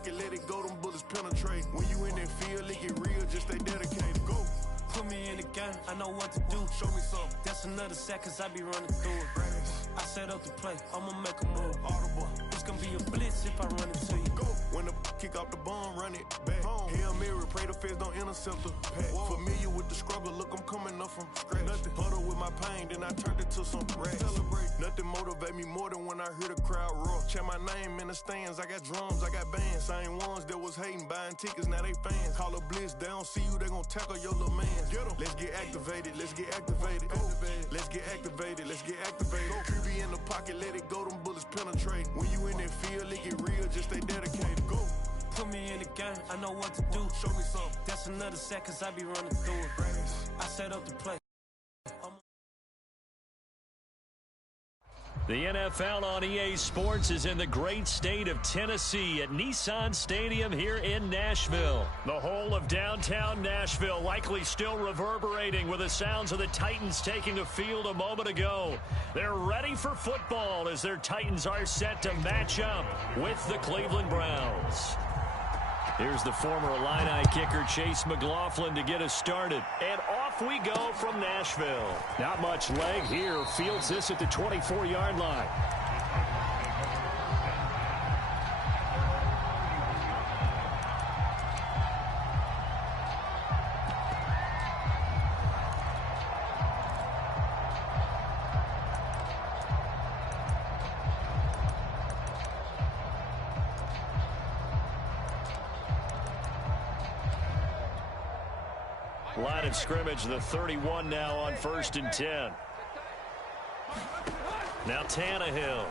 pocket, let it go, them bullets penetrate. When you in that field, it get real, just stay dedicated. Go. Put me in the game, I know what to do. Show me something. That's another sack, cause I be running through it. I set up the play, I'ma make a move. Audible. It's gonna be a blitz if I run into you. Go. When the kick off the bomb, run it back. Hail Mary, pray the feds don't intercept the pack. Familiar with the struggle, look, I'm coming up from scratch. Nothing huddle with my pain, then I turned it to some rats. Celebrate. Nothing motivate me more than when I hear the crowd roar. Check my name in the stands, I got drums, I got bands. Same ones that was hating, buying tickets, now they fans. Call a blitz, they don't see you, they gon' tackle your little man. Let's get activated, let's get activated. Go. Let's get activated, let's get activated. QB in the pocket, let it go, them bullets penetrate. When you in that field, it get real, just stay dedicated. Go. Put me in the game, I know what to do. Show me something. That's another sack, cause I be running through it. I set up the play. The NFL on EA Sports is in the great state of Tennessee at Nissan Stadium here in Nashville. The whole of downtown Nashville likely still reverberating with the sounds of the Titans taking the field a moment ago. They're ready for football as their Titans are set to match up with the Cleveland Browns. Here's the former Illini kicker Chase McLaughlin to get us started. And off we go from Nashville. Not much leg here. Fields this at the 24-yard line. Line of scrimmage, the 31 now on 1st and 10. Now Tannehill.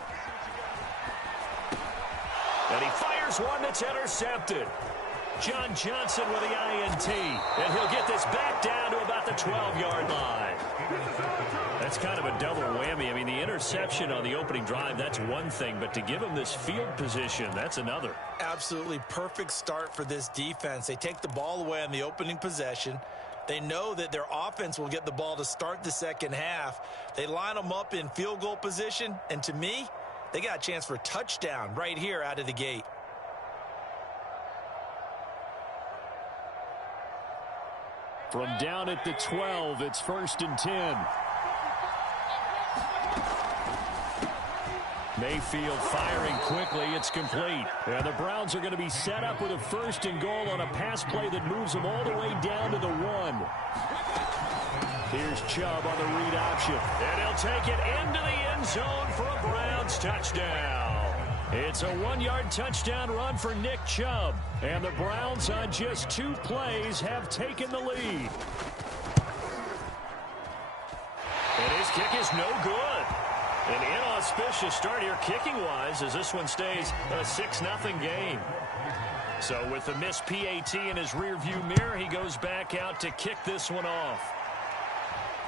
And he fires one that's intercepted. John Johnson with the INT. And he'll get this back down to about the 12-yard line. That's kind of a double whammy. I mean, the interception on the opening drive, that's one thing. But to give him this field position, that's another. Absolutely perfect start for this defense. They take the ball away on the opening possession. They know that their offense will get the ball to start the second half. They line them up in field goal position, and to me, they got a chance for a touchdown right here out of the gate. From down at the 12, it's 1st and 10. Mayfield firing quickly. It's complete. And the Browns are going to be set up with a 1st and goal on a pass play that moves them all the way down to the 1. Here's Chubb on the read option. And he'll take it into the end zone for a Browns touchdown. It's a 1-yard touchdown run for Nick Chubb. And the Browns on just 2 plays have taken the lead. And his kick is no good. An inauspicious start here kicking-wise as this one stays a 6-0 game. So with the missed PAT in his rearview mirror, he goes back out to kick this one off.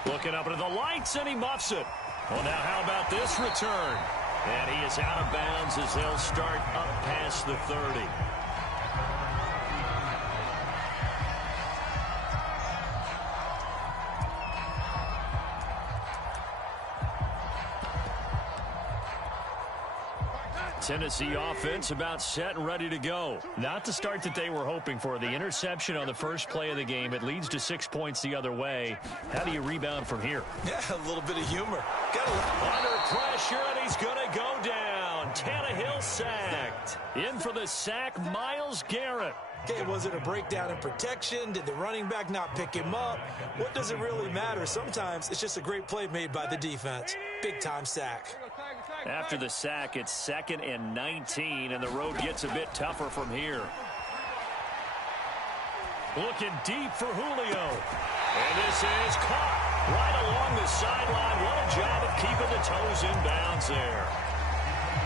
Looking up into the lights, and he muffs it. Well, now how about this return? And he is out of bounds as they'll start up past the 30. Tennessee offense about set and ready to go. Not the start that they were hoping for. The interception on the first play of the game. It leads to 6 points the other way. How do you rebound from here? Yeah, a little bit of humor. Under pressure, and he's going to go down. Tannehill sacked. In for the sack, Myles Garrett. Okay, was it a breakdown in protection? Did the running back not pick him up? What does it really matter? Sometimes it's just a great play made by the defense. Big-time sack. After the sack, it's 2nd and 19, and the road gets a bit tougher from here. Looking deep for Julio. And this is caught right along the sideline. What a job of keeping the toes in bounds there.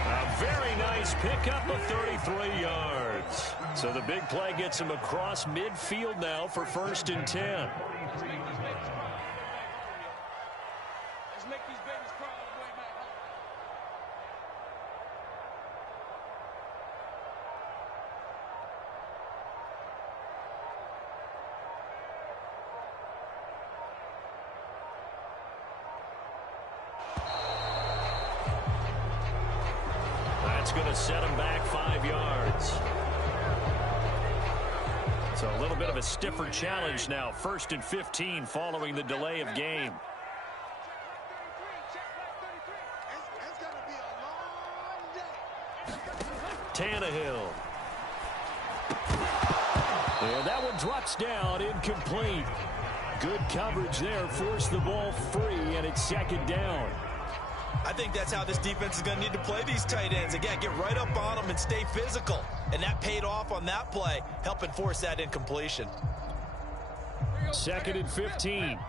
A very nice pickup of 33 yards. So the big play gets him across midfield now for 1st and 10. That's going to set him back 5 yards. So a little bit of a stiffer challenge now. 1st and 15 following the delay of game. Tannehill. And that one drops down, incomplete. Good coverage there, forced the ball free, and it's 2nd down. I think that's how this defense is going to need to play these tight ends. Again, get right up on them and stay physical. And that paid off on that play, helping force that incompletion. 2nd and 15.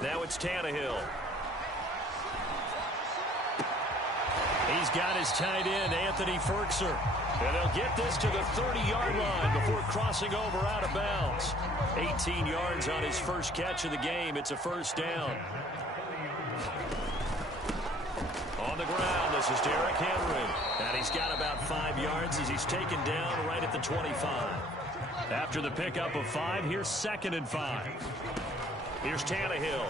Now it's Tannehill. He's got his tight end, Anthony Firkser. And they'll get this to the 30-yard line before crossing over out of bounds. 18 yards on his first catch of the game. It's a 1st down. On the ground, this is Derrick Henry. And he's got about 5 yards as he's taken down right at the 25. After the pickup of 5, here's 2nd and 5. Here's Tannehill.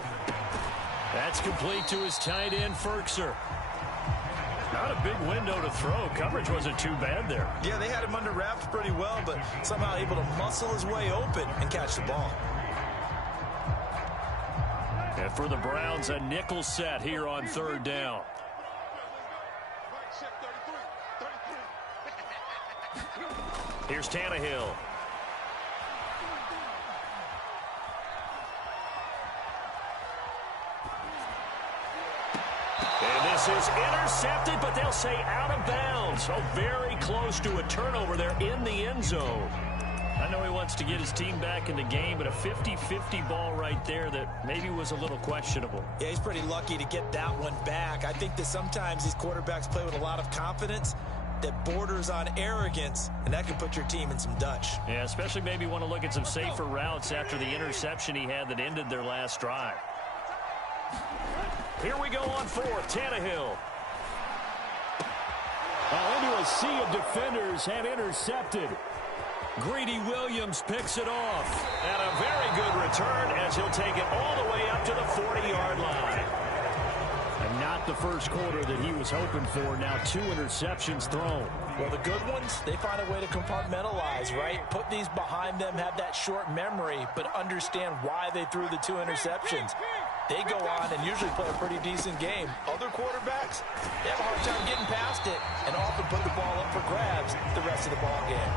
That's complete to his tight end, Firkser. Not a big window to throw. Coverage wasn't too bad there. Yeah, they had him under wraps pretty well, but somehow able to muscle his way open and catch the ball. And for the Browns, a nickel set here on 3rd down. Here's Tannehill. And this is intercepted, but they'll say out of bounds. Oh, very close to a turnover there in the end zone. I know he wants to get his team back in the game, but a 50-50 ball right there that maybe was a little questionable. Yeah, he's pretty lucky to get that one back. I think that sometimes these quarterbacks play with a lot of confidence that borders on arrogance, and that can put your team in some Dutch. Yeah, especially maybe want to look at some safer routes after the interception he had that ended their last drive. Here we go on 4th, Tannehill. Into a sea of defenders and intercepted. Greedy Williams picks it off. And a very good return as he'll take it all the way up to the 40-yard line. And not the first quarter that he was hoping for. Now 2 interceptions thrown. Well, the good ones, they find a way to compartmentalize, right? Put these behind them, have that short memory, but understand why they threw the 2 interceptions. They go on and usually play a pretty decent game. Other quarterbacks, they have a hard time getting past it and often put the ball up for grabs the rest of the ball game.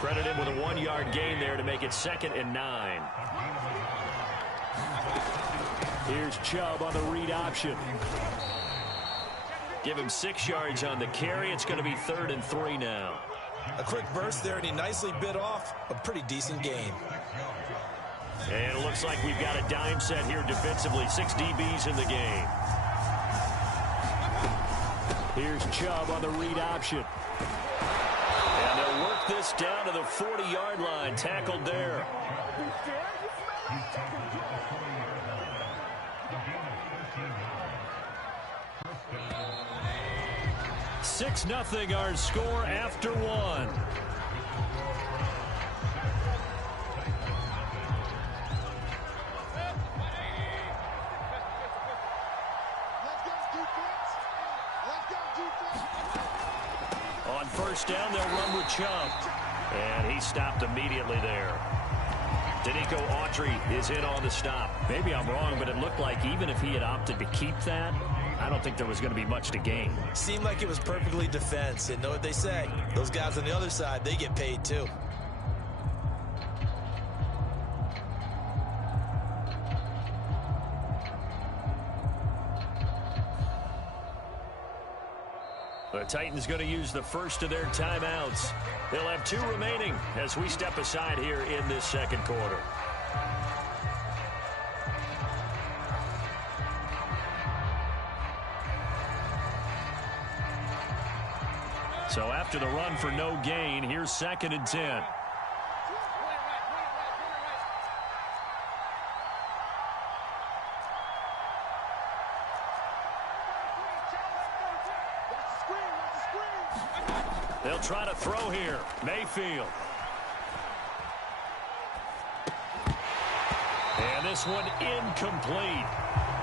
Credit him with a 1-yard gain there to make it 2nd and 9. Here's Chubb on the read option. Give him 6 yards on the carry. It's going to be 3rd and 3 now. A quick burst there, and he nicely bit off a pretty decent gain. And it looks like we've got a dime set here defensively. 6 DBs in the game. Here's Chubb on the read option. And they'll work this down to the 40-yard line. Tackled there. 6-0 our score after 1. On 1st down, they'll run with Chubb. And he stopped immediately there. Danico Autry is in on the stop. Maybe I'm wrong, but it looked like even if he had opted to keep that, I don't think there was going to be much to gain. Seemed like it was perfectly defense. And know what they say? Those guys on the other side, they get paid too. The Titans going to use the first of their timeouts. They'll have 2 remaining as we step aside here in this 2nd quarter. So after the run for no gain, here's 2nd and 10. They'll try to throw here. Mayfield. And this one incomplete.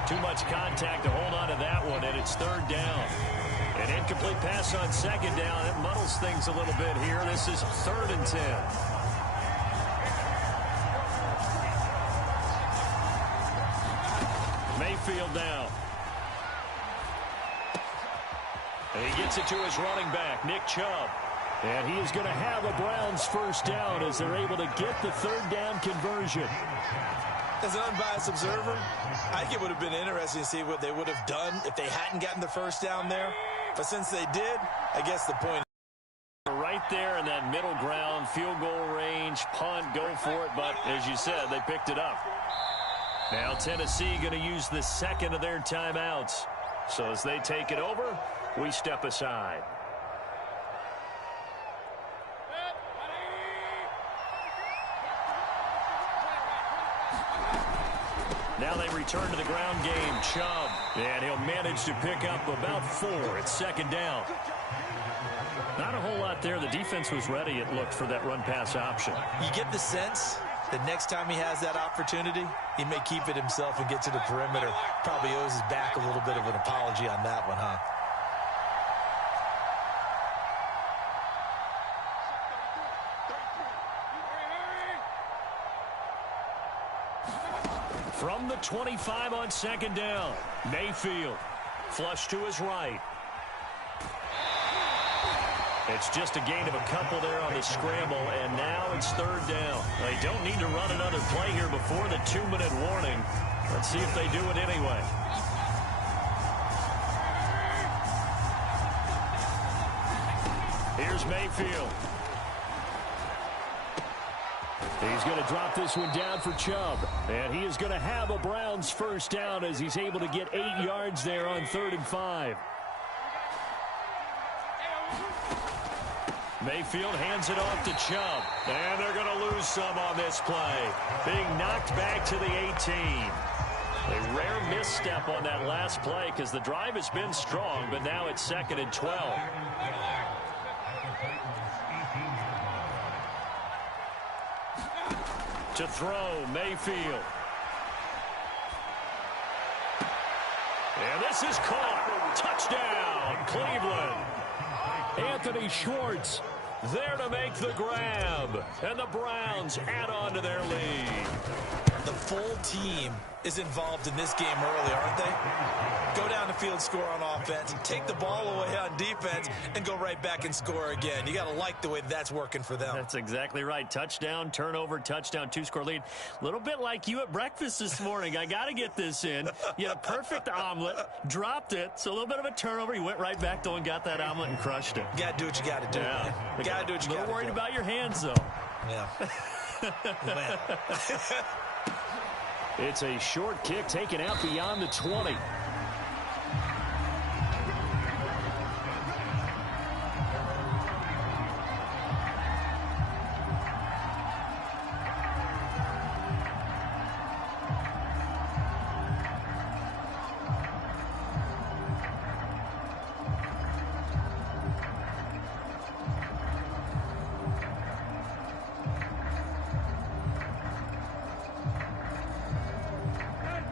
Too much contact to hold on to that one, and it's third down. An incomplete pass on second down. It muddles things a little bit here. This is 3rd and 10. Mayfield now. And he gets it to his running back, Nick Chubb. And he is going to have a Browns first down as they're able to get the third down conversion. As an unbiased observer, I think it would have been interesting to see what they would have done if they hadn't gotten the first down there. But since they did, I guess the point. Right there in that middle ground, field goal range, punt, go for it. But as you said, they picked it up. Now Tennessee going to use the second of their timeouts. So as they take it over, we step aside. Now they return to the ground game. Chubb, and he'll manage to pick up about 4. It's second down. Not a whole lot there. The defense was ready, it looked, for that run-pass option. You get the sense that next time he has that opportunity, he may keep it himself and get to the perimeter. Probably owes his back a little bit of an apology on that one, huh? From the 25 on second down, Mayfield, flush to his right. It's just a gain of a couple there on the scramble, and now it's third down. They don't need to run another play here before the 2-minute warning. Let's see if they do it anyway. Here's Mayfield. He's going to drop this one down for Chubb. And he is going to have a Browns first down as he's able to get 8 yards there on 3rd and 5. Mayfield hands it off to Chubb. And they're going to lose some on this play. Being knocked back to the 18. A rare misstep on that last play because the drive has been strong, but now it's 2nd and 12. To throw, Mayfield. And this is caught. Touchdown, Cleveland. Anthony Schwartz there to make the grab. And the Browns add on to their lead. The full team is involved in this game early, aren't they? Go down the field, score on offense, take the ball away on defense, and go right back and score again. You got to like the way that's working for them. That's exactly right. Touchdown, turnover, touchdown, 2-score lead. A little bit like you at breakfast this morning. I got to get this in. You had a perfect omelet, dropped it, so a little bit of a turnover. You went right back though and got that omelet and crushed it. You got to do what you got to do. Yeah. You got to do what you got to do. A little worried about your hands, though. Yeah. It's a short kick taken out beyond the 20.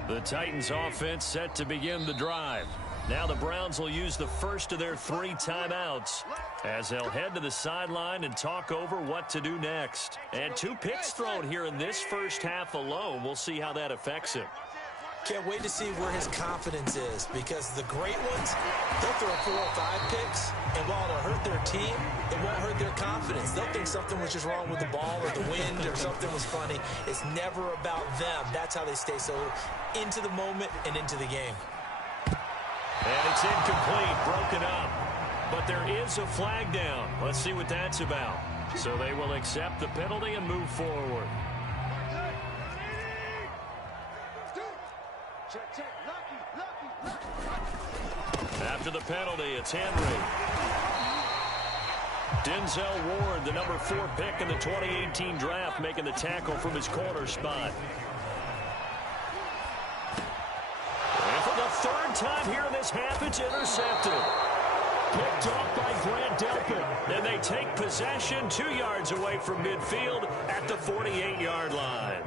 The Titans offense set to begin the drive. Now the Browns will use the first of their 3 timeouts as they'll head to the sideline and talk over what to do next. And 2 picks thrown here in this first half alone. We'll see how that affects him. Can't wait to see where his confidence is, because the great ones, they'll throw 4 or 5 picks, and while it'll hurt their team, it won't hurt their confidence. They'll think something was just wrong with the ball or the wind or something was funny. It's never about them. That's how they stay so into the moment and into the game. And it's incomplete, broken up. But there is a flag down. Let's see what that's about. So they will accept the penalty and move forward. After the penalty, it's Henry. Denzel Ward, the number 4 pick in the 2018 draft, making the tackle from his corner spot. And for the 3rd time here in this half, it's intercepted. Picked off by Grant Delpit. And they take possession 2 yards away from midfield at the 48-yard line.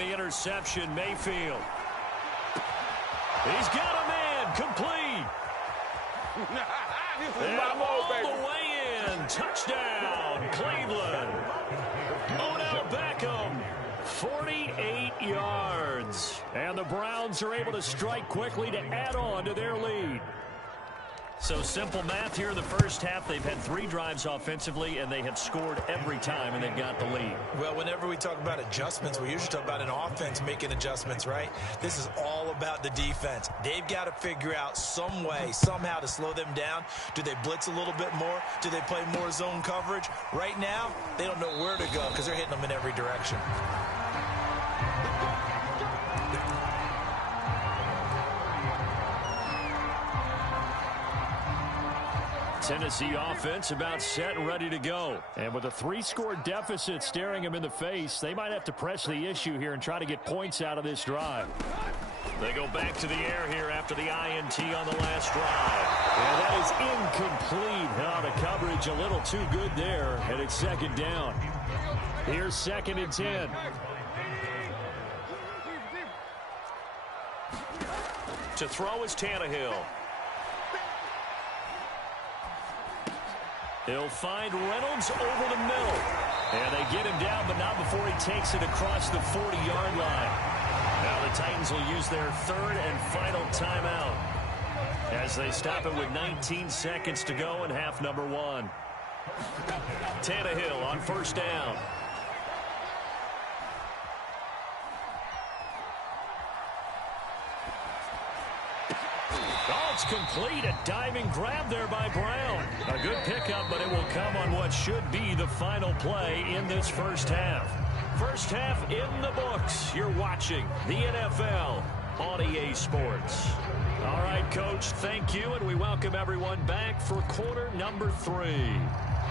the interception, Mayfield. He's got a man, complete. And all the way in, touchdown, Cleveland. Odell Beckham, 48 yards. And the Browns are able to strike quickly to add on to their lead. So simple math here in the first half. They've had 3 drives offensively, and they have scored every time, and they've got the lead. Well, whenever we talk about adjustments, we usually talk about an offense making adjustments, right? This is all about the defense. They've got to figure out some way, somehow to slow them down. Do they blitz a little bit more? Do they play more zone coverage? Right now, they don't know where to go because they're hitting them in every direction. Tennessee offense about set and ready to go. And with a 3-score deficit staring them in the face, they might have to press the issue here and try to get points out of this drive. They go back to the air here after the INT on the last drive. And that is incomplete. Now the coverage a little too good there, and it's second down. Here's 2nd and 10. To throw is Tannehill. He'll find Reynolds over the middle. And they get him down, but not before he takes it across the 40-yard line. Now the Titans will use their 3rd and final timeout as they stop it with 19 seconds to go in half number 1. Tannehill on 1st down. It's complete. A diving grab there by Brown. A good pickup, but it will come on what should be the final play in this first half. First half in the books. You're watching the NFL on EA Sports. All right, Coach, thank you, and we welcome everyone back for quarter number 3.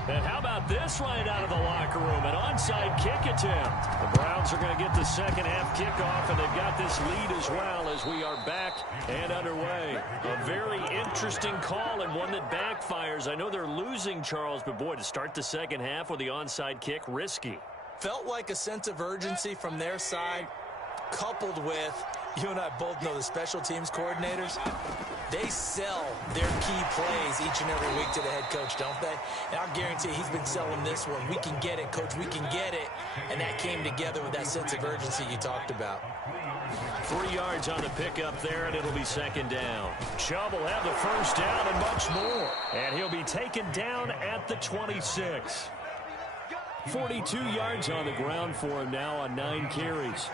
And how about this right out of the locker room? An onside kick attempt. The Browns are going to get the second half kickoff, and they've got this lead as well as we are back and underway. A very interesting call and one that backfires. I know they're losing, Charles, but boy, to start the second half with the onside kick, risky. Felt like a sense of urgency from their side, coupled with, you and I both know the special teams coordinators, they sell their key plays each and every week to the head coach, don't they? And I'll guarantee he's been selling this one. We can get it, Coach. We can get it. And that came together with that sense of urgency you talked about. 3 yards on the pickup there, and it'll be second down. Chubb will have the first down and much more. And he'll be taken down at the 26. 42 yards on the ground for him now on 9 carries.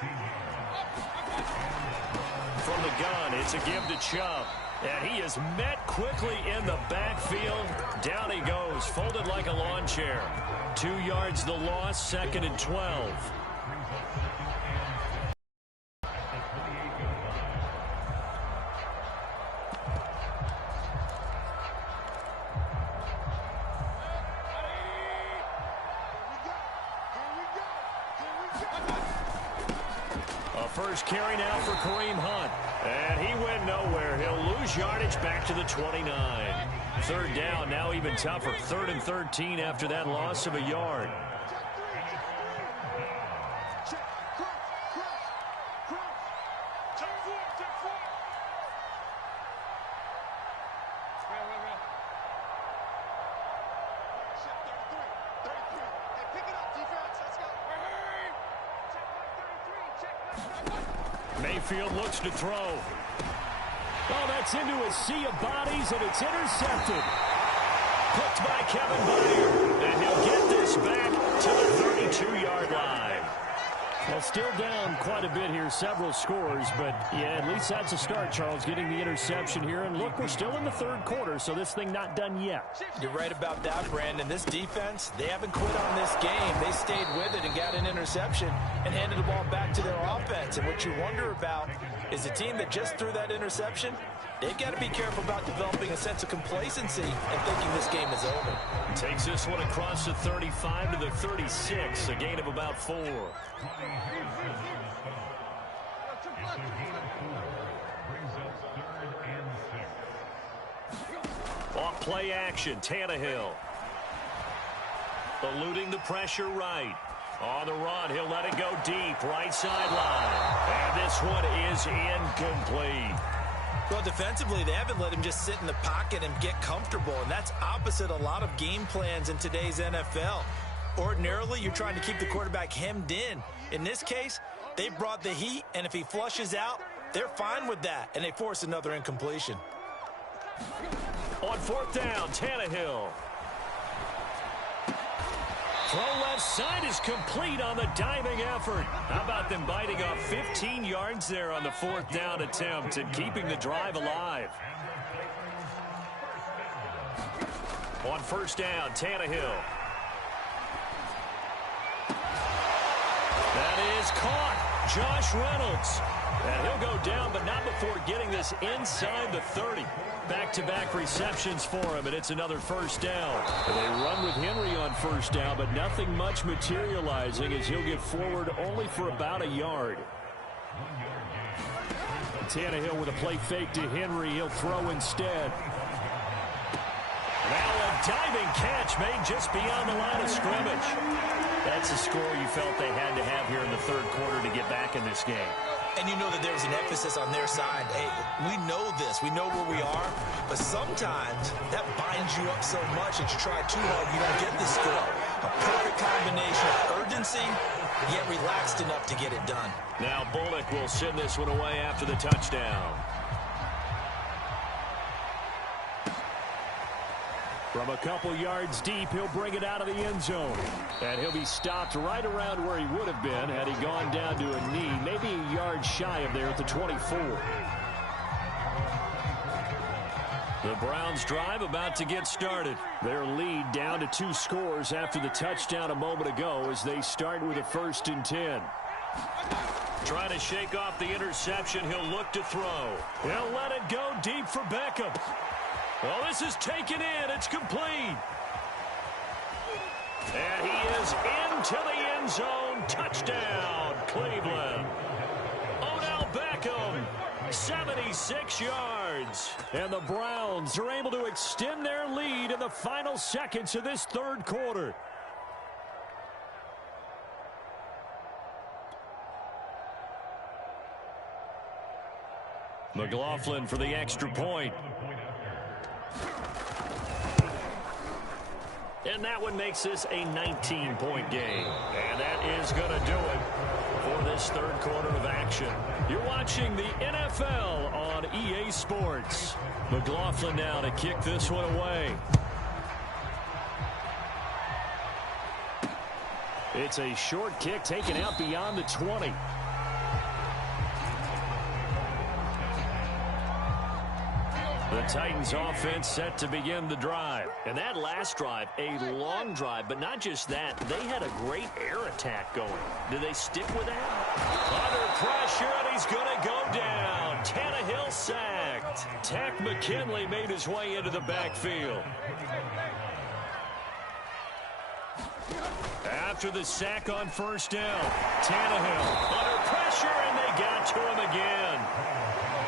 From the gun, it's a give to Chubb. And he is met quickly in the backfield. Down he goes, folded like a lawn chair. 2 yards the loss, 2nd and 12. First carry now for Kareem Hunt. And he went nowhere. He'll lose yardage back to the 29. 3rd down, now even tougher. 3rd and 13 after that loss of a yard. Mayfield looks to throw. Oh, that's into a sea of bodies, and it's intercepted. Picked by Kevin Byard, and he'll get this back to the 32-yard line. Well, still down quite a bit here, several scores, but yeah, at least that's a start, Charles, getting the interception here. And look, we're still in the 3rd quarter, so this thing not done yet. You're right about that, Brandon. This defense, they haven't quit on this game. They stayed with it and got an interception and handed the ball back to their offense. And what you wonder about is a team that just threw that interception, they've got to be careful about developing a sense of complacency and thinking this game is over. Takes this one across the 35 to the 36, a gain of about 4. Off play action, Tannehill. Eluding the pressure right. On the run, he'll let it go deep, right sideline. And this one is incomplete. Well, defensively, they haven't let him just sit in the pocket and get comfortable, and that's opposite a lot of game plans in today's NFL. Ordinarily, you're trying to keep the quarterback hemmed in. In this case, they brought the heat, and if he flushes out, they're fine with that, and they force another incompletion. On fourth down, Tannehill. Throw left side is complete on the diving effort. How about them biting off 15 yards there on the fourth down attempt and keeping the drive alive? On first down, Tannehill. That is caught. Josh Reynolds. And he'll go down, but not before getting this inside the 30. Back-to-back receptions for him, and it's another first down. They run with Henry on first down, but nothing much materializing as he'll get forward only for about a yard. Tannehill with a play fake to Henry. He'll throw instead. Now a diving catch made just beyond the line of scrimmage. That's a score you felt they had to have here in the third quarter to get back in this game. And you know that there's an emphasis on their side. Hey, we know this. We know where we are. But sometimes that binds you up so much that you try too hard, you don't get the score. A perfect combination of urgency, yet relaxed enough to get it done. Now Bullock will send this one away after the touchdown. From a couple yards deep, he'll bring it out of the end zone. And he'll be stopped right around where he would have been had he gone down to a knee, maybe a yard shy of there at the 24. The Browns drive about to get started. Their lead down to 2 scores after the touchdown a moment ago as they start with a 1st and 10. Trying to shake off the interception, he'll look to throw. He'll let it go deep for Beckham. Well, this is taken in. It's complete. And he is into the end zone. Touchdown, Cleveland. Odell Beckham, 76 yards. And the Browns are able to extend their lead in the final seconds of this third quarter. McLaughlin for the extra point. And that one makes this a 19-point game. And that is going to do it for this third quarter of action. You're watching the NFL on EA Sports. McLaughlin now to kick this one away. It's a short kick taken out beyond the 20. The Titans offense set to begin the drive. And that last drive, a long drive, but not just that. They had a great air attack going. Do they stick with that? Under pressure, and he's going to go down. Tannehill sacked. Tack McKinley made his way into the backfield. After the sack on first down, Tannehill under pressure, and they got to him again.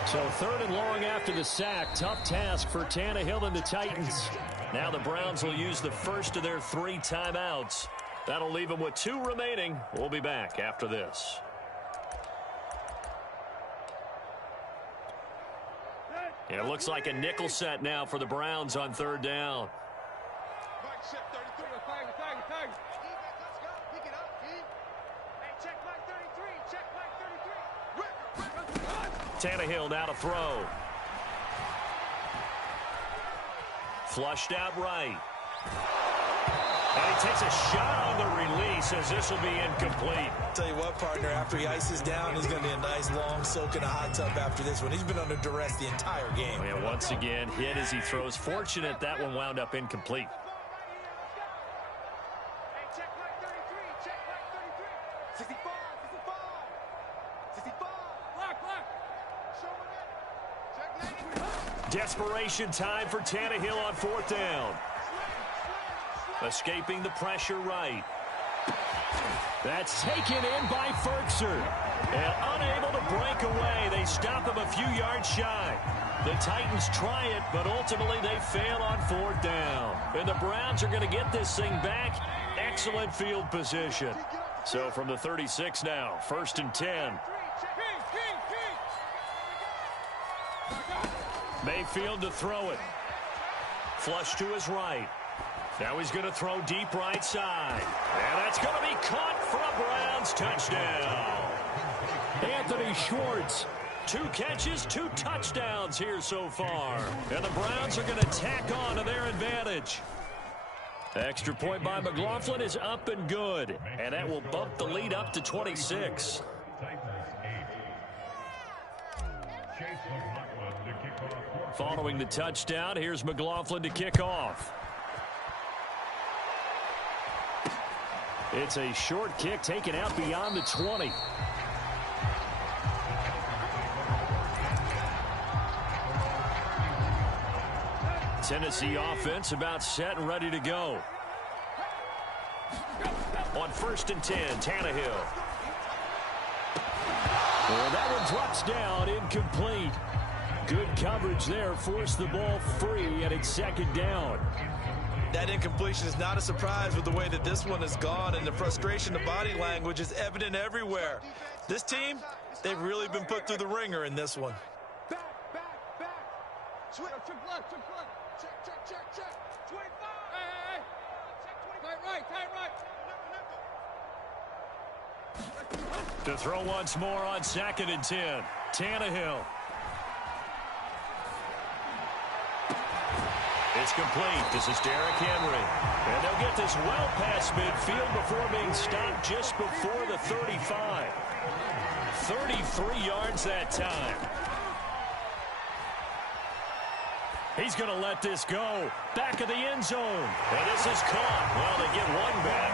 So 3rd and long after the sack. Tough task for Tannehill and the Titans. Now the Browns will use the first of their 3 timeouts. That'll leave them with 2 remaining. We'll be back after this. It looks like a nickel set now for the Browns on 3rd down. Tannehill now to throw. Flushed out right. And he takes a shot on the release as this will be incomplete. Tell you what, partner, after he ices down, he's going to be a nice long soak in a hot tub after this one. He's been under duress the entire game. And once again, hit as he throws. Fortunate that one wound up incomplete. Desperation time for Tannehill on 4th down. Escaping the pressure right. That's taken in by Ferkser. And unable to break away. They stop him a few yards shy. The Titans try it, but ultimately they fail on 4th down. And the Browns are going to get this thing back. Excellent field position. So from the 36 now, 1st and 10. Mayfield to throw it. Flush to his right. Now he's going to throw deep right side. And that's going to be caught for a Browns touchdown. Anthony Schwartz. 2 catches, 2 touchdowns here so far. And the Browns are going to tack on to their advantage. Extra point by McLaughlin is up and good. And that will bump the lead up to 26. Following the touchdown, here's McLaughlin to kick off. It's a short kick taken out beyond the 20. Tennessee offense about set and ready to go. On 1st and 10, Tannehill. Well, that one drops down, incomplete. Good coverage there, forced the ball free, and it's 2nd down. That incompletion is not a surprise with the way that this one has gone, and the frustration, the body language is evident everywhere. This team, they've really been put through the ringer in this one. Back. Switch. Check left. Check. 25. Hey. Check 25. Tight right. To throw once more on 2nd and 10. Tannehill. It's complete. This is Derrick Henry. And they'll get this well past midfield before being stopped just before the 35. 33 yards that time. He's going to let this go. Back of the end zone. And this is caught. Well, they get one back.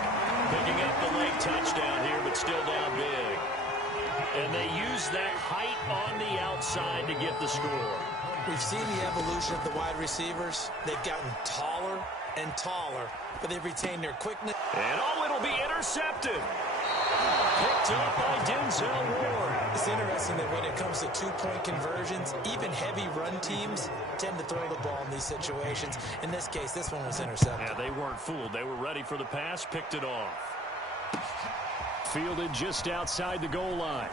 Picking up the late touchdown here, but still down big. And they use that height on the outside to get the score. We've seen the evolution of the wide receivers. They've gotten taller and taller, but they've retained their quickness. And it'll be intercepted. Picked up by Denzel Ward. It's interesting that when it comes to 2-point conversions, even heavy run teams tend to throw the ball in these situations. In this case, this one was intercepted. Yeah, they weren't fooled. They were ready for the pass, picked it off. Fielded just outside the goal line.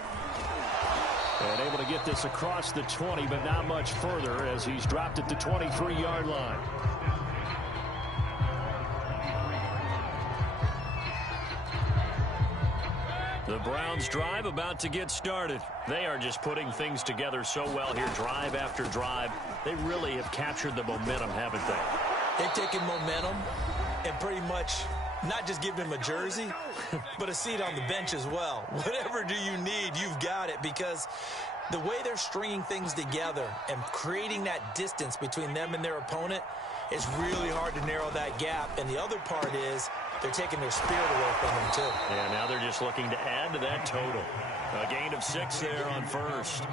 And able to get this across the 20, but not much further as he's dropped at the 23-yard line. The Browns drive about to get started. They are just putting things together so well here, drive after drive. They really have captured the momentum, haven't they? They've taken momentum and pretty much not just given him a jersey, but a seat on the bench as well. Whatever do you need, you've got it, because the way they're stringing things together and creating that distance between them and their opponent is really hard to narrow that gap. And the other part is they're taking their spirit away from them, too. Yeah, now they're just looking to add to that total. A gain of 6 there on 1st.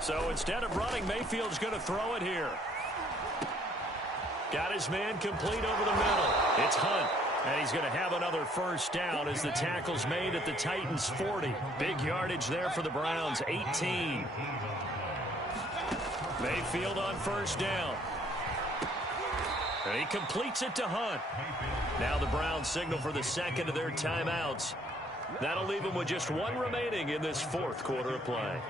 So instead of running, Mayfield's going to throw it here. Got his man complete over the middle. It's Hunt. And he's going to have another 1st down as the tackle's made at the Titans' 40. Big yardage there for the Browns, 18. Mayfield on 1st down. And he completes it to Hunt. Now the Browns signal for the 2nd of their timeouts. That'll leave them with just 1 remaining in this 4th quarter of play.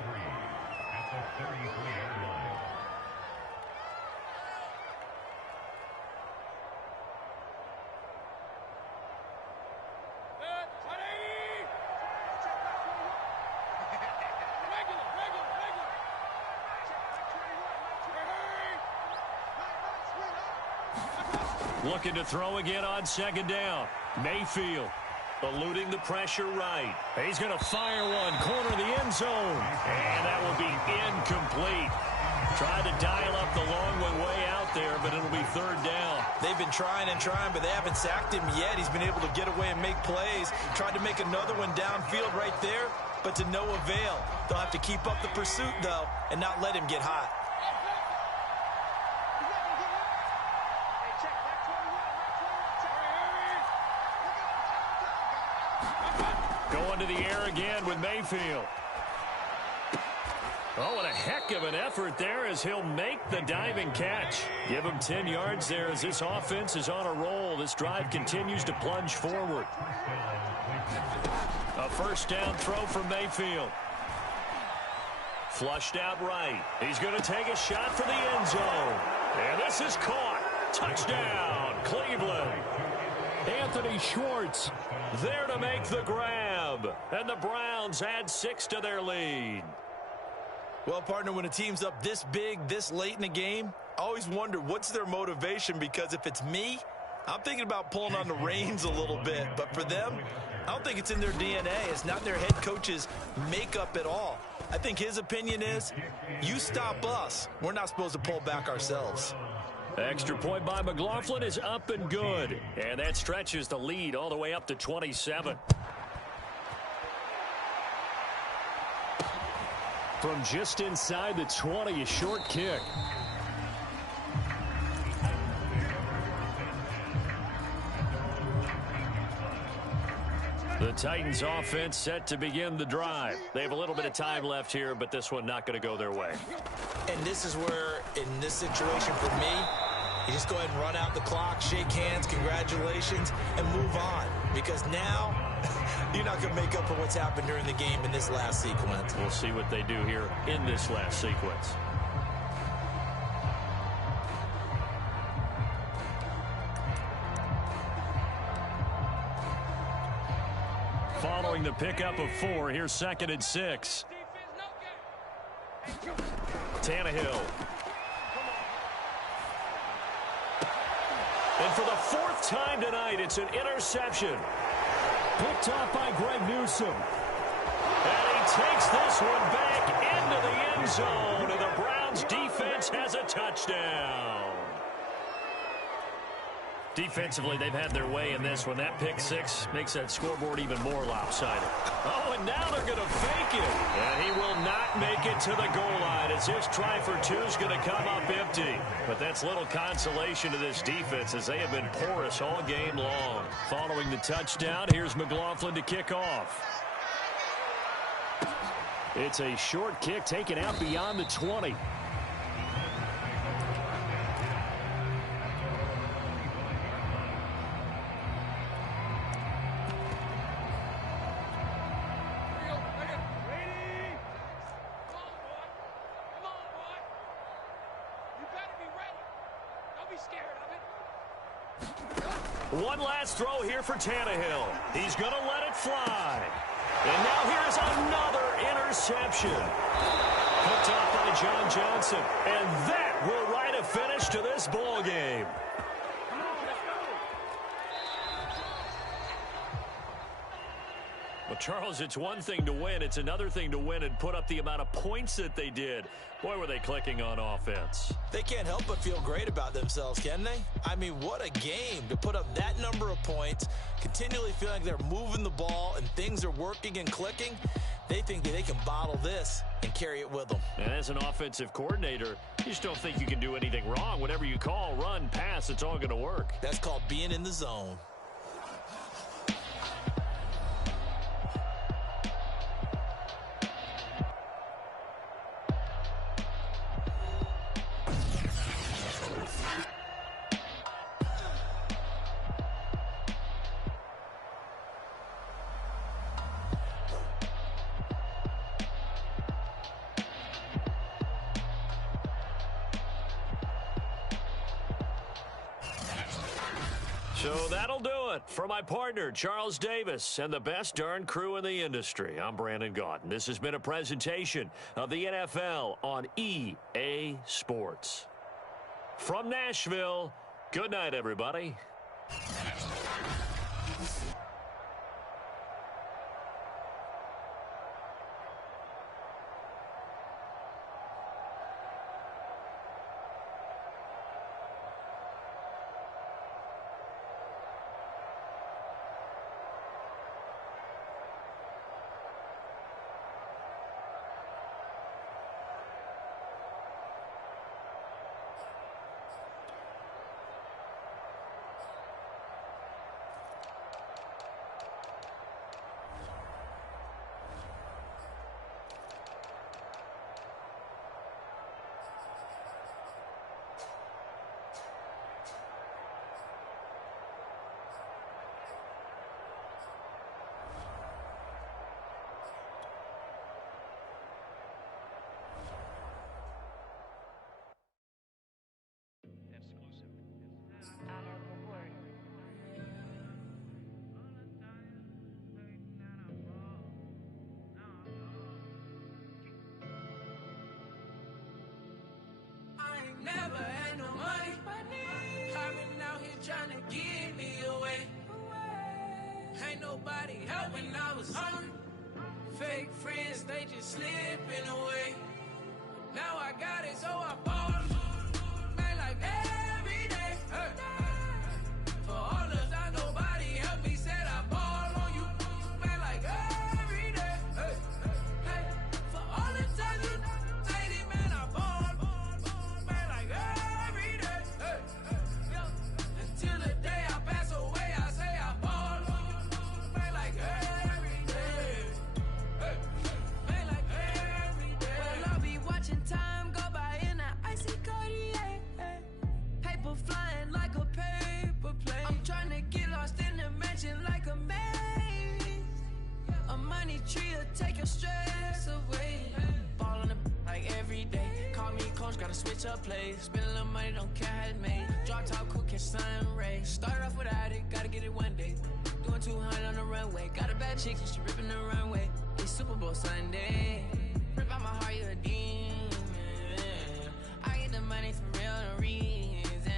Looking to throw again on 2nd down. Mayfield eluding the pressure right. He's going to fire one, corner of the end zone. And that will be incomplete. Tried to dial up the long way out there, but it'll be 3rd down. They've been trying, but they haven't sacked him yet. He's been able to get away and make plays. Tried to make another one downfield right there, but to no avail. They'll have to keep up the pursuit, though, and not let him get hot. Going to the air again with Mayfield. Oh, and a heck of an effort there as he'll make the diving catch. Give him 10 yards there as this offense is on a roll. This drive continues to plunge forward. A first down throw from Mayfield. Flushed out right. He's going to take a shot for the end zone. And this is caught. Touchdown, Cleveland. Anthony Schwartz there to make the grab. And the Browns add 6 to their lead. Well, partner, when a team's up this big, this late in the game, I always wonder what's their motivation, because if it's me, I'm thinking about pulling on the reins a little bit. But for them, I don't think it's in their DNA. It's not their head coach's makeup at all. I think his opinion is, you stop us, we're not supposed to pull back ourselves. Extra point by McLaughlin is up and good. And that stretches the lead all the way up to 27. From just inside the 20, a short kick. The Titans offense set to begin the drive. They have a little bit of time left here, but this one not going to go their way. And this is where, in this situation for me, you just go ahead and run out the clock, shake hands, congratulations, and move on. Because now, you're not going to make up for what's happened during the game in this last sequence. We'll see what they do here in this last sequence. Following the pickup of 4, here's 2nd and 6. Tannehill. And for the 4th time tonight, it's an interception. Picked off by Greg Newsome. And he takes this one back into the end zone, and the Browns defense has a touchdown. Defensively, they've had their way in this one. That pick 6 makes that scoreboard even more lopsided. Oh, and now they're going to fake it. And he will not make it to the goal line as his try for 2 is going to come up empty. But that's little consolation to this defense as they have been porous all game long. Following the touchdown, here's McLaughlin to kick off. It's a short kick taken out beyond the 20. One last throw here for Tannehill. He's going to let it fly. And now here's another interception. Picked off by John Johnson. And that will write a finish to this ball game. Well, Charles, it's one thing to win. It's another thing to win and put up the amount of points that they did. Boy, were they clicking on offense. They can't help but feel great about themselves, can they? I mean, what a game to put up that number of points, continually feeling like they're moving the ball and things are working and clicking. They think that they can bottle this and carry it with them. And as an offensive coordinator, you just don't think you can do anything wrong. Whatever you call, run, pass, it's all going to work. That's called being in the zone. So that'll do it for my partner, Charles Davis, and the best darn crew in the industry. I'm Brandon Gaudin. This has been a presentation of the NFL on EA Sports. From Nashville, good night, everybody. nobody help when I was hungry. Fake friends, they just slipping away. Now I got it, so I ball. Man, like every day. Hey. For all the time nobody helped me, said I ball on you. Man, like every day. Hey. Hey. For all the times you take it, man, I ball. Man, like every day. Hey. Hey. Until the day I pass away, I say I ball on you. Man, like every day. Hey. Man, like every day. Well, I'll be watching time go by in an icy Cartier. Paper flying like a paper plane. I'm trying to get lost in the mansion like a maze. A money tree will take your stress away. Ball on the like every day. Call me coach, gotta switch up plays. Spend a little money, don't care how it's made. Drop top, cool, catch sun rays. Started off without it, gotta get it one day. Doing 200 on the runway. Got a bad chick, she ripping the runway. It's Super Bowl Sunday. Rip out my heart, you a demon. I get the money for real, no reason.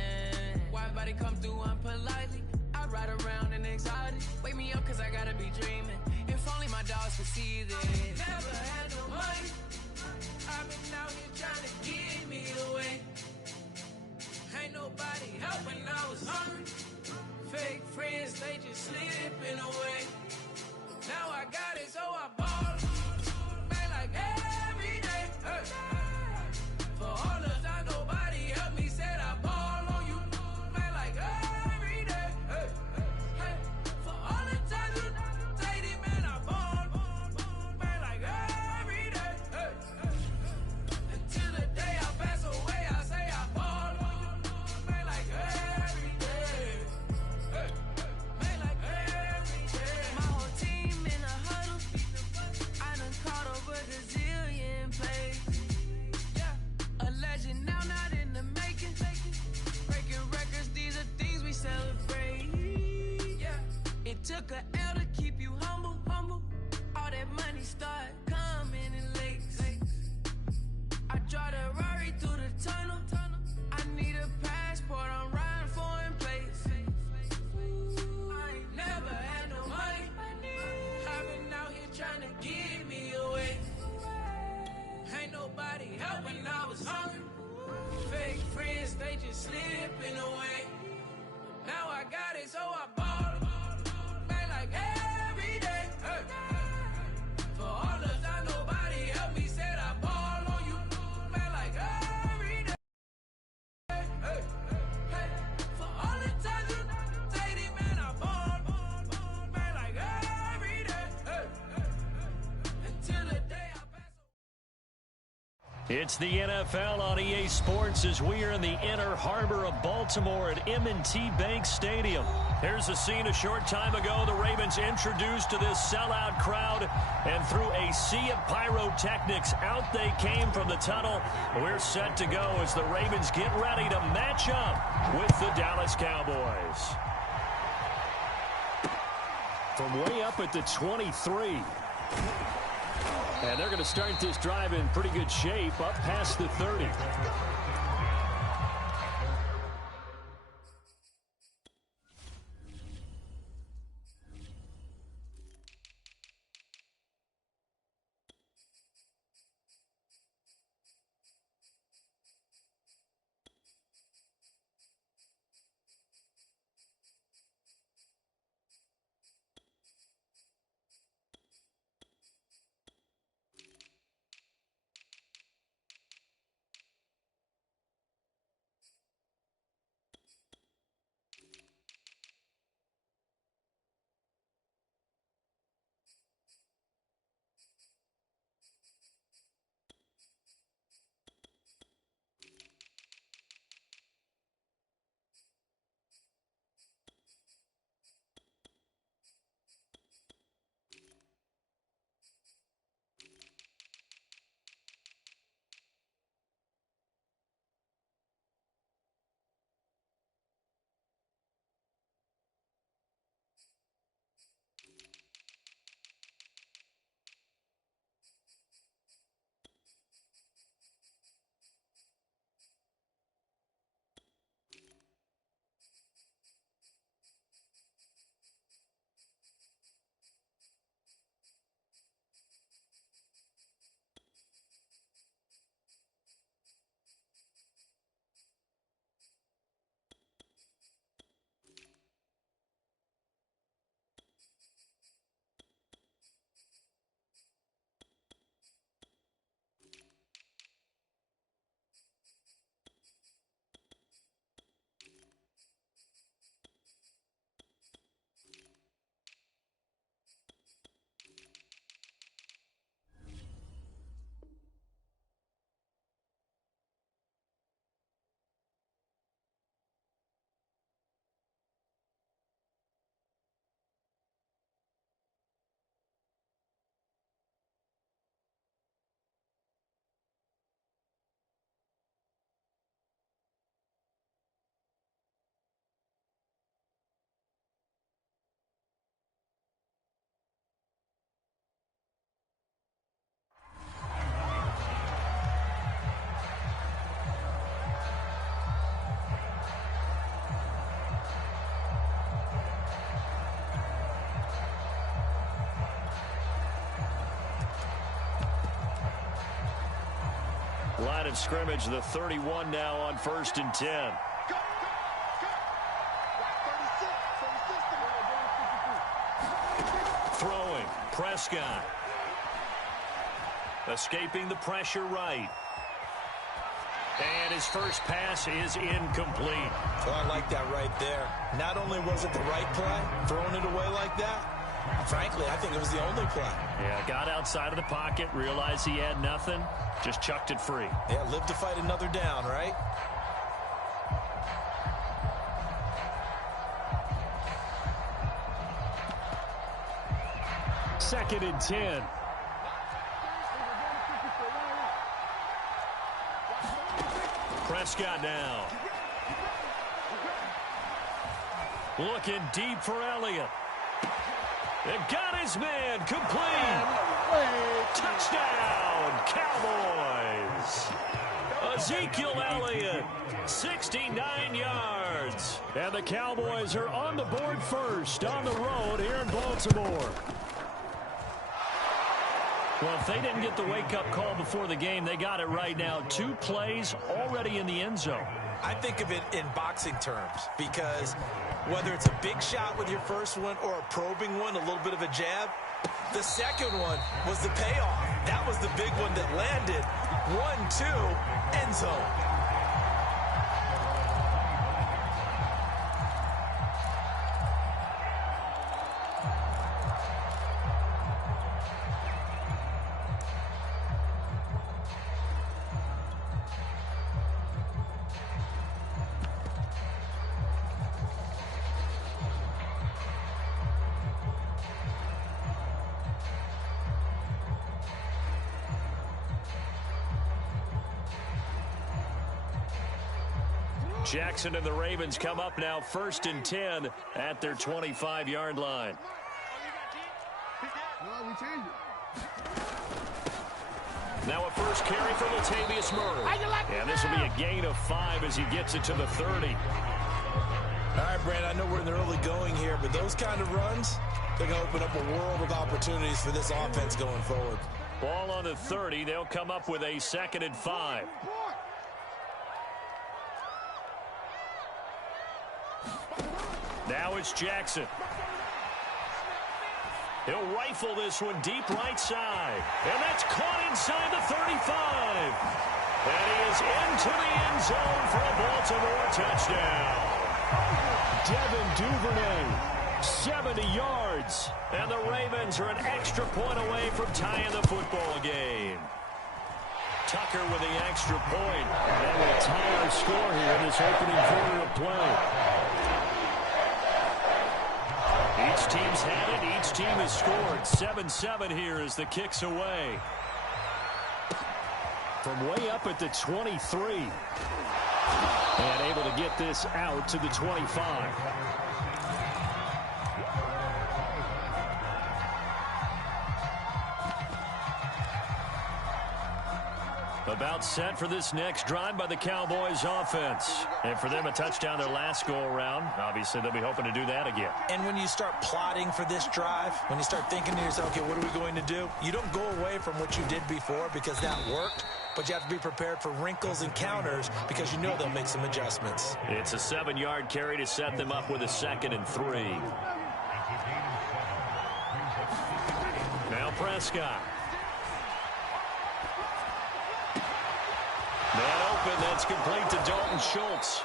Why everybody come through unpolitely? I ride around in exotic. Wake me up cause I gotta be dreaming. If only my dogs could see this. Never had no money. I've been out here trying to give me away. Ain't nobody help when I was hungry. Fake friends, they just slipping away. Now I got it, so I ball. Man, like every day. Hey. For all the time nobody helped me, said I ball on you. Man, like every day. Hey. Hey. For all the times you take it, man, I ball. Man, like every day. Hey. Until the day I pass away, I say I ball on you. Man, like every day. Hey. Man, like every day. My whole team in a huddle. I done caught over the zillion plays. Yeah, a legend now, not in the making. Breaking records, these are things we celebrate. Yeah, it took a L to keep you humble. All that money start coming in lakes. I drive the Rari through the tunnel. I need a passport, I'm riding foreign plates. I ain't never had no money. I've been out here trying to give me away. Ain't nobody help when I was hungry. Fake friends, they just slipping away. Now I got it, so I ball. Man, like every day. Hey. For all the time nobody helped me, said I ball on you. Man, like every day. Hey. Hey. For all the times you take it, man, I ball. Man, like every day. Hey. Until the day I pass away. It's the NFL on EA Sports as we are in the inner harbor of Baltimore at M&T Bank Stadium. Here's a scene a short time ago. The Ravens introduced to this sellout crowd, and through a sea of pyrotechnics, out they came from the tunnel. We're set to go as the Ravens get ready to match up with the Dallas Cowboys. From way up at the 23. And they're going to start this drive in pretty good shape up past the 30. Line of scrimmage, the 31 now on 1st and 10. Throwing, Prescott. Escaping the pressure right. And his first pass is incomplete. Oh, I like that right there. Not only was it the right play, throwing it away like that, frankly, I think it was the only play. Yeah, got outside of the pocket, realized he had nothing, just chucked it free. Yeah, live to fight another down, right? Second and 10. Prescott now. Looking deep for Elliott. And got his man complete. Touchdown, Cowboys. Ezekiel Elliott, 69 yards. And the Cowboys are on the board first on the road here in Baltimore. Well, if they didn't get the wake-up call before the game, they got it right now. 2 plays already in the end zone. I think of it in boxing terms because whether it's a big shot with your first one or a probing one, a little bit of a jab, the second one was the payoff. That was the big one that landed. 1-2, end zone. Jackson and the Ravens come up now 1st and 10 at their 25-yard line. Now a first carry for Latavius Murray. And this will be a gain of 5 as he gets it to the 30. All right, Brand, I know we're in the early going here, but those kind of runs, they're going to open up a world of opportunities for this offense going forward. Ball on the 30. They'll come up with a 2nd and 5. Now it's Jackson. He'll rifle this one deep right side. And that's caught inside the 35. And he is into the end zone for a Baltimore touchdown. Devin Duvernay, 70 yards. And the Ravens are an extra point away from tying the football game. Tucker with the extra point. That will tie our score here in this opening quarter of play. Each team's had it. Each team has scored. 7-7 here as the kick's away. From way up at the 23. And able to get this out to the 25. About set for this next drive by the Cowboys offense. And for them, a touchdown their last go-around. Obviously, they'll be hoping to do that again. And when you start plotting for this drive, when you start thinking to yourself, okay, what are we going to do? You don't go away from what you did before because that worked, but you have to be prepared for wrinkles and counters because you know they'll make some adjustments. It's a 7-yard carry to set them up with a 2nd and 3. Now Prescott. Man open, that's complete to Dalton Schultz.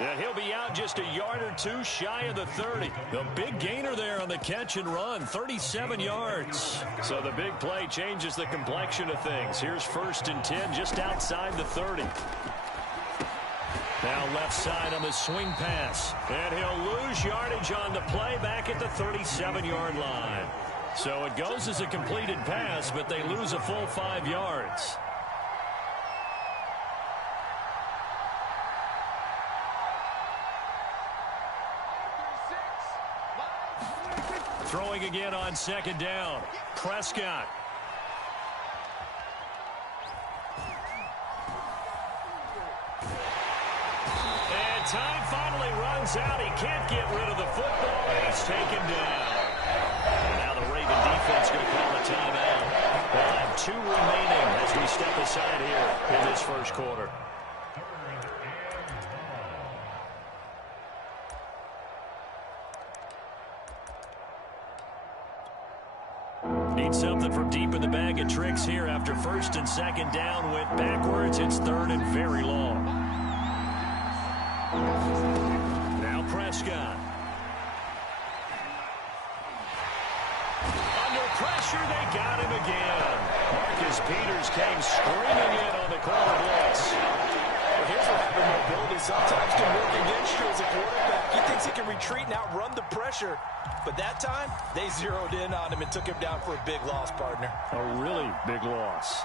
And he'll be out just a yard or 2 shy of the 30. The big gainer there on the catch and run, 37 yards. So the big play changes the complexion of things. Here's 1st and 10 just outside the 30. Now left side on the swing pass. And he'll lose yardage on the play back at the 37-yard line. So it goes as a completed pass, but they lose a full 5 yards. Throwing again on 2nd down. Prescott. And time finally runs out. He can't get rid of the football. He's taken down. And now the Raven defense going to call a timeout. We'll have 2 remaining as we step aside here. in this first quarter. Need something from deep in the bag of tricks here after first and second down went backwards. It's third and very long. Now Prescott. Under pressure, they got him again. Marcus Peters came screaming in on the corner blitz. Well, here's what having mobility sometimes can work against you as a quarterback. He thinks he can retreat and outrun the pressure. But that time, they zeroed in on him and took him down for a big loss, partner. A really big loss.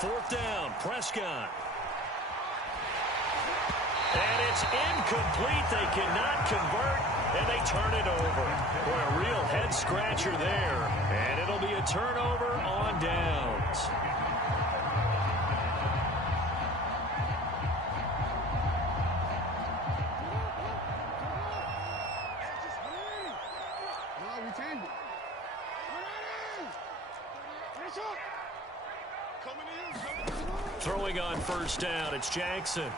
Fourth down, Prescott. And it's incomplete. They cannot convert, and they turn it over. Boy, a real head-scratcher there. And it'll be a turnover on downs. Throwing on first down, it's Jackson.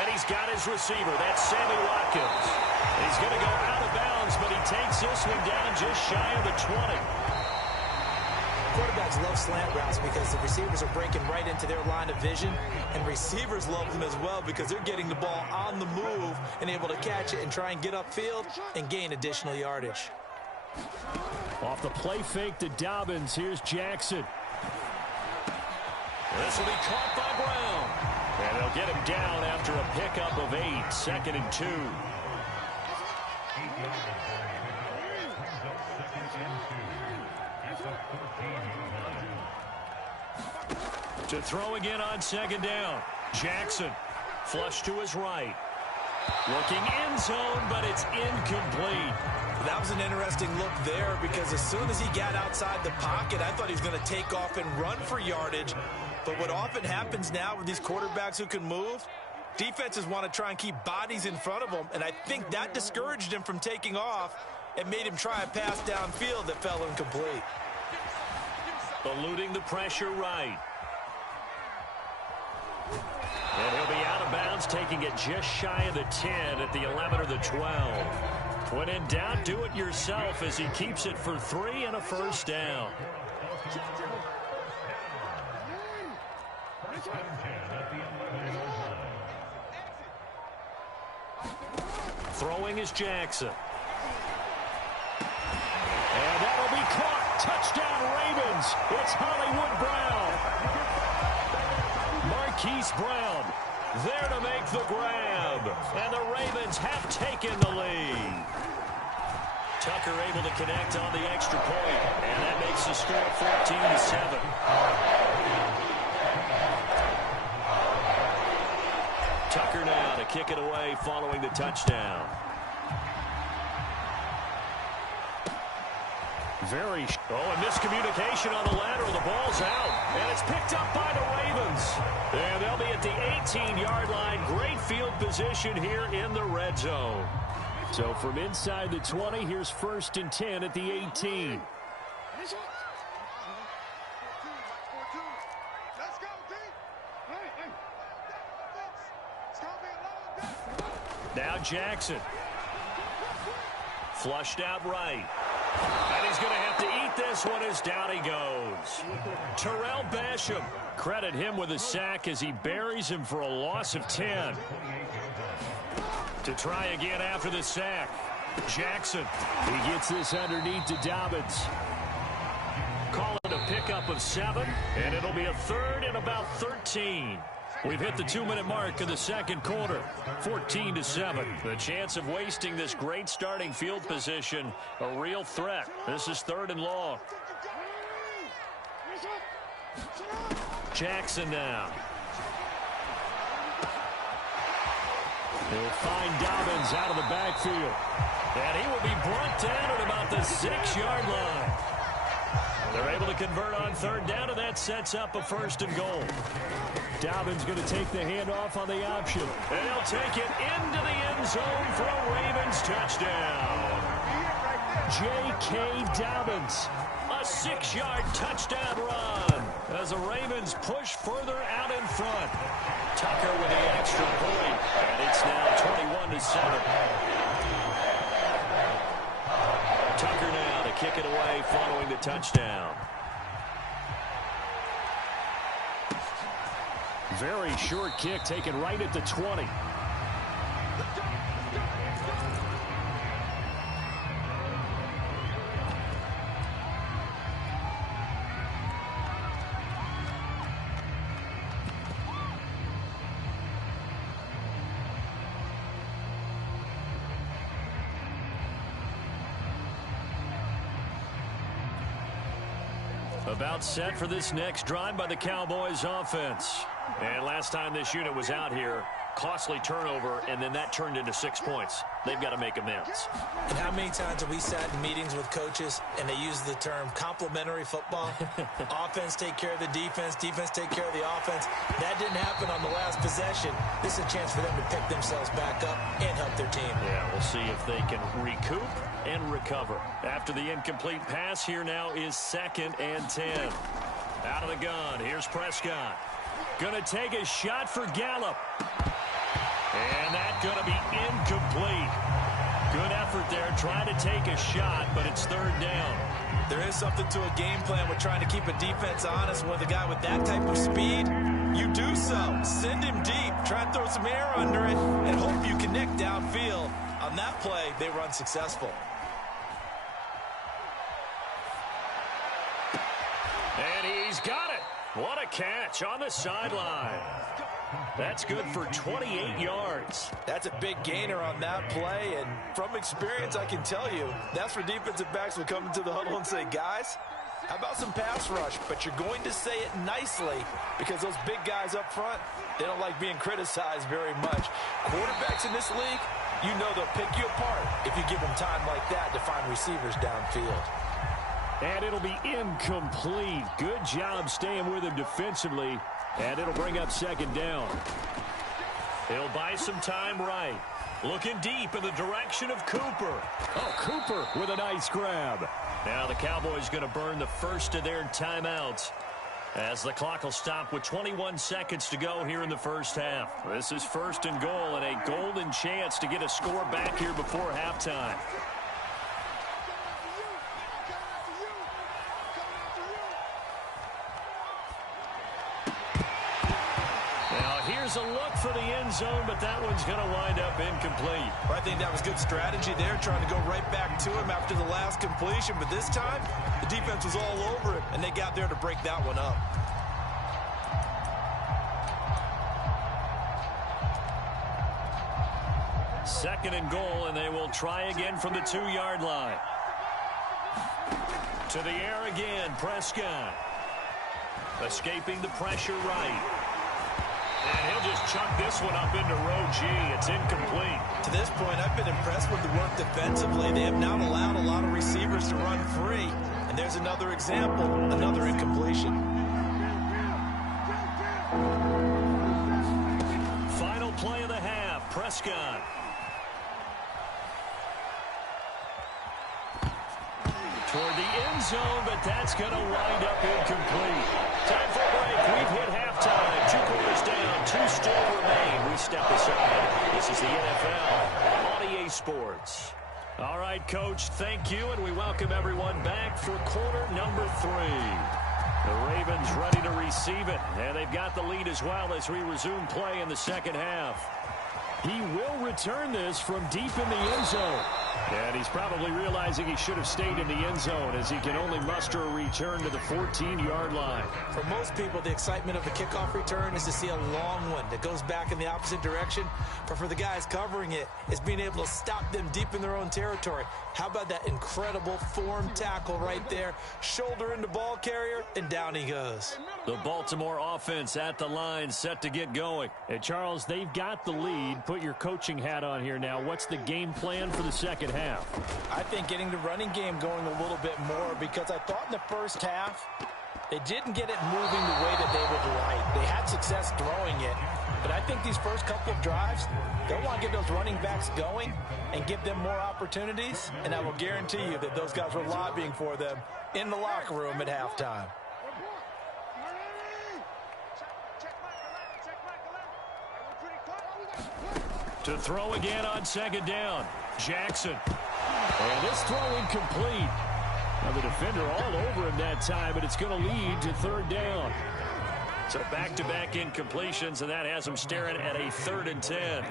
And he's got his receiver. That's Sammy Watkins. He's going to go out of bounds, but he takes this one down just shy of the 20. Quarterbacks love slant routes because the receivers are breaking right into their line of vision, and receivers love them as well because they're getting the ball on the move and able to catch it and try and get upfield and gain additional yardage. Off the play fake to Dobbins, here's Jackson. This will be caught by Brown. And they'll get him down after a pickup of 8, second and 2. To throw again on second down. Jackson, flush to his right. Looking end zone, but it's incomplete. That was an interesting look there because as soon as he got outside the pocket, I thought he was going to take off and run for yardage. But what often happens now with these quarterbacks who can move, defenses want to try and keep bodies in front of them, and I think that discouraged him from taking off and made him try a pass downfield that fell incomplete. Eluding the pressure right. And he'll be out of bounds, taking it just shy of the 10 at the 11 or the 12. When in doubt, do it yourself as he keeps it for 3 and a first down. Throwing is Jackson. And that'll be caught. Touchdown Ravens. It's Hollywood Brown. Marquise Brown there to make the grab. And the Ravens have taken the lead. Tucker able to connect on the extra point. And that makes the score 14-7. Tucker now to kick it away following the touchdown. And miscommunication on the lateral. The ball's out. And it's picked up by the Ravens. And they'll be at the 18-yard line. Great field position here in the red zone. So from inside the 20, here's 1st and 10 at the 18. Now Jackson. Flushed out right. And he's going to have to eat this one as down he goes. Terrell Basham. Credit him with a sack as he buries him for a loss of 10. To try again after the sack. Jackson. He gets this underneath to Dobbins. Call it a pickup of 7, and it'll be a 3rd and about 13. We've hit the 2-minute mark of the second quarter. 14-7. The chance of wasting this great starting field position, a real threat. This is 3rd and long. Jackson now. He'll find Dobbins out of the backfield. And he will be brought down at about the 6-yard line. They're able to convert on third down, and that sets up a 1st and goal. Dobbins going to take the handoff on the option. And he'll take it into the end zone for a Ravens touchdown. J.K. Dobbins. A 6-yard touchdown run as the Ravens push further out in front. Tucker with the extra point, and it's now 21-7. Tucker now to kick it away following the touchdown. Very short kick taken right at the 20. About set for this next drive by the Cowboys offense. And last time this unit was out here, costly turnover, and then that turned into 6 points. They've got to make amends. And how many times have we sat in meetings with coaches and they use the term complementary football? Offense take care of the defense, defense take care of the offense. That didn't happen on the last possession. This is a chance for them to pick themselves back up and help their team. Yeah, we'll see if they can recoup and recover. After the incomplete pass, here now is 2nd and 10. Out of the gun, here's Prescott. Gonna take a shot for Gallup. And that's going to be incomplete. Good effort there, trying to take a shot, but it's 3rd down. There is something to a game plan with trying to keep a defense honest. With a guy with that type of speed, you do so. Send him deep. Try and throw some air under it and hope you connect downfield. On that play, they were unsuccessful. And he's got it. What a catch on the sideline. That's good for 28 yards. That's a big gainer on that play, and from experience, I can tell you, that's where defensive backs will come into the huddle and say, guys, how about some pass rush? But you're going to say it nicely because those big guys up front, they don't like being criticized very much. Quarterbacks in this league, you know they'll pick you apart if you give them time like that to find receivers downfield. And it'll be incomplete. Good job staying with him defensively. And it'll bring up 2nd down. He'll buy some time right. Looking deep in the direction of Cooper. Oh, Cooper with a nice grab. Now the Cowboys going to burn the first of their timeouts as the clock will stop with 21 seconds to go here in the first half. This is 1st and goal and a golden chance to get a score back here before halftime. Here's a look for the end zone, but that one's going to wind up incomplete. I think that was good strategy there, trying to go right back to him after the last completion. But this time, the defense was all over him, and they got there to break that one up. Second and goal, and they will try again from the 2-yard line. To the air again, Prescott. Escaping the pressure right. And he'll just chuck this one up into row G. It's incomplete. To this point, I've been impressed with the work defensively. They have not allowed a lot of receivers to run free. And there's another example, another incompletion. Final play of the half, Prescott. Toward the end zone, but that's going to wind up incomplete. Time for a break. We've hit halftime. 2 quarters down. 2 still remain. We step aside. This is the NFL on EA Sports. All right, Coach, thank you, and we welcome everyone back for quarter number 3. The Ravens ready to receive it, and they've got the lead as well as we resume play in the second half. He will return this from deep in the end zone. And he's probably realizing he should have stayed in the end zone as he can only muster a return to the 14-yard line. For most people, the excitement of the kickoff return is to see a long one that goes back in the opposite direction. But for the guys covering it, it's being able to stop them deep in their own territory. How about that incredible form tackle right there? Shoulder into ball carrier, and down he goes. The Baltimore offense at the line, set to get going. And Charles, they've got the lead. Put your coaching hat on here now. What's the game plan for the second second half. I think getting the running game going a little bit more, because I thought in the first half they didn't get it moving the way that they would like. They had success throwing it, but I think these first couple of drives, they'll want to get those running backs going and give them more opportunities, and I will guarantee you that those guys were lobbying for them in the locker room at halftime. To throw again on second down, Jackson. And this throw incomplete. Now the defender all over him that time, but it's going to lead to third down. So back-to-back incompletions, and that has him staring at a 3rd and 10.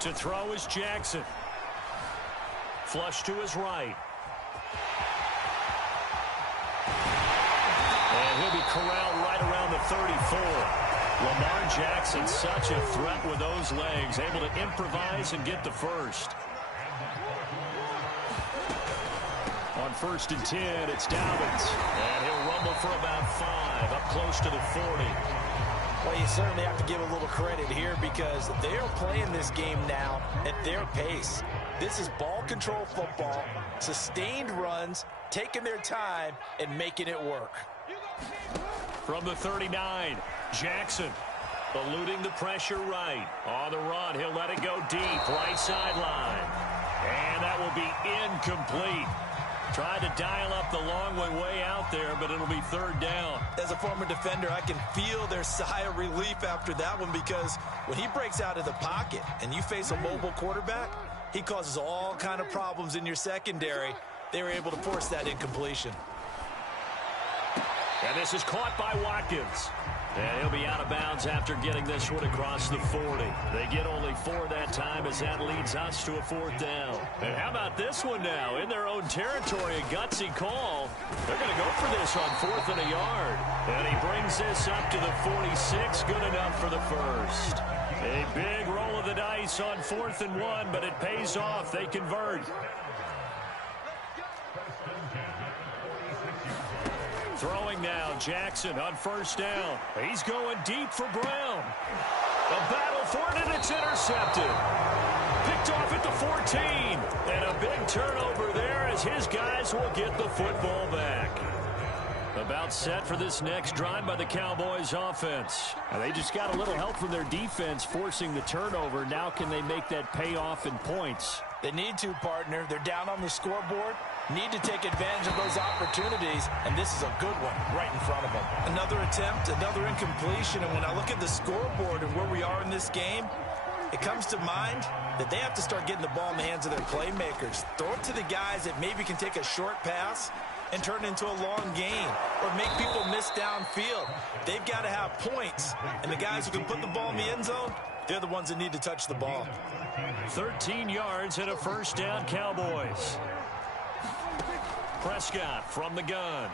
To throw is Jackson. Flush to his right. And he'll be corralled right around the 34. Lamar Jackson, such a threat with those legs, able to improvise and get the first. On 1st and 10, it's Dobbins. And he'll rumble for about 5, up close to the 40. Well, you certainly have to give a little credit here, because they are playing this game now at their pace. This is ball control football, sustained runs, taking their time, and making it work. From the 39, Jackson eluding the pressure right. On the run, he'll let it go deep, right sideline. And that will be incomplete. Tried to dial up the long way out there, but it'll be 3rd down. As a former defender, I can feel their sigh of relief after that one, because when he breaks out of the pocket and you face a mobile quarterback, he causes all kind of problems in your secondary. They were able to force that incompletion. And this is caught by Watkins. And he'll be out of bounds after getting this one across the 40. They get only 4 that time, as that leads us to a 4th down. And how about this one now? In their own territory, a gutsy call. They're going to go for this on 4th and a yard. And he brings this up to the 46. Good enough for the first. A big roll of the dice on 4th and 1, but it pays off. They convert. Throwing now, Jackson on 1st down. He's going deep for Brown. A battle for it, and it's intercepted. Picked off at the 14. And a big turnover there, as his guys will get the football back. About set for this next drive by the Cowboys offense. And they just got a little help from their defense forcing the turnover. Now can they make that pay off in points? They need to, partner. They're down on the scoreboard. Need to take advantage of those opportunities, and this is a good one right in front of them. Another attempt, another incompletion, and when I look at the scoreboard and where we are in this game, it comes to mind that they have to start getting the ball in the hands of their playmakers. Throw it to the guys that maybe can take a short pass and turn it into a long gain, or make people miss downfield. They've got to have points, and the guys who can put the ball in the end zone, they're the ones that need to touch the ball. 13 yards and a 1st down, Cowboys. Prescott from the gun.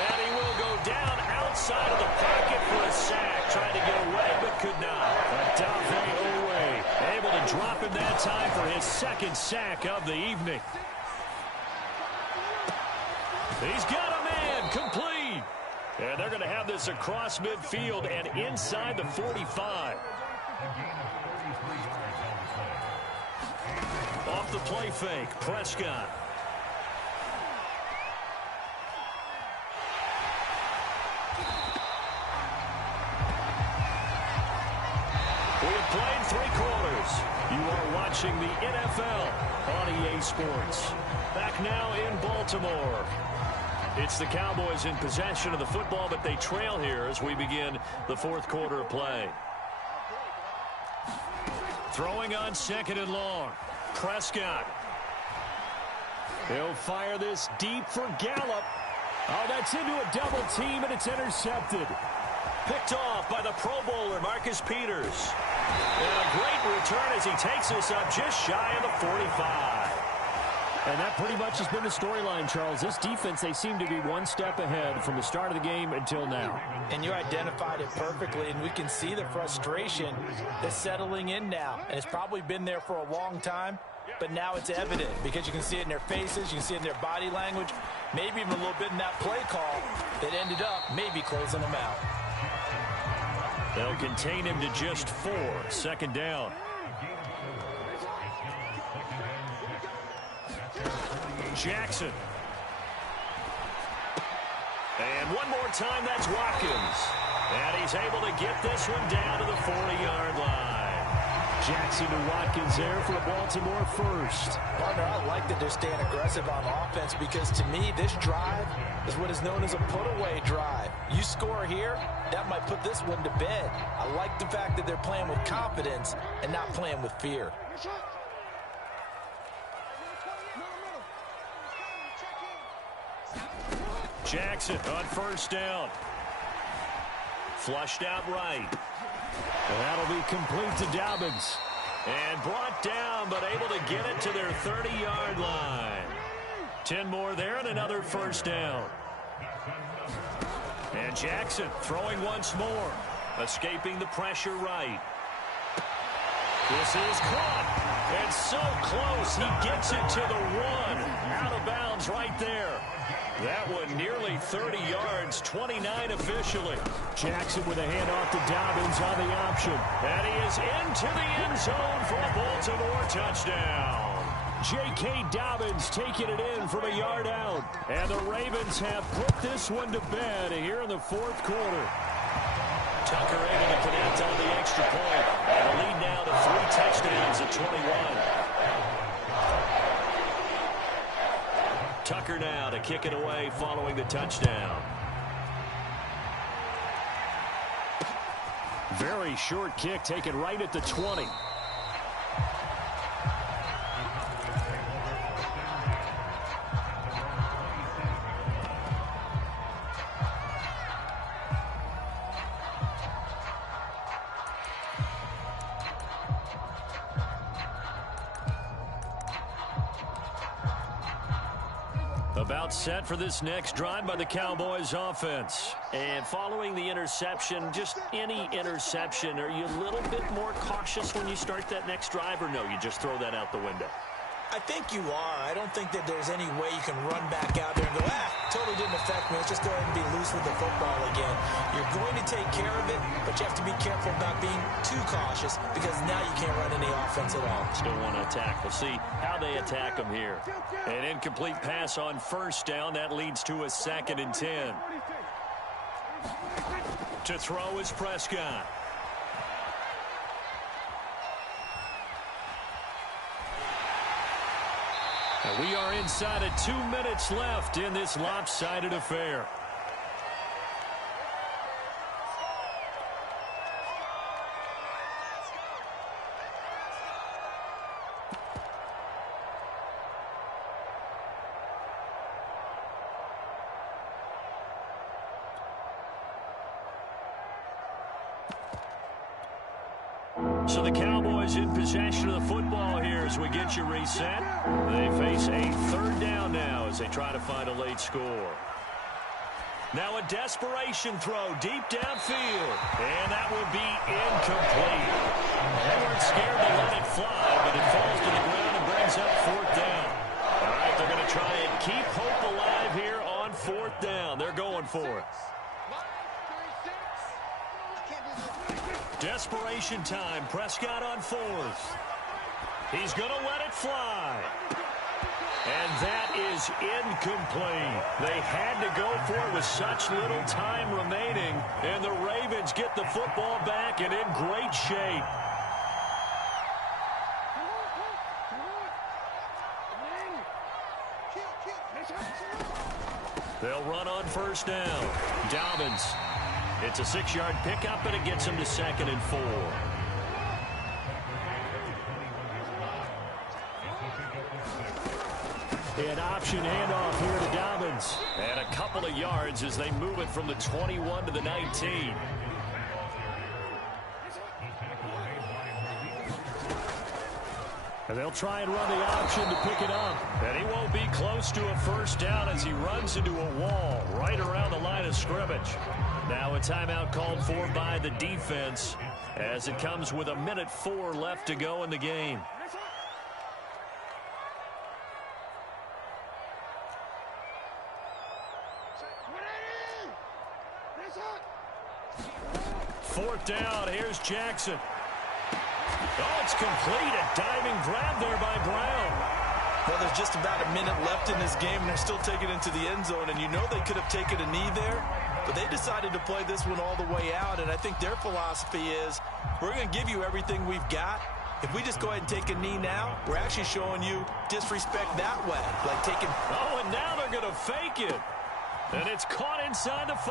And he will go down outside of the pocket for a sack. Tried to get away, but could not. Odafe Owe able to drop him that time for his 2nd sack of the evening. He's got a man, complete. And they're going to have this across midfield and inside the 45. Off the play fake, Prescott. We have played 3 quarters. You are watching the NFL on EA Sports. Back now in Baltimore. It's the Cowboys in possession of the football, but they trail here as we begin the 4th quarter of play. Throwing on 2nd and long. Prescott. He'll fire this deep for Gallup. Oh, that's into a double team, and it's intercepted. Picked off by the Pro Bowler, Marcus Peters. And a great return as he takes us up just shy of the 45. And that pretty much has been the storyline, Charles. This defense, they seem to be one step ahead from the start of the game until now. And you identified it perfectly, and we can see the frustration that's settling in now. And it's probably been there for a long time. but now it's evident because you can see it in their faces, you can see it in their body language, maybe even a little bit in that play call that ended up maybe closing them out. They'll contain him to just 4. Second down. Jackson. And one more time, that's Watkins. And he's able to get this one down to the 40-yard line. Jackson to Watkins there for a Baltimore first. Partner, I like that they're staying aggressive on offense because to me, this drive is what is known as a put-away drive. You score here, that might put this one to bed. I like the fact that they're playing with confidence and not playing with fear. Jackson on first down. Flushed out right. And that'll be complete to Dobbins. And brought down, but able to get it to their 30-yard line. 10 more there and another first down. And Jackson throwing once more. Escaping the pressure right. This is caught. And so close. He gets it to the 1. Out of bounds right there. That one nearly 30 yards, 29 officially. Jackson with a handoff to Dobbins on the option. And he is into the end zone for a Baltimore touchdown. J.K. Dobbins taking it in from a yard out. And the Ravens have put this one to bed here in the fourth quarter. Tucker able to connect on the extra point. And a lead now to 3 touchdowns at 21. Tucker now to kick it away following the touchdown. Very short kick taken right at the 20. About set for this next drive by the Cowboys offense. And following the interception, just any interception, are you a little bit more cautious when you start that next drive, or no, you just throw that out the window? I think you are. I don't think that there's any way you can run back out there and go, totally didn't affect me. Let's just go ahead and be loose with the football again. You're going to take care of it, but you have to be careful about being too cautious because now you can't run any offense at all. Still want to attack. We'll see how they attack them here. An incomplete pass on first down. That leads to a 2nd and 10. To throw is Prescott. And we are inside of 2 minutes left in this lopsided affair. So the Cowboys in possession of the football here as we get you reset. They face a 3rd down now as they try to find a late score. Now a desperation throw deep downfield. And that will be incomplete. They weren't scared to let it fly, but it falls to the ground and brings up 4th down. All right, they're going to try and keep hope alive here on 4th down. They're going for it. Desperation time. Prescott on 4th. He's going to let it fly. And that is incomplete. They had to go for it with such little time remaining. And the Ravens get the football back and in great shape. They'll run on first down. Dobbins. It's a 6-yard pickup, and it gets him to 2nd and 4. An option handoff here to Dobbins. And a couple of yards as they move it from the 21 to the 19. And they'll try and run the option to pick it up. And he won't be close to a 1st down as he runs into a wall right around the line of scrimmage. Now a timeout called for by the defense as it comes with 1:04 left to go in the game. Fourth down. Here's Jackson. Oh, it's complete. A diving grab there by Brown. Well, there's just about a minute left in this game, and they're still taking it into the end zone. And you know they could have taken a knee there, but they decided to play this one all the way out. And I think their philosophy is, we're going to give you everything we've got. If we just go ahead and take a knee now, we're actually showing you disrespect that way. Like taking... Oh, and now they're going to fake it. And it's caught inside the 5.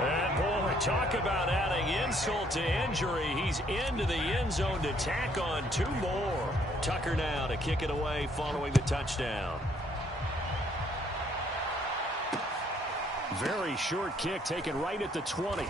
And, boy, talk about adding insult to injury. He's into the end zone to tack on 2 more. Tucker now to kick it away following the touchdown. Very short kick taken right at the 20.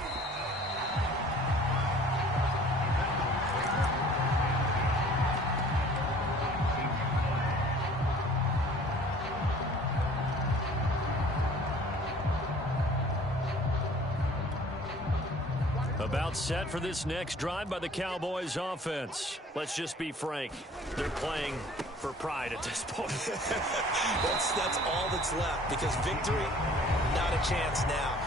About set for this next drive by the Cowboys offense. Let's just be frank. They're playing for pride at this point. that's all that's left, because victory, not a chance now.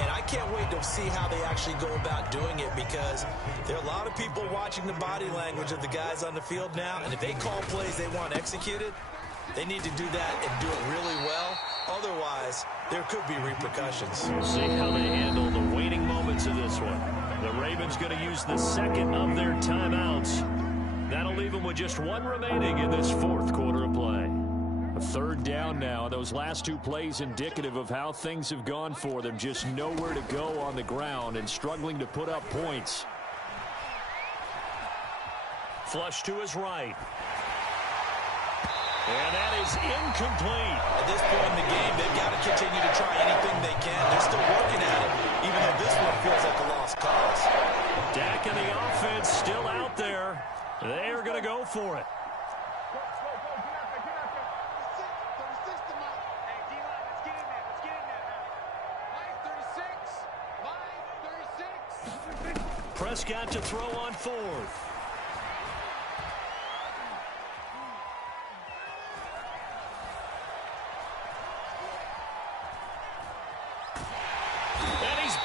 And I can't wait to see how they actually go about doing it, because there are a lot of people watching the body language of the guys on the field now, and if they call plays they want executed, they need to do that and do it really well. Otherwise, there could be repercussions. We'll see how they handle the waiting moments of this one. The Ravens going to use the second of their timeouts. That'll leave them with just 1 remaining in this 4th quarter of play. A 3rd down now. Those last 2 plays indicative of how things have gone for them. Just nowhere to go on the ground and struggling to put up points. Flush to his right. And that is incomplete. At this point in the game, they've got to continue to try anything they can. They're still working at it, even though this one feels like a lost cause. Dak and the offense still out there. They are going to go for it. Prescott to throw on 4th.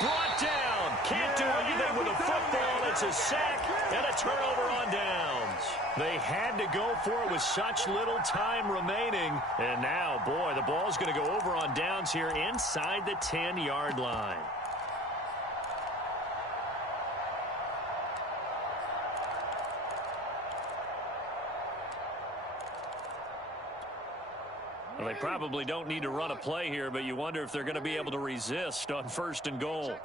Brought down. Can't do anything with a football. It's a sack and a turnover on downs. They had to go for it with such little time remaining. And now, boy, the ball's going to go over on downs here inside the 10-yard line. Well, they probably don't need to run a play here, but you wonder if they're going to be able to resist on 1st and goal.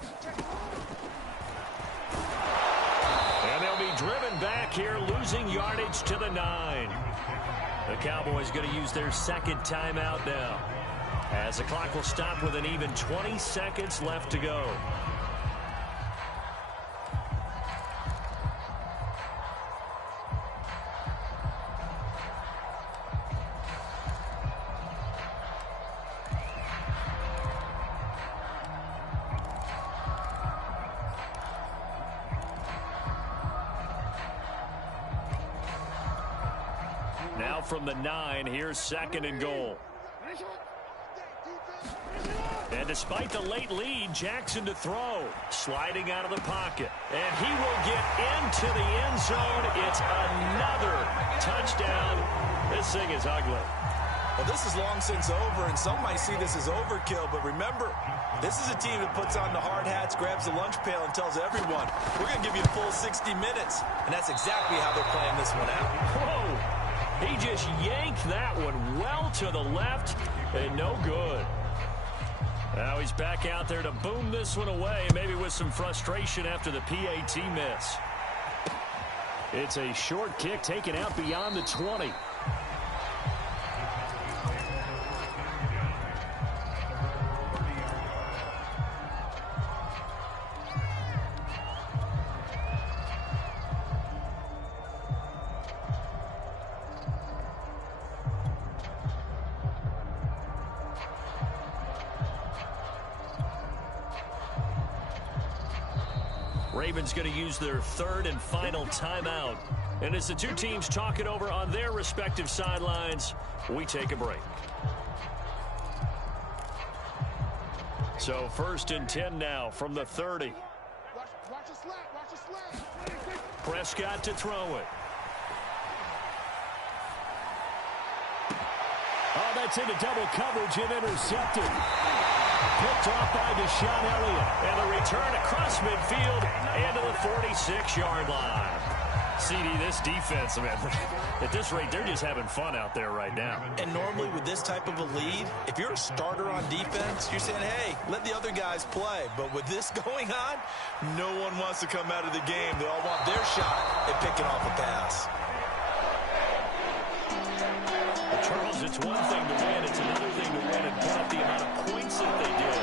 And they'll be driven back here, losing yardage to the 9. The Cowboys going to use their 2nd timeout now, as the clock will stop with an even 20 seconds left to go. Now from the 9, here's 2nd and goal. And despite the late lead, Jackson to throw. Sliding out of the pocket. And he will get into the end zone. It's another touchdown. This thing is ugly. Well, this is long since over, and some might see this as overkill. But remember, this is a team that puts on the hard hats, grabs the lunch pail, and tells everyone, we're going to give you a full 60 minutes. And that's exactly how they're playing this one out. Whoa! He just yanked that one well to the left, and no good. Now he's back out there to boom this one away, maybe with some frustration after the PAT miss. It's a short kick taken out beyond the 20. Ravens going to use their 3rd and final timeout. And as the 2 teams talk it over on their respective sidelines, we take a break. So 1st and 10 now from the 30. Watch a slap. Watch a slap. Prescott to throw it. Oh, that's into double coverage and intercepted. Picked off by Deshaun Elliott. And the return across midfield into the 46-yard line. CD, this defense, man, at this rate, they're just having fun out there right now. And normally with this type of a lead, if you're a starter on defense, you're saying, hey, let the other guys play. But with this going on, no one wants to come out of the game. They all want their shot at picking off a pass. Well, Charles, it's one thing to win. It's another thing to win and put up the amount of points that they did.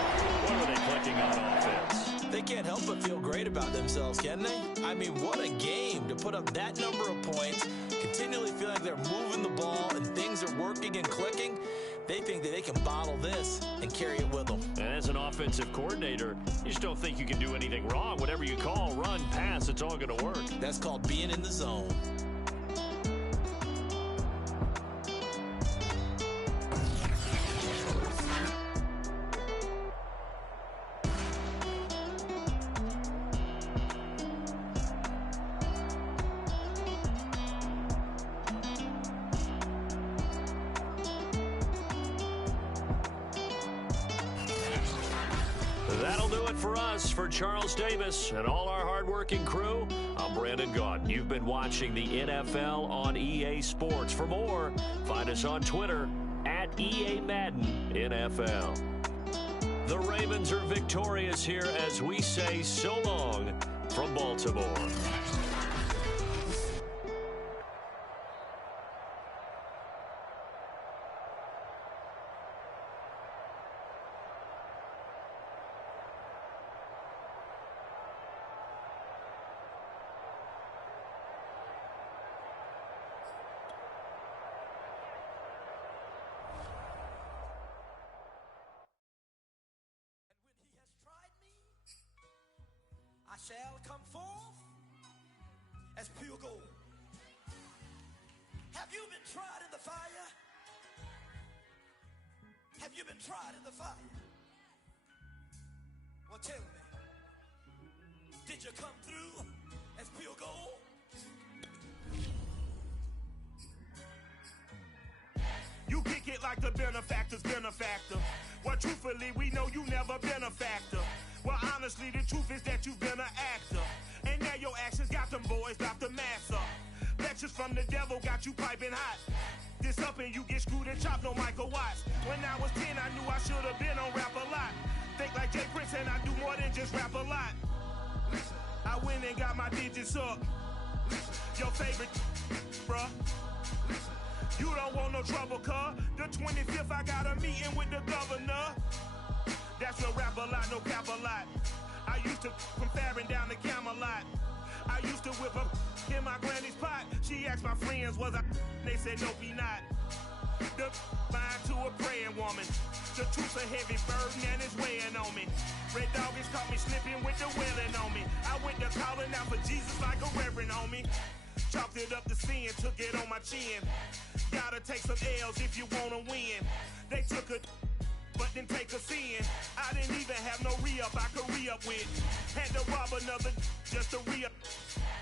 What are they clicking on offense? They can't help but feel great about themselves, can they? I mean, what a game to put up that number of points, continually feel like they're moving the ball and things are working and clicking. They think that they can bottle this and carry it with them. And as an offensive coordinator, you just don't think you can do anything wrong. Whatever you call, run, pass, it's all going to work. That's called being in the zone. That'll do it for us. For Charles Davis and all our hardworking crew, I'm Brandon Gaudin. You've been watching the NFL on EA Sports. For more, find us on Twitter at EA Madden NFL. The Ravens are victorious here as we say so long from Baltimore. Shall come forth as pure gold. Have you been tried in the fire? Have you been tried in the fire? Well, tell me, did you come through as pure gold? You kick it like the benefactor's benefactor. Well, truthfully, we know you never been a factor. Well, honestly, the truth is that you've been an actor. And now your actions got them boys about to mass up. Lectures from the devil got you piping hot. This up and you get screwed and chopped, no Michael Watts. When I was 10, I knew I should have been on rap a lot. Think like Jay Prince and I do more than just rap a lot. I went and got my digits up. Your favorite, bruh. You don't want no trouble, cuz. The 25th, I got a meeting with the governor. That's your rap a lot, no cap a lot. I used to from Farron down to Camelot. I used to whip up in my granny's pot. She asked my friends, was I? They said, no, be not. The mind to a praying woman. The truth's a heavy burden and it's weighing on me. Red Doggies caught me slipping with the wailing on me. I went to calling out for Jesus like a reverend on me. Chalked it up to sin, took it on my chin. Gotta take some L's if you wanna win. They took a but then take a sin. I didn't even have no re-up I could re-up with. Had to rob another just to re-up.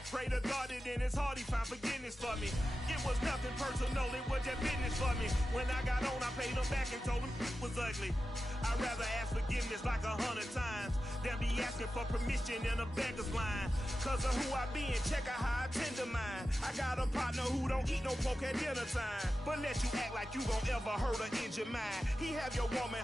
Pray to God that in his heart he found forgiveness for me. It was nothing personal, it was just business for me. When I got on, I paid him back and told him it was ugly. I'd rather ask forgiveness like 100 times than be asking for permission in a beggar's line. Cause of who I be and check out how I tend to mine. I got a partner who don't eat no pork at dinner time, but let you act like you gon' ever hurt or injure mine. He have your woman,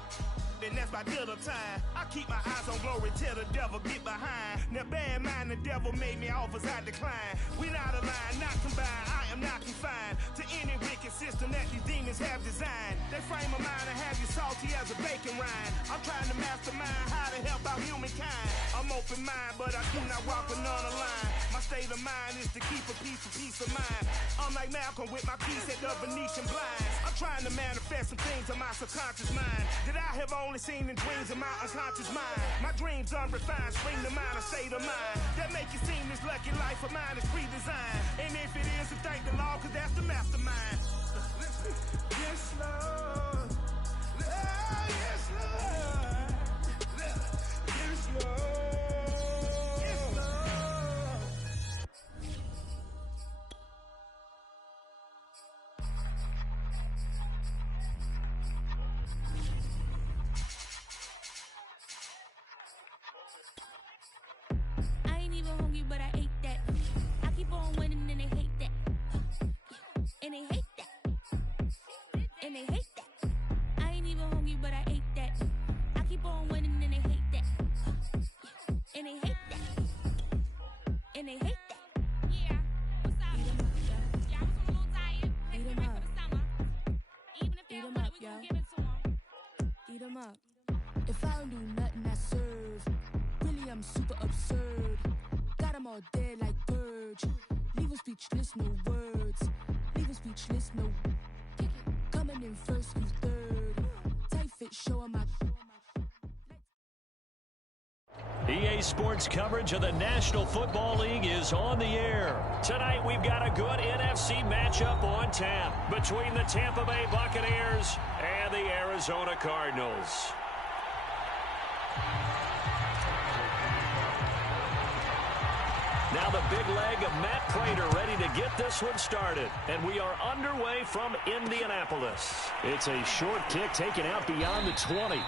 and that's by dinner time. I keep my eyes on glory till the devil get behind. Now bear in mind the devil made me offers I decline. We not aligned, not combined, I am not confined to any wicked system that these demons have designed. They frame a mind and have you salty as a bacon rind. I'm trying to mastermind how to help out humankind. I'm open mind, but I do not walk another line. My state of mind is to keep a peace of mind. I'm like Malcolm with my piece at the Venetian blinds. I'm trying to manifest some things in my subconscious mind that I have only seen in dreams in my unconscious mind. My dreams unrefined, spring to mind, a state of mind that make it seem this lucky life of mine is pre-designed. And if it is, then thank the Lord, cause that's the mastermind. Yes, Lord. Yes, Lord. Yes, Lord. Yes, Lord. If I don't do nothing, I serve. Really, I'm super absurd. Got them all dead like purge. Leave 'em speechless, no words. Leave 'em speechless, no. Coming in first, who's third? Tight fit, show 'em my. EA Sports coverage of the National Football League is on the air. Tonight we've got a good NFC matchup on tap between the Tampa Bay Buccaneers and the Arizona Cardinals. Now the big leg of Matt Prater ready to get this one started. And we are underway from Indianapolis. It's a short kick taken out beyond the 20.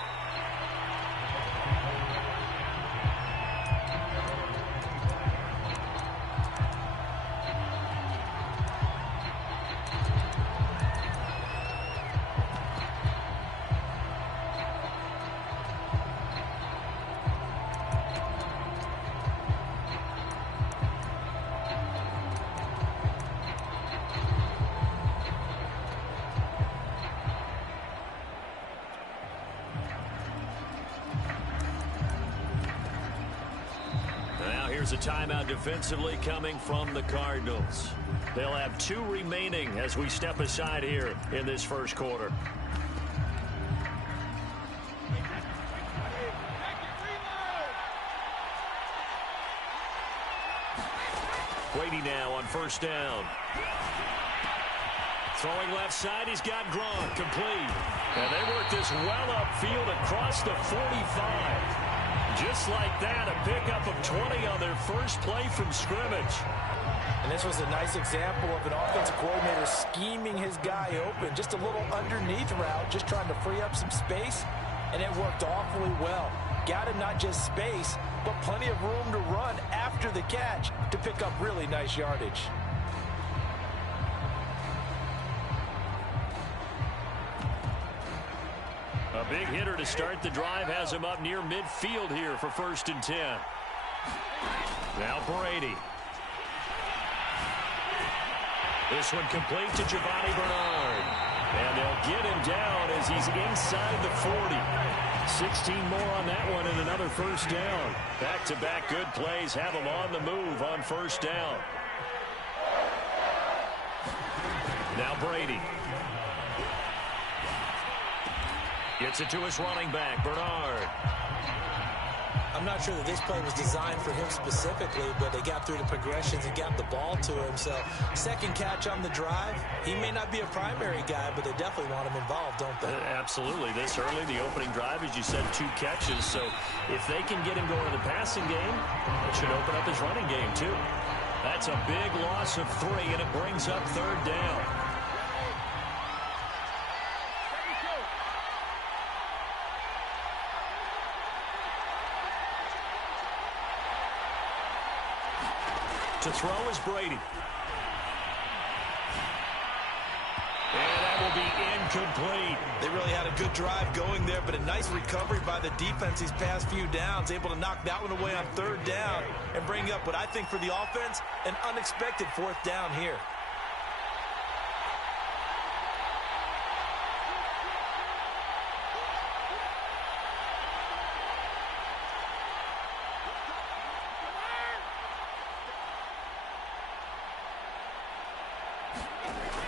Here's a timeout defensively coming from the Cardinals. They'll have 2 remaining as we step aside here in this first quarter. Brady now on first down. Throwing left side, he's got Gronk, complete. And they work this well upfield across the 45. Just like that, a pickup of 20 on their first play from scrimmage. And this was a nice example of an offensive coordinator scheming his guy open. Just a little underneath route, just trying to free up some space, and it worked awfully well. Got him not just space, but plenty of room to run after the catch to pick up really nice yardage. A big hitter to start the drive has him up near midfield here for 1st and 10. Now Brady. This one complete to Giovanni Bernard. And they'll get him down as he's inside the 40. 16 more on that one and another first down. Back-to-back good plays have him on the move on first down. Now Brady. Gets it to his running back, Bernard. I'm not sure that this play was designed for him specifically, but they got through the progressions and got the ball to him. So, second catch on the drive. He may not be a primary guy, but they definitely want him involved, don't they? Absolutely. This early, the opening drive, as you said, 2 catches. So, if they can get him going in the passing game, it should open up his running game, too. That's a big loss of 3, and it brings up 3rd down. To throw is Brady. And that will be incomplete. They really had a good drive going there, but a nice recovery by the defense these past few downs, able to knock that one away on 3rd down and bring up what I think for the offense, an unexpected 4th down here.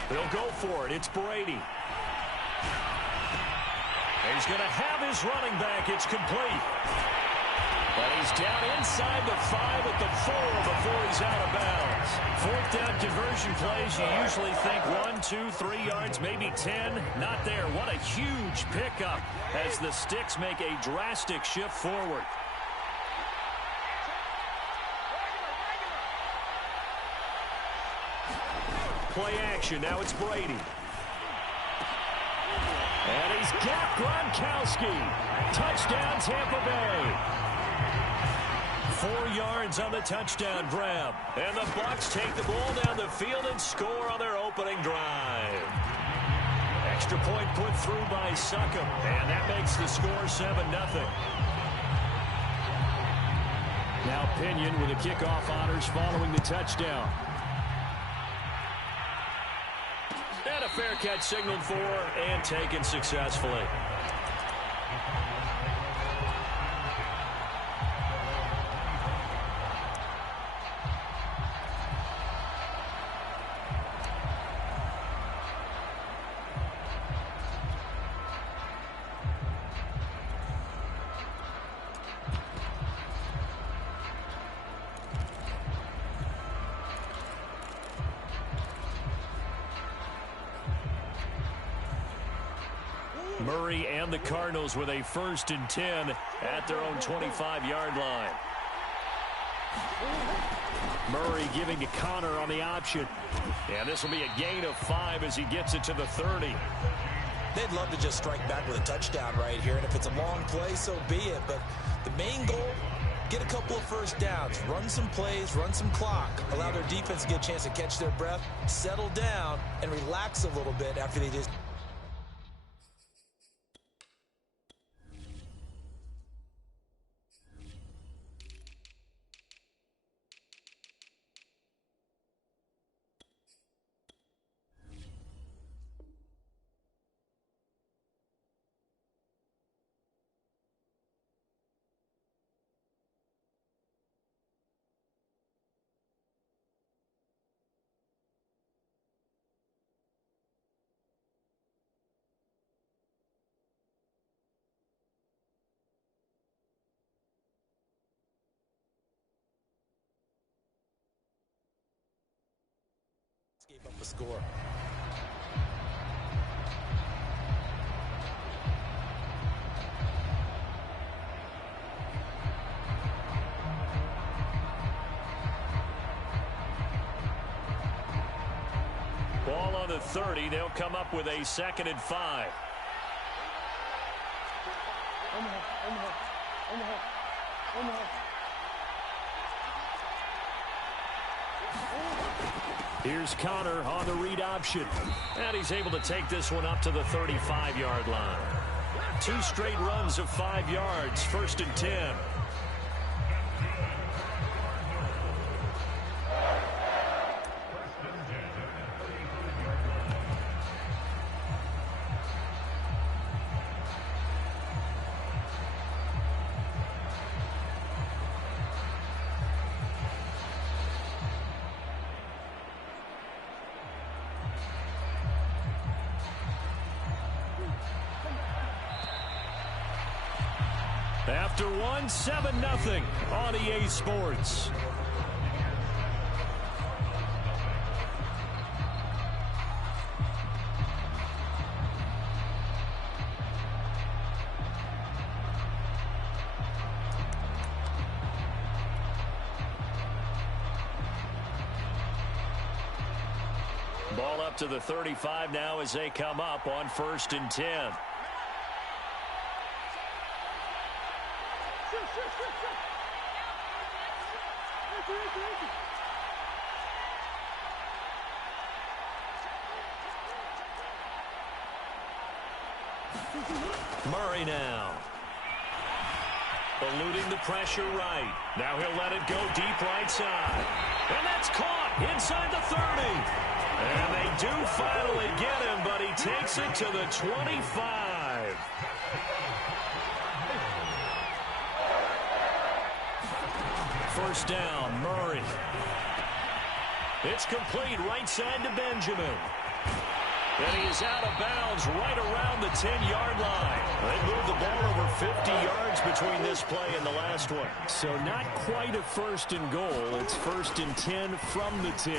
They'll go for it. It's Brady. He's going to have his running back. It's complete. But he's down inside the 5 at the 4 before he's out of bounds. 4th down conversion plays, you usually think 1, 2, 3 yards, maybe 10. Not there. What a huge pickup as the Sticks make a drastic shift forward. Play action. Now it's Brady. And he's got Gronkowski. Touchdown, Tampa Bay. 4 yards on the touchdown grab. And the Bucs take the ball down the field and score on their opening drive. Extra point put through by Succop. And that makes the score 7-0. Now Pinion with the kickoff honors following the touchdown. And a fair catch signaled for and taken successfully. Murray and the Cardinals with a 1st and 10 at their own 25-yard line. Murray giving to Connor on the option. And this will be a gain of 5 as he gets it to the 30. They'd love to just strike back with a touchdown right here, and if it's a long play, so be it. But the main goal, get a couple of first downs, run some plays, run some clock, allow their defense to get a chance to catch their breath, settle down, and relax a little bit after they just... Gave up a score. Ball on the 30. They'll come up with a 2nd and 5. Here's Connor on the read option. And he's able to take this one up to the 35-yard line. 2 straight runs of 5 yards, 1st and 10. After one, 7-0 on EA Sports. Ball up to the 35 now as they come up on 1st and 10. Murray now. Eluding the pressure right. Now he'll let it go deep right side. And that's caught inside the 30. And they do finally get him, but he takes it to the 25. First down, Murray. It's complete right side to Benjamin. And he is out of bounds right around the 10-yard line. They moved the ball over 50 yards between this play and the last one. So not quite a 1st and goal. It's 1st and 10 from the 10.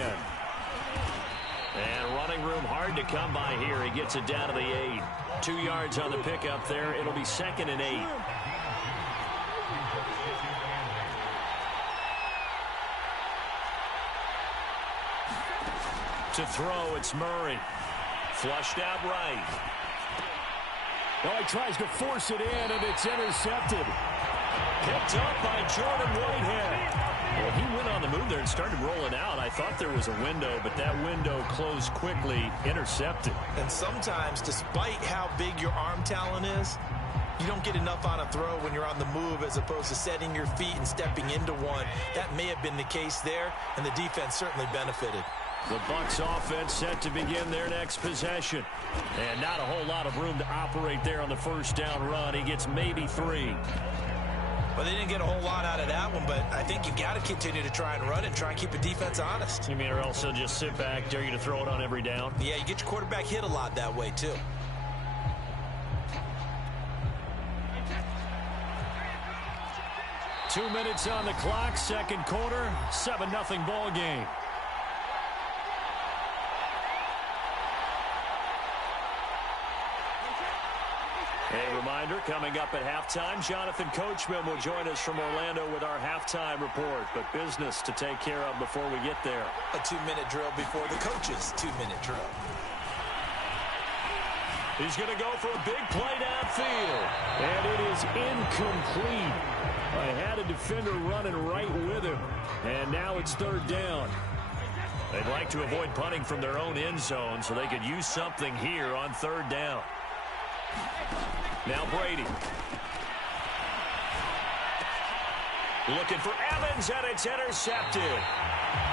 And running room hard to come by here. He gets it down to the 8. 2 yards on the pickup there. It'll be 2nd and 8. To throw, it's Murray. Flushed out right. Oh, he tries to force it in, and it's intercepted. Picked up by Jordan Whitehead. Well, he went on the move there and started rolling out. I thought there was a window, but that window closed quickly. Intercepted. And sometimes, despite how big your arm talent is, you don't get enough on a throw when you're on the move as opposed to setting your feet and stepping into one. That may have been the case there, and the defense certainly benefited. The Bucs offense set to begin their next possession. And not a whole lot of room to operate there on the first down run. He gets maybe 3. Well, they didn't get a whole lot out of that one, but I think you've got to continue to try and run and try and keep the defense honest. You mean, or else they'll just sit back, dare you to throw it on every down? Yeah, you get your quarterback hit a lot that way, too. Two minutes on the clock, second quarter, 7-0 ball game. coming up at halftime. Jonathan Coachman will join us from Orlando with our halftime report. But business to take care of before we get there. A 2-minute drill before the coach's 2-minute drill. He's going to go for a big play downfield. And it is incomplete. I had a defender running right with him. And now it's third down. They'd like to avoid punting from their own end zone so they could use something here on third down. Now Brady. Looking for Evans, and it's intercepted.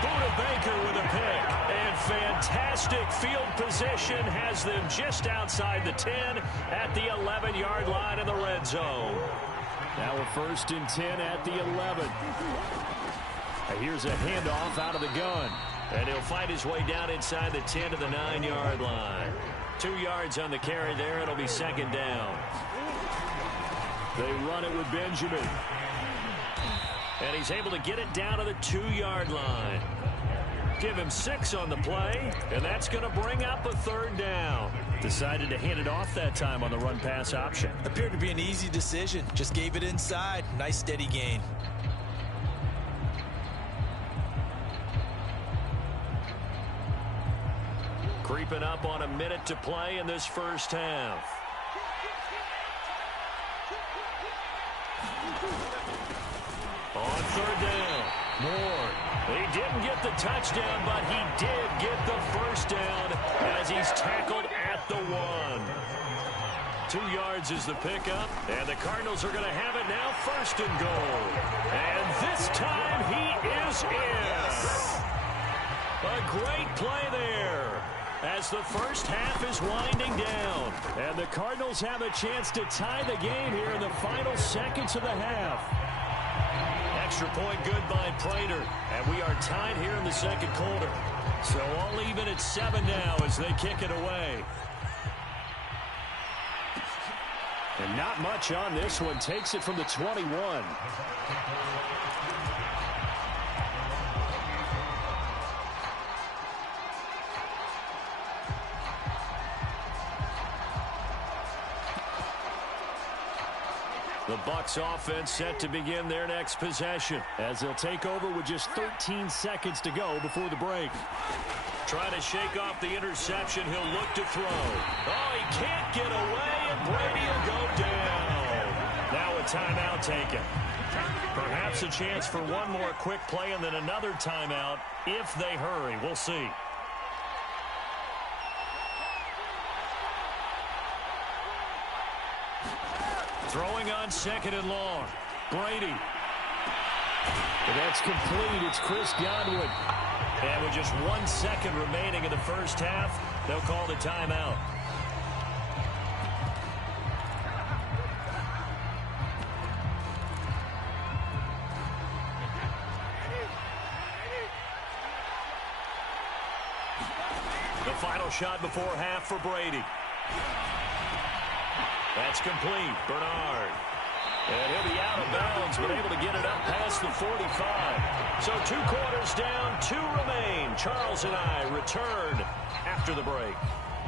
Buda Baker with a pick. And fantastic field position has them just outside the 10 at the 11-yard line in the red zone. Now we're first and 10 at the 11. Here's a handoff out of the gun. And he'll find his way down inside the 10 to the 9-yard line. 2 yards on the carry there. It'll be second down. They run it with Benjamin. And he's able to get it down to the 2-yard line. Give him 6 on the play, and that's going to bring up a third down. Decided to hand it off that time on the run-pass option. Appeared to be an easy decision. Just gave it inside. Nice steady gain. Creeping up on a minute to play in this first half. On third down, Moore. He didn't get the touchdown, but he did get the first down as he's tackled at the 1. 2 yards is the pickup, and the Cardinals are going to have it now first and goal. And this time he is in. A great play there as the first half is winding down. And the Cardinals have a chance to tie the game here in the final seconds of the half. Extra point good by Prater. And we are tied here in the second quarter. So all even at 7 now as they kick it away. And not much on this one. Takes it from the 21. The Bucs offense set to begin their next possession as they'll take over with just 13 seconds to go before the break. Trying to shake off the interception. He'll look to throw. Oh, he can't get away, and Brady will go down. Now a timeout taken. Perhaps a chance for one more quick play and then another timeout if they hurry. We'll see. Throwing on second and long. Brady. And that's complete. It's Chris Godwin. And with just 1 second remaining in the first half, they'll call the timeout. The final shot before half for Brady. That's complete. Bernard. And he'll be out of bounds, but able to get it up past the 45. So 2 quarters down, 2 remain. Charles and I return after the break.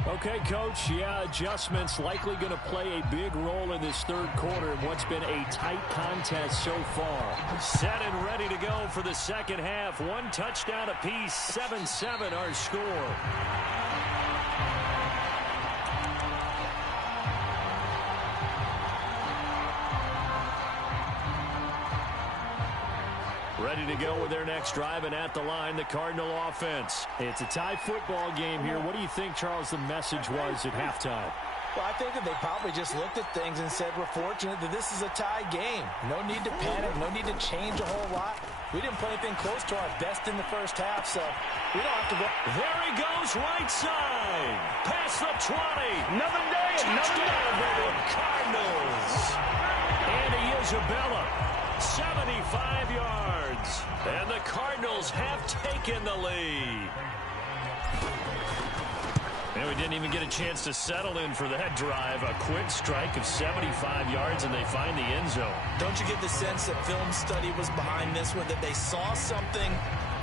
Okay, Coach. Yeah, adjustments likely going to play a big role in this third quarter in what's been a tight contest so far. Set and ready to go for the second half. 1 touchdown apiece. 7-7 our score. Ready to go with their next drive, and at the line, the Cardinal offense. It's a tie football game here. What do you think, Charles, the message was at halftime? Well, I think that they probably just looked at things and said, we're fortunate that this is a tie game. No need to panic, no need to change a whole lot. We didn't play anything close to our best in the first half, so we don't have to go. There he goes, right side. Past the 20. Another day, touchdown for the Cardinals. Andy Isabella, 75 yards. And the Cardinals have taken the lead. And we didn't even get a chance to settle in for that drive. A quick strike of 75 yards, and they find the end zone. Don't you get the sense that film study was behind this one, that they saw something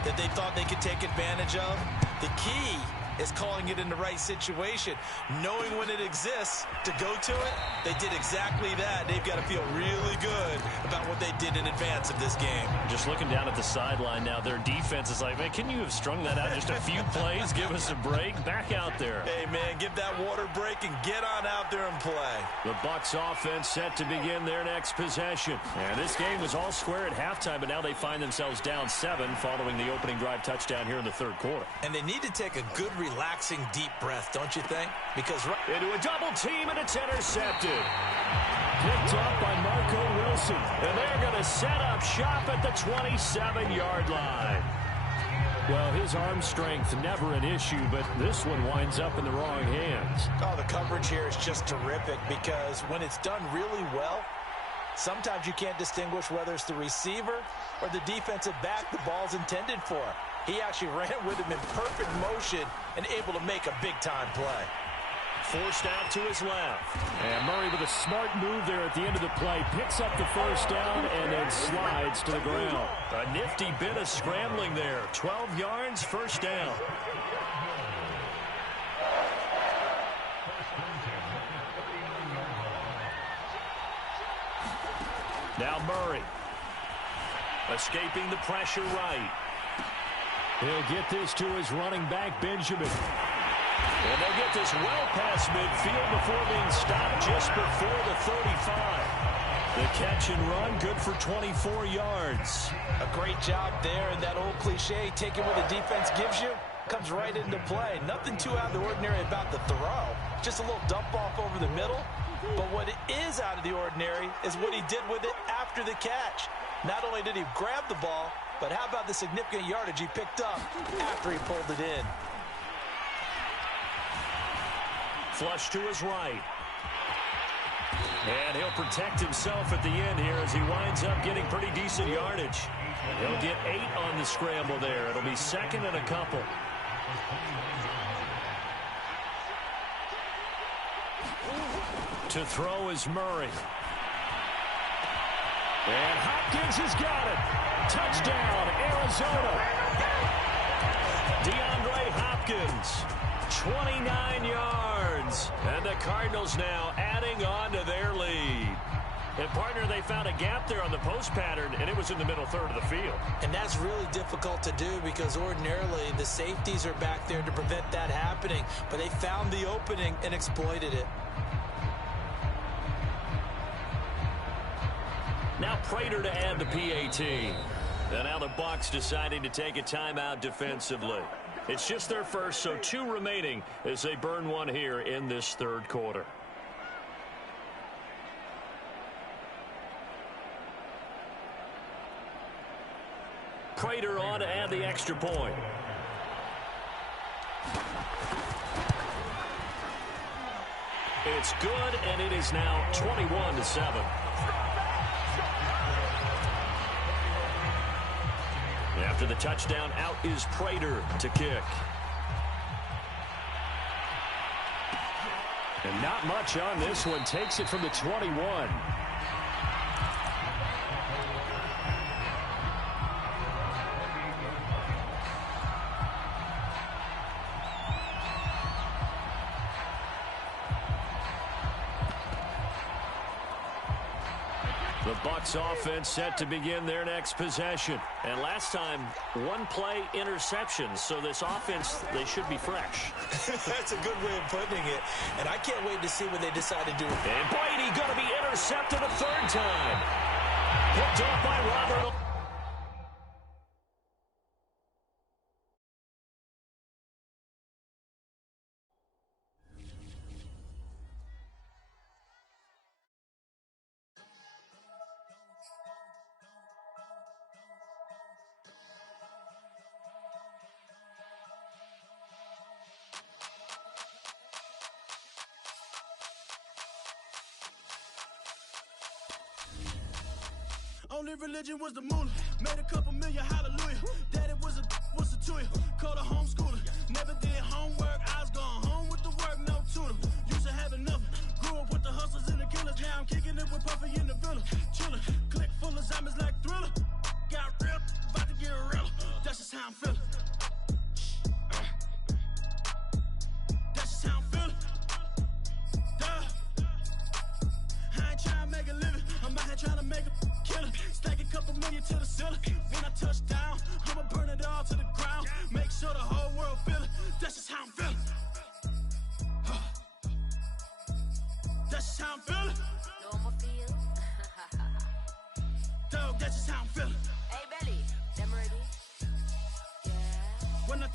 that they thought they could take advantage of? The key is calling it in the right situation. Knowing when it exists to go to it, they did exactly that. They've got to feel really good about what they did in advance of this game. Just looking down at the sideline now, their defense is like, man, can you have strung that out just a few plays? Give us a break. Back out there. Hey, man, give that water break and get on out there and play. The Bucs offense set to begin their next possession. And this game was all square at halftime, but now they find themselves down 7 following the opening drive touchdown here in the third quarter. And they need to take a good, relaxing, deep breath, don't you think? Because into a double team, and it's intercepted. Picked up by Marco Wilson. And they're going to set up shop at the 27-yard line. Well, his arm strength never an issue, but this one winds up in the wrong hands. Oh, the coverage here is just terrific because when it's done really well, sometimes you can't distinguish whether it's the receiver or the defensive back the ball's intended for. He actually ran with him in perfect motion and able to make a big-time play. Forced out to his left. And Murray with a smart move there at the end of the play. Picks up the first down and then slides to the ground. A nifty bit of scrambling there. 12 yards, first down. Now Murray. Escaping the pressure right. He'll get this to his running back, Benjamin. And they'll get this well past midfield before being stopped just before the 35. The catch and run, good for 24 yards. A great job there, and that old cliche, taking what the defense gives you, comes right into play. Nothing too out of the ordinary about the throw. Just a little dump off over the middle. But what is out of the ordinary is what he did with it after the catch. Not only did he grab the ball, but how about the significant yardage he picked up after he pulled it in. Flush to his right. And he'll protect himself at the end here as he winds up getting pretty decent yardage. He'll get 8 on the scramble there. It'll be second and a couple. To throw is Murray. And Hopkins has got it. Touchdown, Arizona. DeAndre Hopkins, 29 yards. And the Cardinals now adding on to their lead. And, partner, they found a gap there on the post pattern, and it was in the middle third of the field. And that's really difficult to do because ordinarily the safeties are back there to prevent that happening. But they found the opening and exploited it. Now Prater to add the PAT. And now the Bucs deciding to take a timeout defensively. It's just their first, so 2 remaining as they burn one here in this third quarter. Prater on to add the extra point. It's good, and it is now 21-7. After the touchdown, out is Prater to kick. And not much on this one. Takes it from the 21. The Bucs offense set to begin their next possession. And last time, 1 play interception. So this offense, they should be fresh. That's a good way of putting it. And I can't wait to see what they decide to do. And Brady going to be intercepted a 3rd time. Picked off by Robert. Only religion was the moolah. Made a couple million, hallelujah. Daddy was a tutor. Called a homeschooler. Never did homework. I was going home with the work, no tutor. Used to have enough. Grew up with the hustlers and the killers. Now I'm kicking it with Puffy in the villa. Chiller. Click full of zombies like Thriller. Got real. About to get real. That's just how I'm feeling.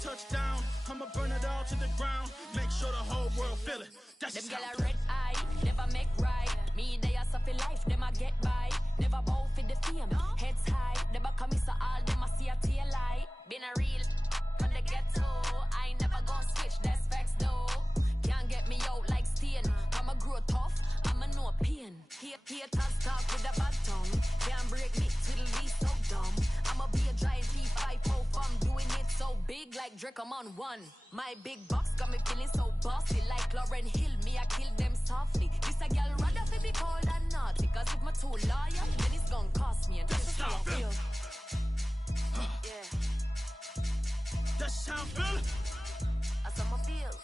touch down, I'ma burn it all to the ground. Make sure the whole world feel it. That's them just girl how a red eye, never make right. Me, they are suffer life, them a get by. Never bow for the fame, heads high. Never come so all them a see a tail light. Been a real from the ghetto. I ain't never gon' switch, that's facts though. Can't get me out like Stain. I'ma grow tough, I'ma know pain. Haters talk with a bad tongue. Can't break me, twiddle be so dumb. I'ma be a giant P5 from doing it so big like Drake, I'm on one. My big box got me feeling so bossy like Lauren Hill. Me, I kill them softly. This a girl rather fi be cold and naughty. Cause if my too loyal, then it's gonna cost me. And that's how I feel. Yeah. That's how I feel. That's how I feel.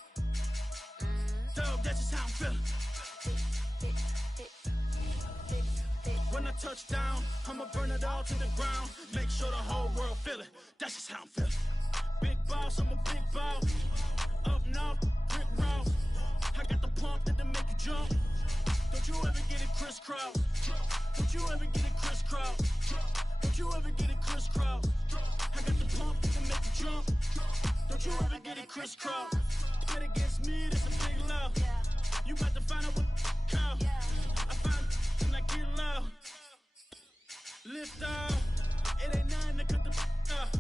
Dog, that's just how I'm feeling. When I touch down, I'ma burn it all to the ground. Make sure the whole world feel it. That's just how I'm feeling. Big boss, I'm a big boss. Up north, brick ross. I got the pump that'll make you jump. Don't you ever get it crisscross. Don't you ever get it crisscross. Don't you ever get it crisscross. I got the pump that'll make you jump. Don't you ever get it crisscross. Bet against me, that's a big love. You about to find out what call. I find and I get loud. Lift off. It ain't nothing to cut the off.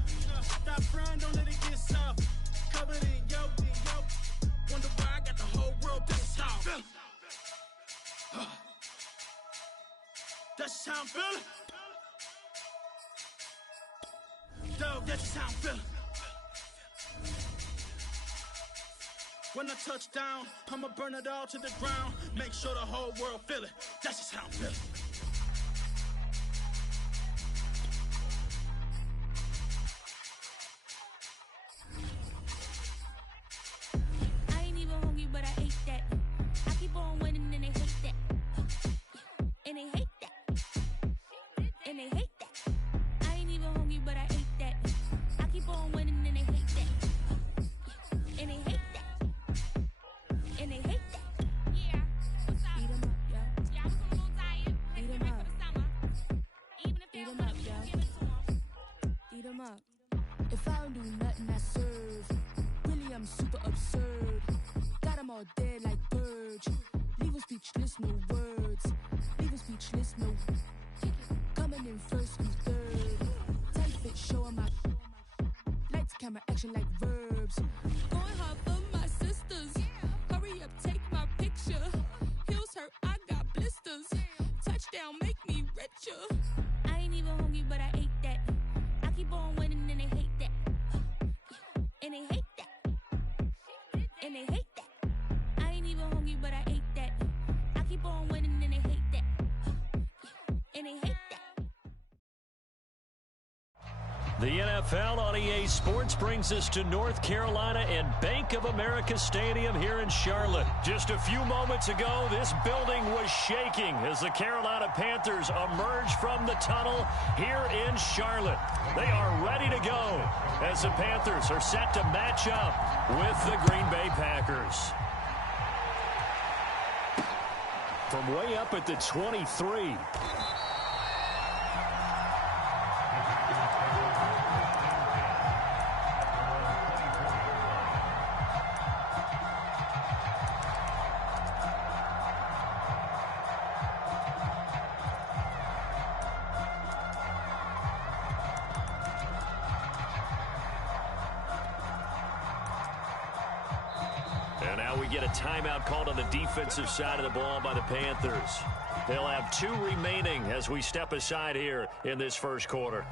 Stop frying, don't let it get soft. Covered in yolk. Wonder why I got the whole world this how I'm feeling. That's how I'm feeling. Dog, that's just how I'm feeling. When I touch down, I'ma burn it all to the ground. Make sure the whole world feel it. That's just how I'm feeling. I ain't even hungry, but I ate that. I keep on winning and they hate that. And they hate that. And they hate that. I ain't even hungry, but I ate that. I keep on winning and they hate that. And they hate that. And they hate that. Yeah. What's up? Eat 'em up, yo. Yeah, I was on a little diet. Eat 'em Ready up. for the summer. Even if they Eat don't 'em want up, to, we yo. gon' give it to 'em. Eat 'em up. If I don't do nothing, I serve. Really, I'm super absurd. Got 'em all dead like birds. Leave 'em speechless, no words. Leave 'em speechless, no. Coming in first and third. Tight fit, showing my. Lights, camera, action like verbs. Going hard for my sisters. Hurry up, take my picture. Heels hurt, I got blisters. Touchdown, make me richer. I ain't even hungry, but I ate that. I keep on winning and they hate that. And they hate that. And they hate that. I ain't even hungry, but I ate that. I keep on winning and they hate that. And they hate that. The NFL on EA Sports brings us to North Carolina and Bank of America Stadium here in Charlotte. Just a few moments ago, this building was shaking as the Carolina Panthers emerged from the tunnel here in Charlotte. They are ready to go as the Panthers are set to match up with the Green Bay Packers. From way up at the 23. And now we get a timeout called on the defensive side of the ball by the Panthers. They'll have 2 remaining as we step aside here in this first quarter.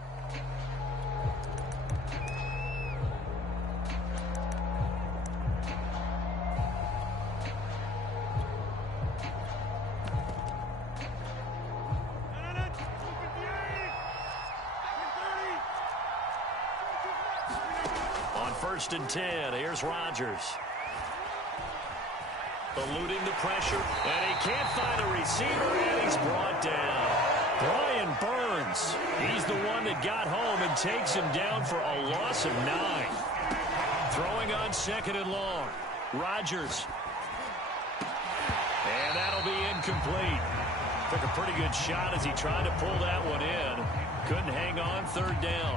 On 1st and 10, here's Rodgers. Eluding the pressure, and he can't find a receiver, and he's brought down. Brian Burns, he's the one that got home and takes him down for a loss of 9. Throwing on 2nd and long. Rodgers. And that'll be incomplete. Took a pretty good shot as he tried to pull that one in. Couldn't hang on 3rd down.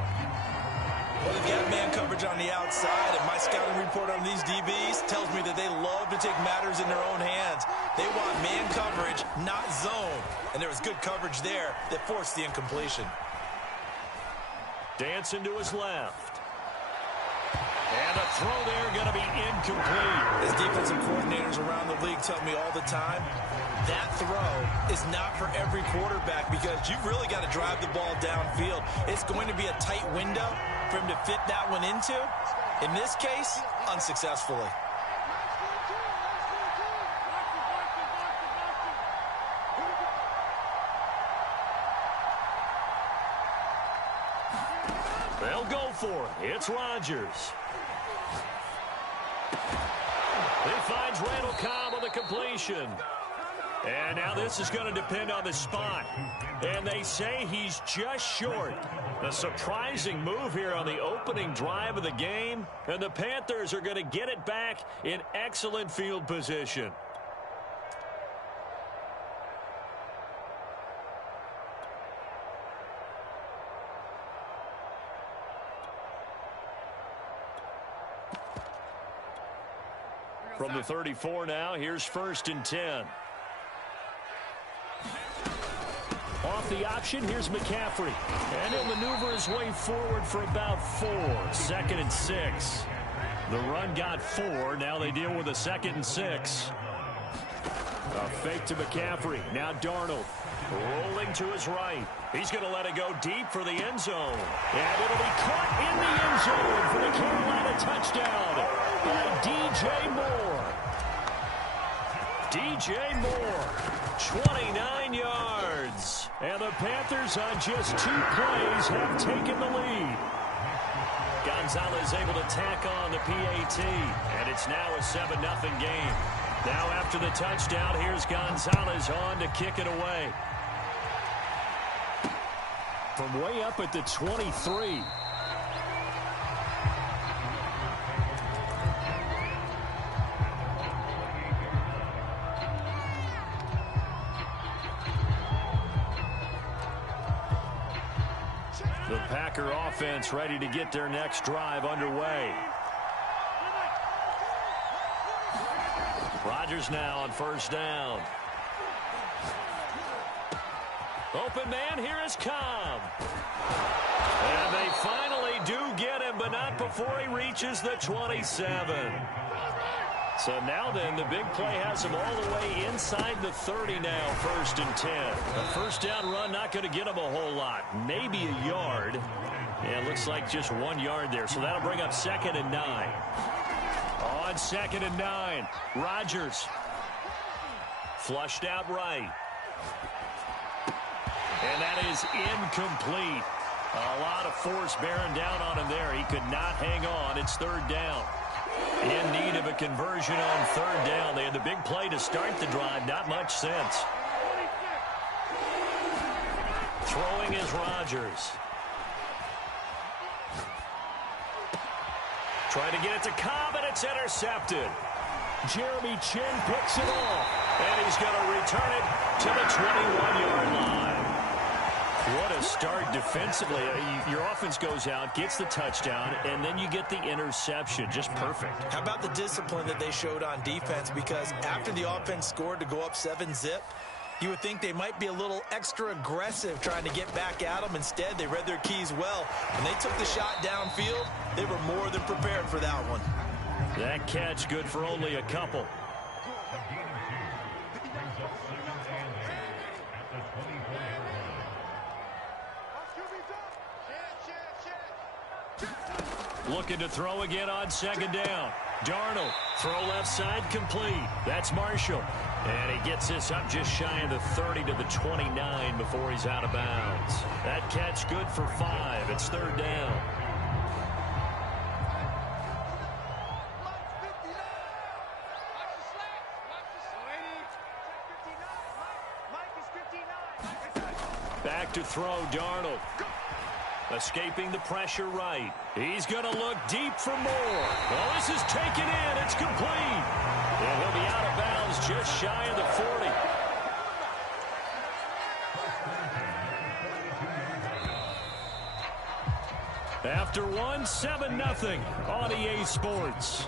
Well, they've got man coverage on the outside, and my scouting report on these DBs tells me that they love to take matters in their own hands. They want man coverage, not zone. And there was good coverage there that forced the incompletion. Dancing to his left. And a throw there going to be incomplete. As defensive coordinators around the league tell me all the time, that throw is not for every quarterback because you've really got to drive the ball downfield. It's going to be a tight window for him to fit that one into. In this case, unsuccessfully. They'll go for it. It's Rodgers. He finds Randall Cobb on the completion. And now this is going to depend on the spot. And they say he's just short. A surprising move here on the opening drive of the game. And the Panthers are going to get it back in excellent field position. From the 34 now, here's 1st and 10. Off the option, here's McCaffrey. And he'll maneuver his way forward for about 4. 2nd and 6. The run got 4. Now they deal with a 2nd and 6. A fake to McCaffrey. Now Darnold. Rolling to his right. He's going to let it go deep for the end zone. And it'll be caught in the end zone for the Carolina touchdown by DJ Moore. DJ Moore, 29 yards. And the Panthers on just 2 plays have taken the lead. Gonzalez able to tack on the PAT. And it's now a 7-0 game. Now after the touchdown, here's Gonzalez on to kick it away. From way up at the 23. The Packer offense ready to get their next drive underway. Rodgers now on 1st down. Open man, here is Cobb. And they finally do get him, but not before he reaches the 27. So now then, the big play has him all the way inside the 30 now, 1st and 10. A 1st down run not going to get him a whole lot. Maybe a yard. Yeah, looks like just 1 yard there. So that'll bring up 2nd and 9. On 2nd and 9, Rodgers. Flushed out right. And that is incomplete. A lot of force bearing down on him there. He could not hang on. It's 3rd down. In need of a conversion on 3rd down. They had the big play to start the drive. Not much sense. Throwing is Rodgers. Trying to get it to Cobb, and it's intercepted. Jeremy Chin picks it off. And he's going to return it to the 21-yard line. What a start defensively. Your offense goes out, gets the touchdown, and then you get the interception. Just perfect. How about the discipline that they showed on defense? Because after the offense scored to go up 7-0, you would think they might be a little extra aggressive trying to get back at them. Instead, they read their keys well. When they took the shot downfield, they were more than prepared for that one. That catch good for only a couple. Looking to throw again on 2nd down. Darnold, throw left side, complete. That's Marshall. And he gets this up just shy of the 30 to the 29 before he's out of bounds. That catch good for 5. It's 3rd down. Back to throw, Darnold. Escaping the pressure right. He's going to look deep for more. Well, this is taken in. It's complete. And he'll be out of bounds just shy of the 40. After one, 7-0 on EA Sports.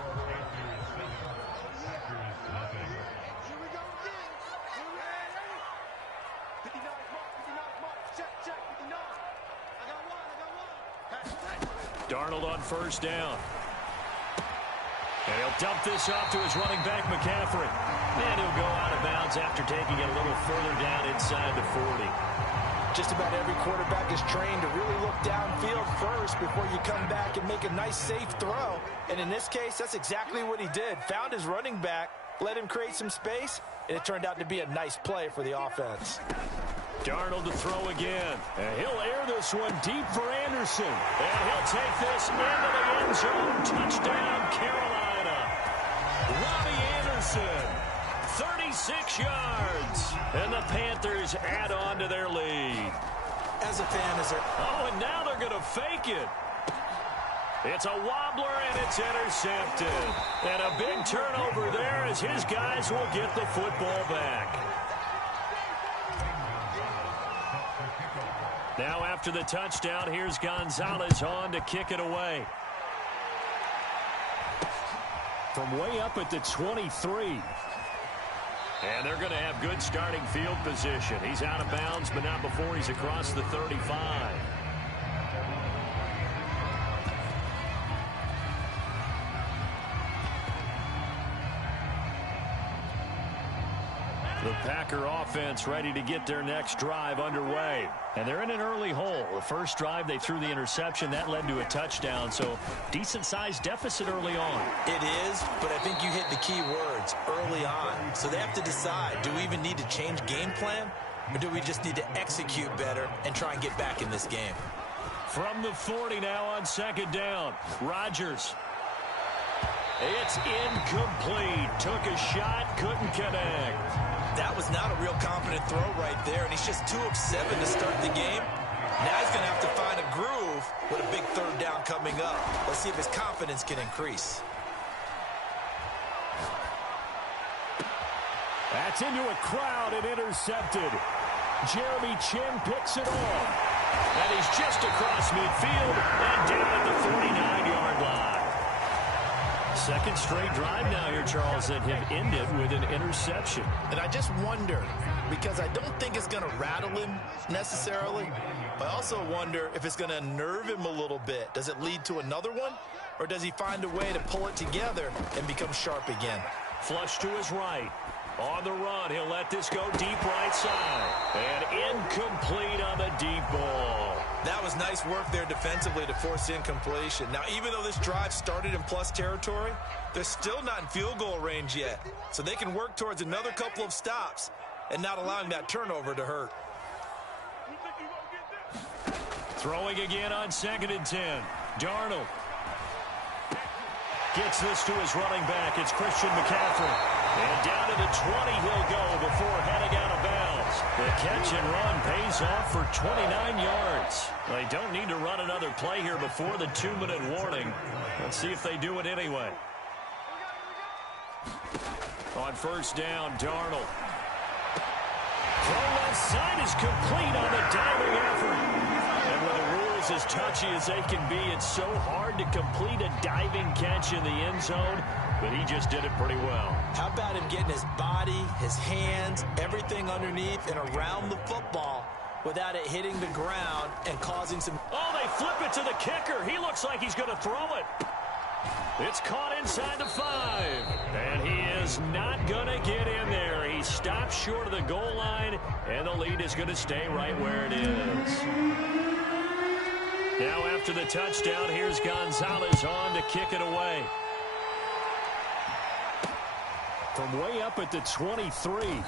Darnold on first down. And he'll dump this off to his running back, McCaffrey. And he'll go out of bounds after taking it a little further down inside the 40. Just about every quarterback is trained to really look downfield first before you come back and make a nice, safe throw. And in this case, that's exactly what he did. Found his running back, let him create some space, and it turned out to be a nice play for the offense. Darnold to throw again. And he'll air this one deep for Anderson. And he'll take this into the end zone. Touchdown, Carolina. Robbie Anderson, 36 yards. And the Panthers add on to their lead. As a fan, is it? Oh, and now they're going to fake it. It's a wobbler, and it's intercepted. And a big turnover there as his guys will get the football back. Now after the touchdown, here's Gonzalez on to kick it away. From way up at the 23. And they're going to have good starting field position. He's out of bounds, but not before he's across the 35. The Packer offense ready to get their next drive underway. And they're in an early hole. The first drive, they threw the interception. That led to a touchdown, so decent-sized deficit early on. It is, but I think you hit the key words, early on. So they have to decide, do we even need to change game plan, or do we just need to execute better and try and get back in this game? From the 40 now on second down, Rodgers. It's incomplete. Took a shot, couldn't connect. That was not a real confident throw right there, and he's just 2 of 7 to start the game. Now he's going to have to find a groove with a big third down coming up. Let's see if his confidence can increase. That's into a crowd and intercepted. Jeremy Chin picks it off. And he's just across midfield and down at the 49-yard line. Second straight drive now here, Charles, that have ended with an interception. And I just wonder, because I don't think it's going to rattle him necessarily, but I also wonder if it's going to unnerve him a little bit. Does it lead to another one, or does he find a way to pull it together and become sharp again? Flush to his right. On the run, he'll let this go deep right side. And incomplete on the deep ball. That was nice work there defensively to force incompletion. Now, even though this drive started in plus territory, they're still not in field goal range yet. So they can work towards another couple of stops and not allowing that turnover to hurt. Throwing again on 2nd and 10. Darnold gets this to his running back. It's Christian McCaffrey. And down to the 20 he'll go before heading out of bounds. The catch and run pays off for 29 yards. They don't need to run another play here before the 2-minute warning. Let's see if they do it anyway. On first down, Darnold. Throw left side is complete on the diving effort. And with the rules as touchy as they can be, it's so hard to complete a diving catch in the end zone. But he just did it pretty well. How about him getting his body, his hands, everything underneath and around the football without it hitting the ground and causing some... Oh, they flip it to the kicker. He looks like he's going to throw it. It's caught inside the 5. And he is not going to get in there. He stops short of the goal line, and the lead is going to stay right where it is. Now after the touchdown, here's Gonzalez on to kick it away. From way up at the 23.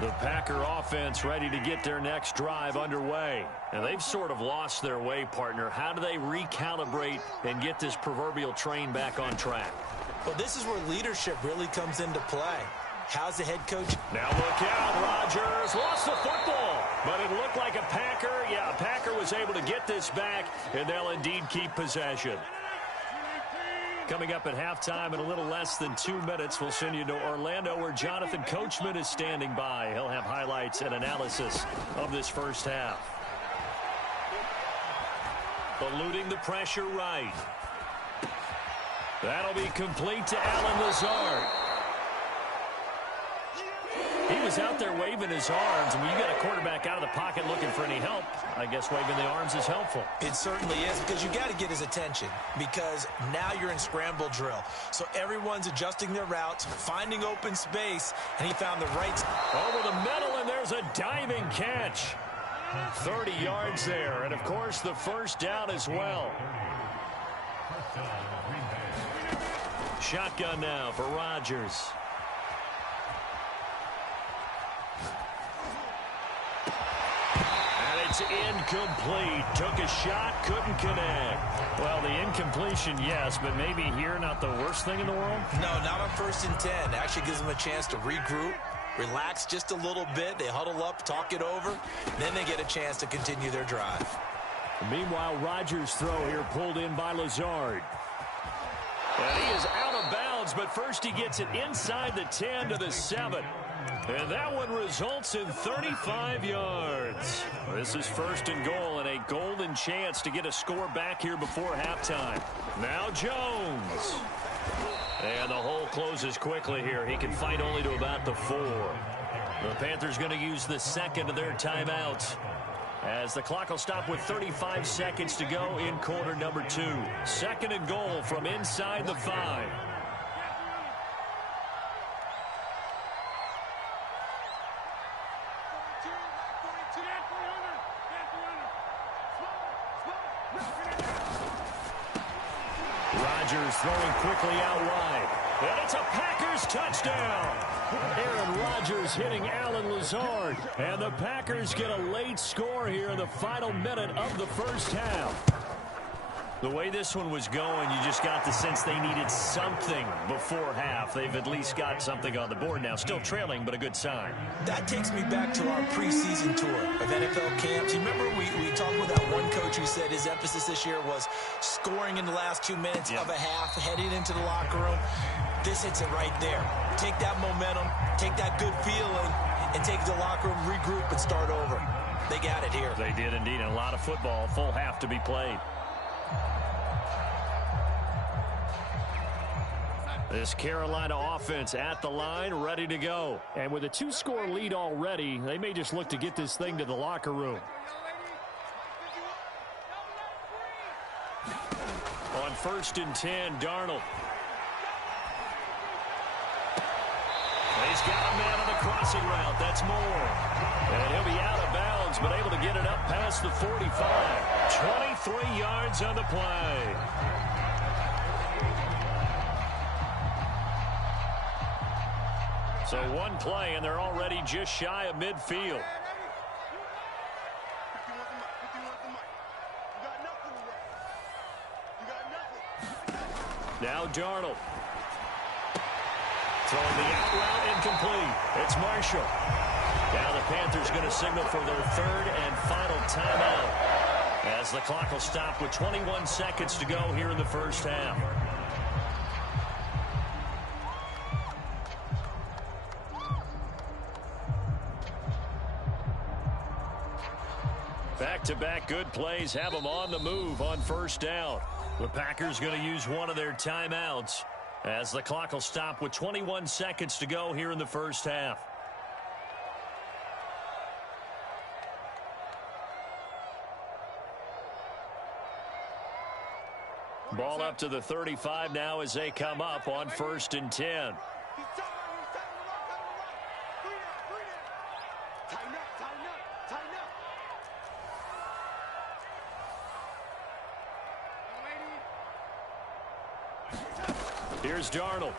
The Packer offense ready to get their next drive underway. And they've sort of lost their way, partner. How do they recalibrate and get this proverbial train back on track? Well, this is where leadership really comes into play. How's the head coach? Now look out, Rodgers lost the football, but it looked like a Packer. Yeah, a Packer was able to get this back, and they'll indeed keep possession. Coming up at halftime in a little less than 2 minutes, we'll send you to Orlando where Jonathan Coachman is standing by. He'll have highlights and analysis of this first half. Eluding the pressure right. That'll be complete to Alan Lazard. He was out there waving his arms, and when you got a quarterback out of the pocket looking for any help, I guess waving the arms is helpful. It certainly is, because you got to get his attention, because now you're in scramble drill. So everyone's adjusting their routes, finding open space, and he found the right. Over the middle, and there's a diving catch. 30 yards there, and of course the first down as well. Shotgun now for Rodgers. It's incomplete. Took a shot, couldn't connect. Well, the incompletion, yes, but maybe here not the worst thing in the world? No, not on 1st and 10. Actually gives them a chance to regroup, relax just a little bit. They huddle up, talk it over, then they get a chance to continue their drive. Meanwhile, Rodgers' throw here pulled in by Lazard. And he is out of bounds, but first he gets it inside the 10 to the 7. And that one results in 35 yards. This is 1st and goal and a golden chance to get a score back here before halftime. Now Jones. And the hole closes quickly here. He can fight only to about the 4. The Panthers going to use the second of their timeouts, as the clock will stop with 35 seconds to go in quarter number 2. 2nd and goal from inside the 5. Rodgers throwing quickly out wide. And it's a Packers touchdown. Aaron Rodgers hitting Alan Lazard. And the Packers get a late score here in the final minute of the first half. The way this one was going, you just got the sense they needed something before half. They've at least got something on the board now. Still trailing, but a good sign. That takes me back to our preseason tour of NFL camps. You remember we talked with that one coach who said his emphasis this year was scoring in the last 2 minutes of a half, heading into the locker room. This hits it right there. Take that momentum, take that good feeling, and take the locker room, regroup, and start over. They got it here. They did indeed, and a lot of football, full half to be played. This Carolina offense at the line, ready to go. And with a 2-score lead already, they may just look to get this thing to the locker room. On 1st and 10, Darnold. He's got a man on the crossing route. That's Moore. And he'll be out of bounds, but able to get it up past the 45. 23 yards on the play. So one play, and they're already just shy of midfield. Now Darnold. Throwing the out route incomplete. It's Marshall. Now the Panthers going to signal for their 3rd and final timeout, as the clock will stop with 21 seconds to go here in the first half. Back-to-back good plays have them on the move on 1st down. The Packers going to use one of their timeouts, as the clock will stop with 21 seconds to go here in the first half. Ball up to the 35 now as they come up on 1st and 10. Here's Darnold.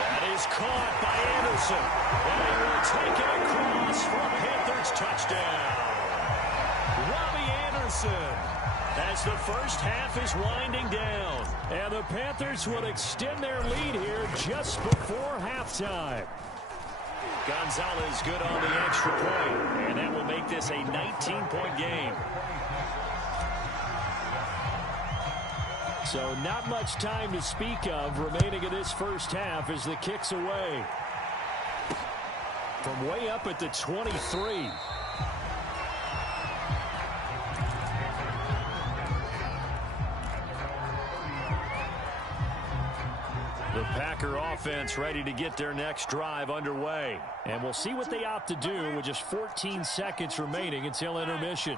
That is caught by Anderson. And he will take it across for a Panthers touchdown. Robbie Anderson, as the first half is winding down. And the Panthers would extend their lead here just before halftime. Gonzalez good on the extra point, and that will make this a 19-point game. So not much time to speak of remaining in this first half as the kick's away. From way up at the 23. The Packer offense ready to get their next drive underway. And we'll see what they opt to do with just 14 seconds remaining until intermission.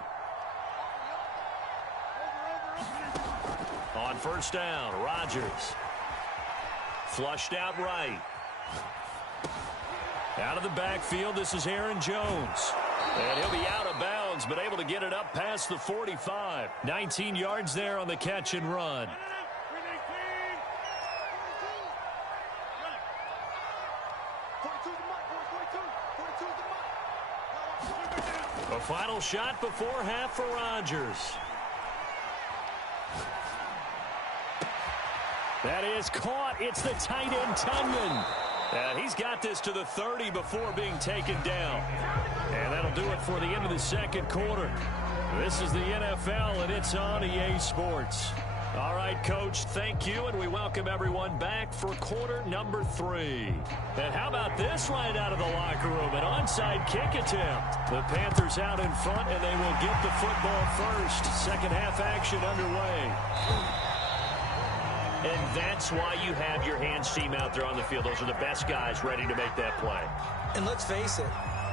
On first down, Rodgers. Flushed out right. Out of the backfield, this is Aaron Jones. And he'll be out of bounds, but able to get it up past the 45. 19 yards there on the catch and run. A final shot before half for Rodgers. That is caught. It's the tight end, Tunyon. And he's got this to the 30 before being taken down. And that'll do it for the end of the second quarter. This is the NFL, and it's on EA Sports. All right, Coach, thank you, and we welcome everyone back for quarter number 3. And how about this right out of the locker room? An onside kick attempt. The Panthers out in front, and they will get the football first. Second half action underway. And that's why you have your hands team out there on the field. Those are the best guys ready to make that play. And let's face it,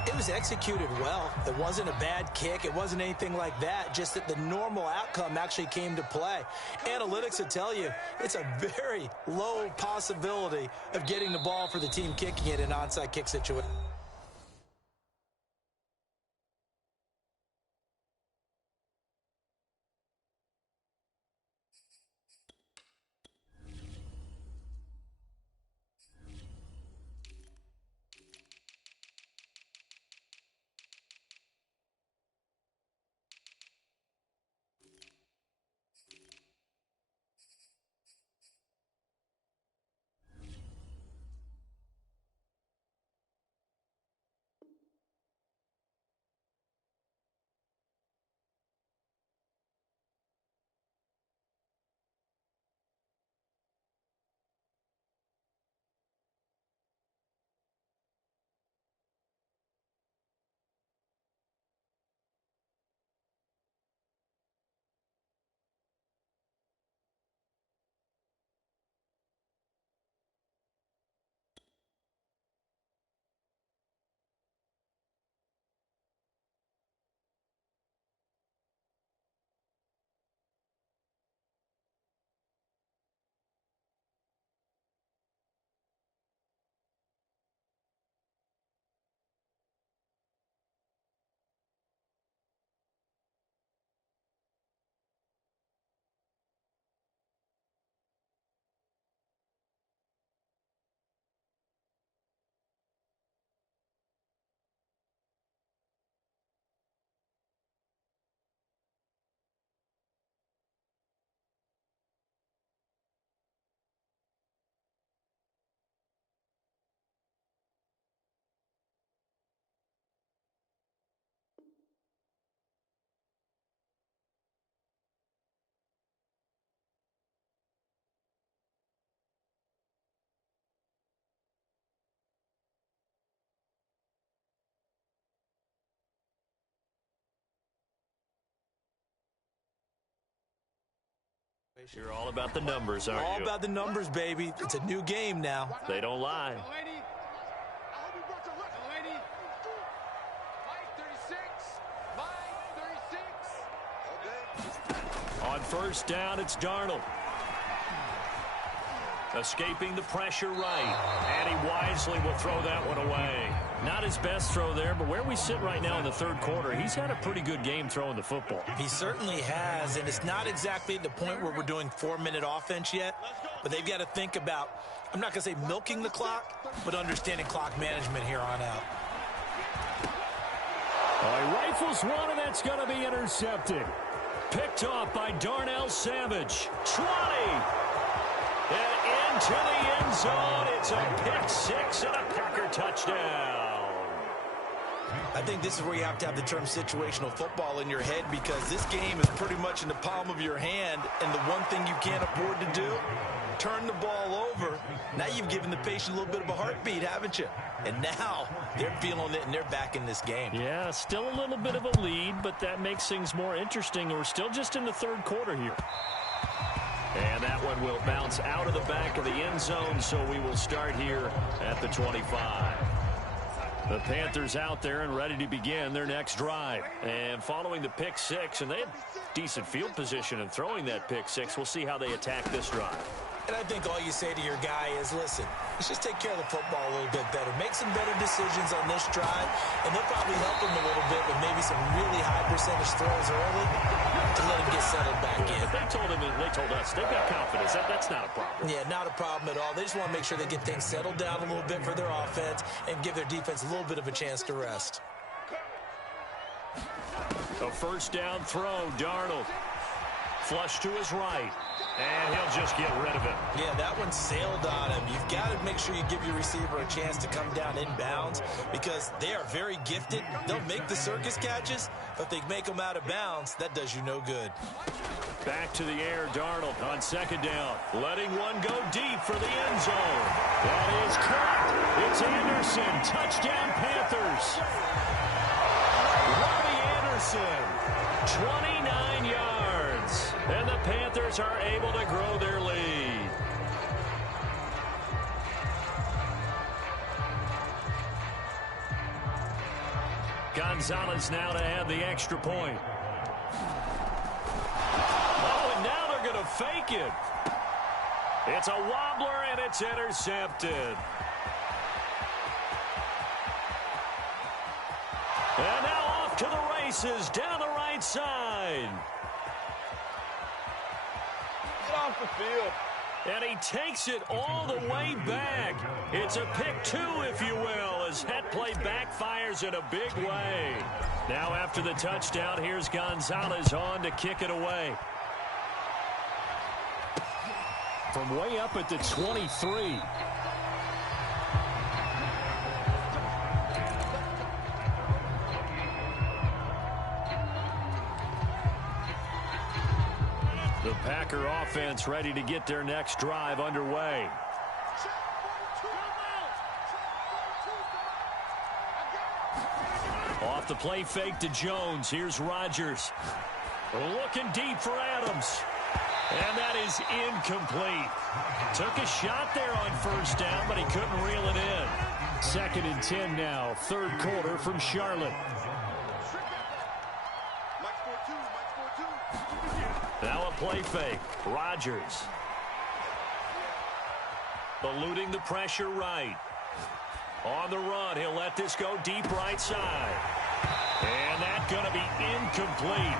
it was executed well. It wasn't a bad kick. It wasn't anything like that. Just that the normal outcome actually came to play. Analytics will tell you it's a very low possibility of getting the ball for the team kicking it in an onside kick situation. You're all about the numbers, aren't you? All about the numbers, baby. It's a new game now. They don't lie. On first down, it's Darnold. Escaping the pressure right. And he wisely will throw that one away. Not his best throw there, but where we sit right now in the third quarter, he's had a pretty good game throwing the football. He certainly has, and it's not exactly at the point where we're doing 4-minute offense yet, but they've got to think about, I'm not going to say milking the clock, but understanding clock management here on out. He rifles one, and that's going to be intercepted. Picked off by Darnell Savage. 20. And into the end zone. It's a pick six and a Packer touchdown. I think this is where you have to have the term situational football in your head, because this game is pretty much in the palm of your hand, and the one thing you can't afford to do, turn the ball over. Now you've given the patient a little bit of a heartbeat, haven't you? And now they're feeling it, and they're back in this game. Yeah, still a little bit of a lead, but that makes things more interesting. We're still just in the third quarter here. And that one will bounce out of the back of the end zone, so we will start here at the 25. The Panthers out there and ready to begin their next drive. And following the pick six, and they had decent field position in throwing that pick six, we'll see how they attack this drive. And I think all you say to your guy is, listen, let's just take care of the football a little bit better. Make some better decisions on this drive, and they'll probably help him a little bit with maybe some really high percentage throws early to let him get settled back in. But they told us, they've got confidence. That's not a problem. Yeah, not a problem at all. They just want to make sure they get things settled down a little bit for their offense and give their defense a little bit of a chance to rest. A first down throw, Darnold. Flush to his right. And he'll just get rid of it. Yeah, that one sailed on him. You've got to make sure you give your receiver a chance to come down inbounds, because they are very gifted. They'll make the circus catches, but if they make them out of bounds, that does you no good. Back to the air, Darnold on second down. Letting one go deep for the end zone. That is caught. It's Anderson. Touchdown, Panthers. Robbie Anderson, 29 yards. And the Panthers are able to grow their lead. Gonzalez now to add the extra point. Oh, and now they're going to fake it. It's a wobbler, and it's intercepted. And now off to the races down the right side. Get off the field. And he takes it all the way back. It's a pick two, if you will, as that play backfires in a big way. Now after the touchdown, here's Gonzalez on to kick it away. From way up at the 23. The Packer offense ready to get their next drive underway. Off the play fake to Jones. Here's Rodgers. Looking deep for Adams. And that is incomplete. Took a shot there on first down, but he couldn't reel it in. 2nd and 10 now. Third quarter from Charlotte. Now a play fake. Rodgers. Eluding the pressure right. On the run, he'll let this go deep right side. And that's going to be incomplete.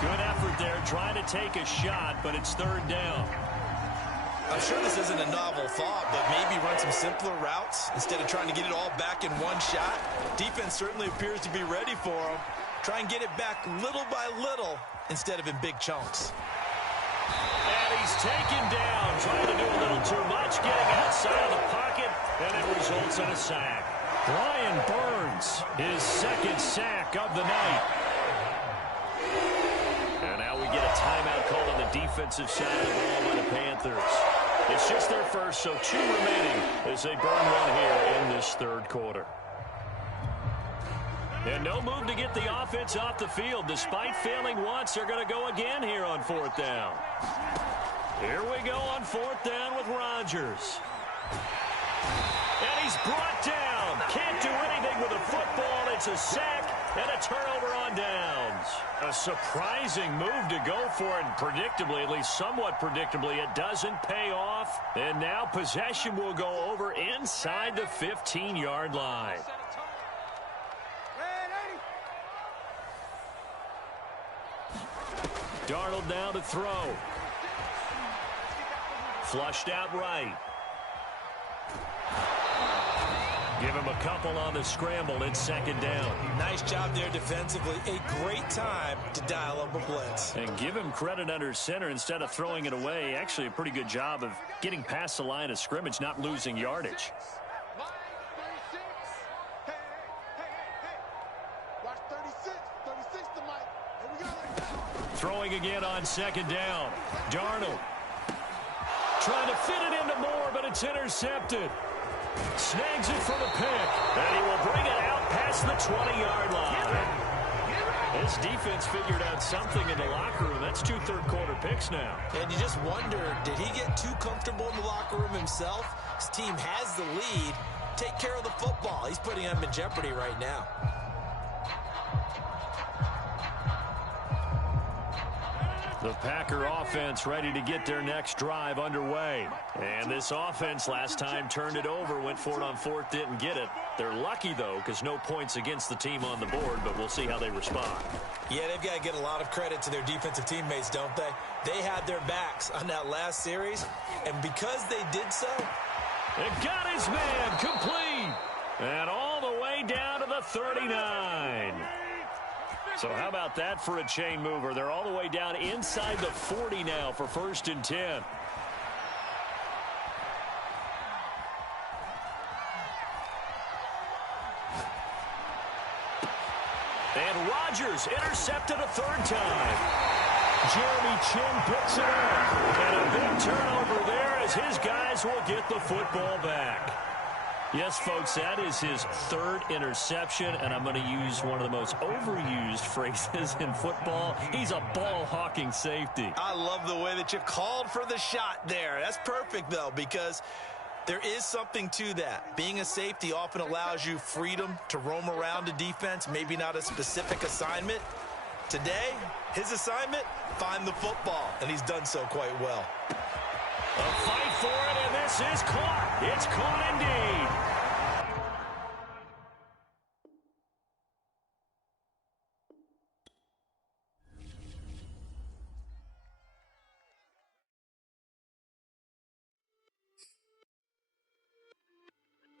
Good effort there, trying to take a shot, but it's third down. I'm sure this isn't a novel thought, but maybe run some simpler routes instead of trying to get it all back in one shot. Defense certainly appears to be ready for him. Try and get it back little by little instead of in big chunks. And he's taken down, trying to do a little too much, getting outside of the pocket, and it results in a sack. Brian Burns, his second sack of the night. And now we get a timeout called on the defensive side of the ball by the Panthers. It's just their first, so 2 remaining as they burn one here in this third quarter. And no move to get the offense off the field. Despite failing once, they're going to go again here on 4th down. Here we go on 4th down with Rodgers. And he's brought down. Can't do anything with a football. It's a sack and a turnover on downs. A surprising move to go for it, and predictably, at least somewhat predictably, it doesn't pay off. And now possession will go over inside the 15-yard line. Darnold now to throw. Flushed out right. Give him a couple on the scramble. It's 2nd down. Nice job there defensively. A great time to dial up a blitz. And give him credit under center instead of throwing it away. Actually a pretty good job of getting past the line of scrimmage, not losing yardage. Throwing again on second down. Darnold trying to fit it into Moore, but it's intercepted. Snags it for the pick, and he will bring it out past the 20-yard line. This defense figured out something in the locker room. That's 2 third-quarter picks now. And you just wonder, did he get too comfortable in the locker room himself? His team has the lead. Take care of the football. He's putting them in jeopardy right now. The Packer offense ready to get their next drive underway. And this offense last time turned it over, went for it on fourth, didn't get it. They're lucky, though, because no points against the team on the board, but we'll see how they respond. Yeah, they've got to get a lot of credit to their defensive teammates, don't they? They had their backs on that last series, and because they did so... It got his man complete. And all the way down to the 39. So how about that for a chain mover? They're all the way down inside the 40 now for 1st and 10. And Rodgers intercepted a 3rd time. Jeremy Chin picks it up. And a big turnover there as his guys will get the football back. Yes, folks, that is his 3rd interception, and I'm going to use one of the most overused phrases in football. He's a ball-hawking safety. I love the way that you called for the shot there. That's perfect, though, because there is something to that. Being a safety often allows you freedom to roam around a defense, maybe not a specific assignment. Today, his assignment, find the football, and he's done so quite well. A fight for it, and this is caught. It's caught indeed.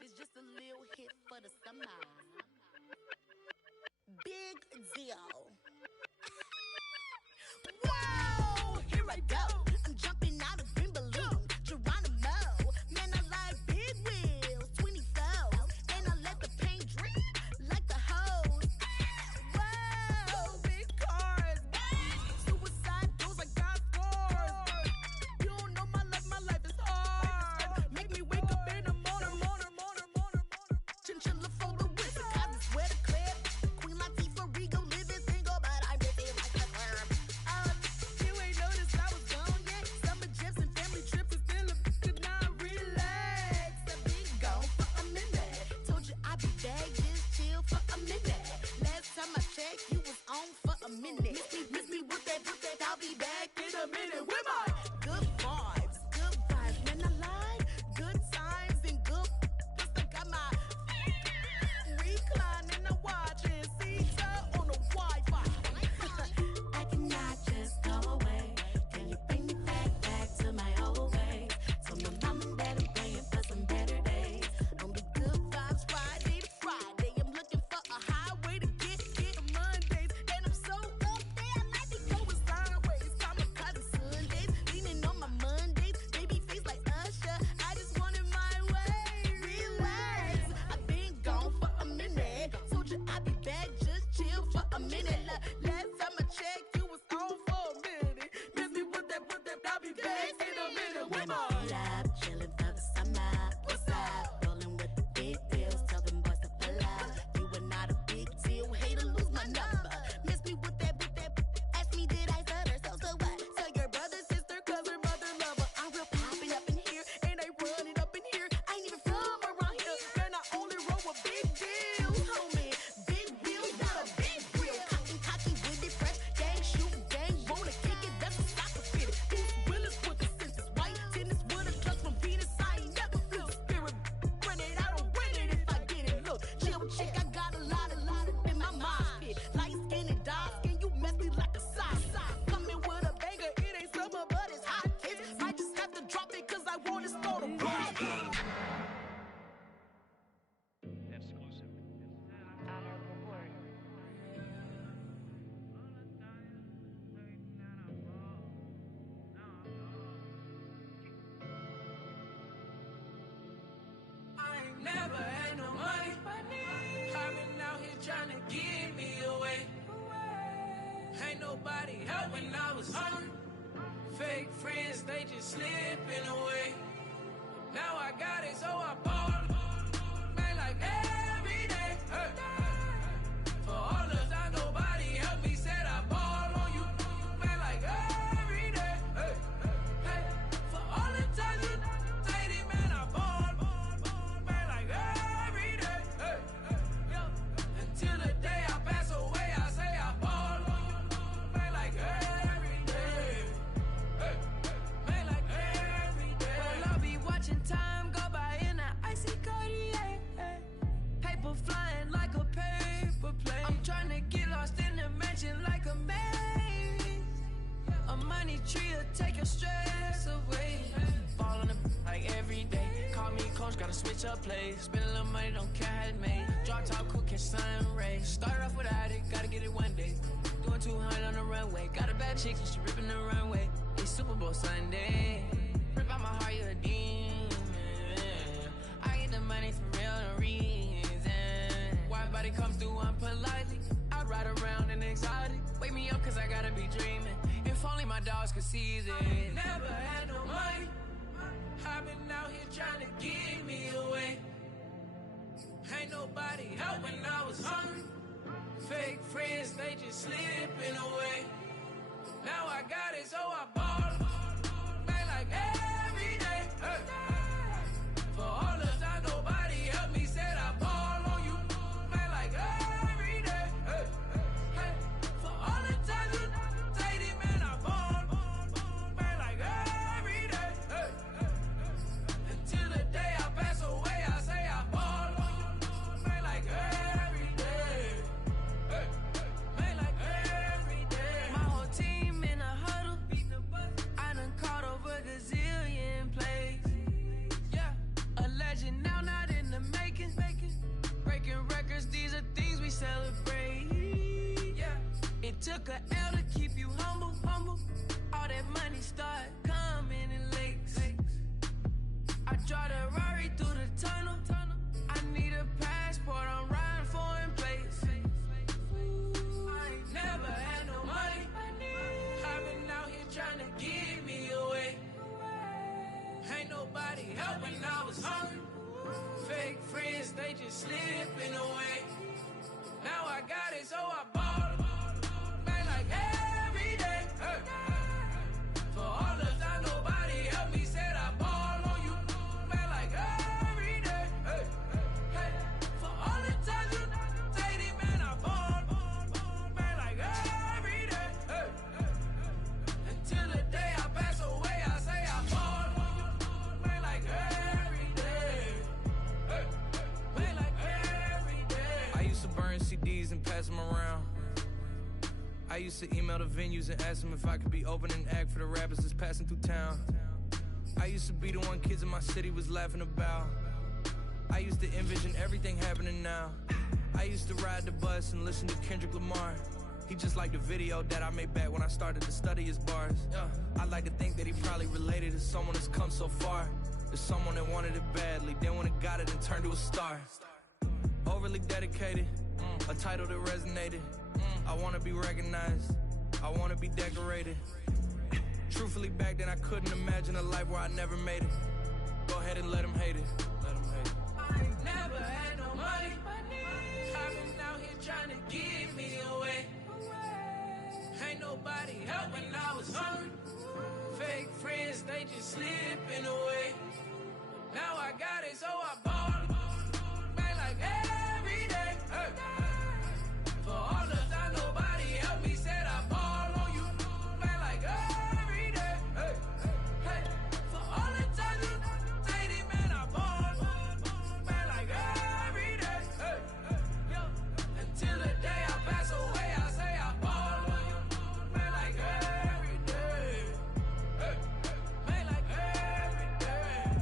It's just a little hit for the summer. Big deal. Whoa, here I go. I'm jumping out of green balloon. Geronimo, man, I like big wheels. 24, and I let the paint drip like the hose. Whoa, big cars. Suicide doors, I got scores. You don't know my life is hard. Make me wake up in the morning. Chinchilla for the whistle, cause I swear to clip. Queen Latifah, Rigo, living single, but I'm busy like a verb. You ain't noticed I was gone yet. Summer jets and family trips is still a could not relax. I've been gone for a minute. Told you I'd be back, just chill for a minute. Last time I checked, you was on for a minute. Miss me with that, I'll be back in a minute. With my good vibes, man, I like good times and good. Plus I got my reclining, I watch and see her on the Wi-Fi. I cannot just go away. Can you bring me back to my old ways? Told my mama that I'm praying for some better days. On the good vibes Friday to Friday. I'm looking for a highway to get Mondays. And I'm so up there, I might be going sideways. Kamikaze Sundays, leaning on my Mondays. Baby face like Usher, I just wanted my way. Relax, I've been gone for a minute. Told you I'd be back, just chill for a minute. Last time I checked, you was on for a minute. Miss me with that, I'll be back in a minute. With my love, chilling for the summer. What's up? Rolling with the big deals, tell them boys to pull up. You are not a big deal, hate to lose my number. Miss me with that, ask me did I stutter, so what? Tell your brother, sister, cousin, brother, lover. I'm real popping up in here, and I run it up in here. I ain't even from around here, man, I only roll with big deals, homie. Big wheels, got a big wheel. Cocky with it, fresh, gang, shoot, gang, wanna kick it, that's a soccer fit. Bruce Willis with the senses, white tennis with a clutch from Venus. nobody help when I was hungry. Fake friends, they just slipping away. Now I got it, so I ball. Man, like every day. Hey. For all the time nobody helped me, said I ball on you. Man, like every day. Hey. Hey. For all the times you dated, man, I ball. Man, like every day. Hey. Yo. Until the day I pass away, I say I ball on you. Man, like every day. Hey. Man, like every day. Well, I'll be watching time go by in an icy Cartier. Paper flying like a paper plane. I'm trying to get lost in the mansion like a maze. A money tree will take your stress away. Fall on the like every day. Call me coach, gotta switch up plays. Spend a little money, don't care how it made. Drop top, cool, catch sun rays. Start off without it, gotta get it one day. Doing 200 on the runway. Got a bad chick, and she ripping the runway. It's Super Bowl Sunday. Rip out my heart, you a demon. I get the money for real, no reason. Why everybody come through unpolitely? I ride around in exotic. Wake me up, cause I gotta be dreaming. If only my dogs could seize it. Never had no money. I've been out here trying to give me away. Ain't nobody help when I was hungry. Fake friends, they just slipping away. Now I got it, so I ball. Man, like every day. Hey. For all the time nobody helped me, said I ball on you. Man, like every day. Hey. Hey. For all the time you dated, man, I ball. Man, like every day. Hey. Until the day I pass away, I say I ball on you. Man, like every day. Hey. Man, like every day. My whole team in a huddle. I done caught over gazillion plays. Yeah, a legend now, not in the making. Breaking records, these are things we celebrate. Yeah, it took a L to keep you humble. All that money start coming in lakes. I drive the Rari through the tunnel. I need a passport, I'm riding foreign plates. I ain't never had no money. I've been out here trying to give me away. Ain't nobody help when I was hungry. Fake friends, they just slipping away. Now I got it, so I ball. Man, like every day. Hey. For all the time nobody helped me, said I ball on you. Man, like every day. Hey. Hey. For all the time you dated, man, I ball. Man, like every day. Hey. Until the day I pass away, I say I ball. Man, like every day. Hey. Man, like every day. I used to burn CDs and pass them around. I used to email the venues and ask them if I could be opening act for the rappers that's passing through town. I used to be the one kids in my city was laughing about. I used to envision everything happening now. I used to ride the bus and listen to Kendrick Lamar. He just like the video that I made back when I started to study his bars. I like to think that he probably related to someone that's come so far. To someone that wanted it badly, then when it got it and turned to a star. Overly dedicated, a title that resonated. I wanna be recognized, I wanna be decorated. Truthfully, back then I couldn't imagine a life where I never made it. Go ahead and let them hate it. I ain't never had no money. I've been out here trying to give me away. Ain't nobody help when I was hungry. Fake friends, they just slipping away. Now I got it, so I ball. Man, like every day. Hey. For all the time nobody helped me, said I ball on you. Man, like every day. Hey. Hey. For all the time you dated, man, I ball. Man, like every day. Hey. Yo. Until the day I pass away, I say I ball on you. Man, like every day. Hey. Man, like every day.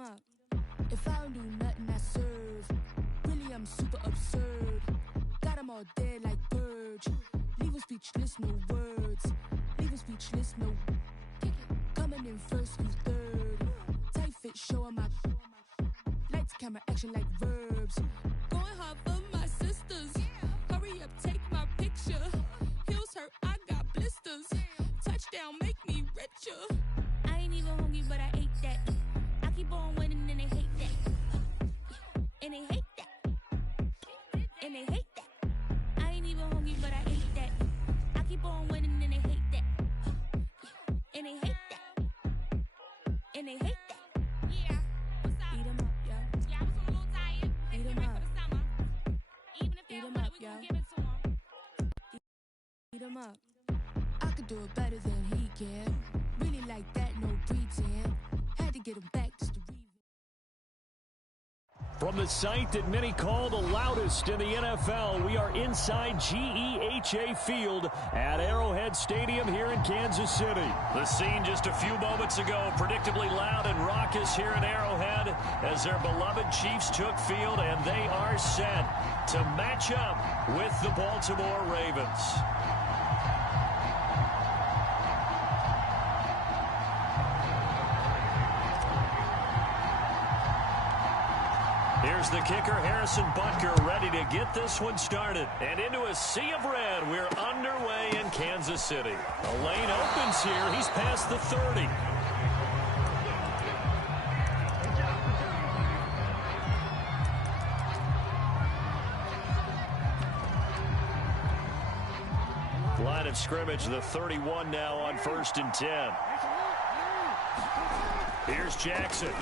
'em up. If I don't do nothing, I serve. Really, I'm super absurd. Got 'em all dead like purge. Leave 'em speechless, no words. Leave 'em speechless, no. Coming in first, who's third? Tight fit, showing my. Lights, camera, action like verbs. Going hard for my sisters. Hurry up, take my picture. Heels hurt, I got blisters. Touchdown, make me richer. I ain't even hungry, but I ate that. I keep on winning and they hate that. And they hate that. And they hate that. I ain't even hungry, but I ate that. I keep on winning and they hate that. And they hate that. And they hate that. Yeah. What's up? Eat 'em up, yo. Yeah, I was on a little diet. Eat 'em Get ready up. for the summer. Even if they Eat don't 'em want up, it, we yo. gon' give it to them. Eat 'em up. I could do it better than he can. Really like that, no pretend. Had to get him back just to From the site that many call the loudest in the NFL, we are inside GEHA Field at Arrowhead Stadium here in Kansas City. The scene just a few moments ago, predictably loud and raucous here in Arrowhead as their beloved Chiefs took field, and they are set to match up with the Baltimore Ravens. Here's the kicker, Harrison Butker, ready to get this one started. And into a sea of red, we're underway in Kansas City. A lane opens here. He's past the 30. Line of scrimmage, the 31 now on 1st and 10. Here's Jackson.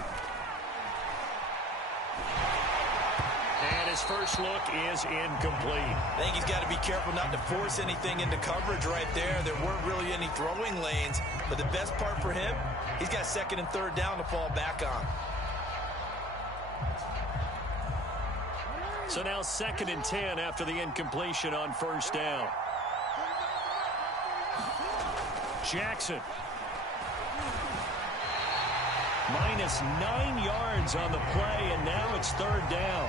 And his first look is incomplete. I think he's got to be careful not to force anything into coverage right there. There weren't really any throwing lanes, but the best part for him, he's got 2nd and 3rd down to fall back on. So now 2nd and 10 after the incompletion on 1st down. Jackson. Minus 9 yards on the play, and now it's 3rd down.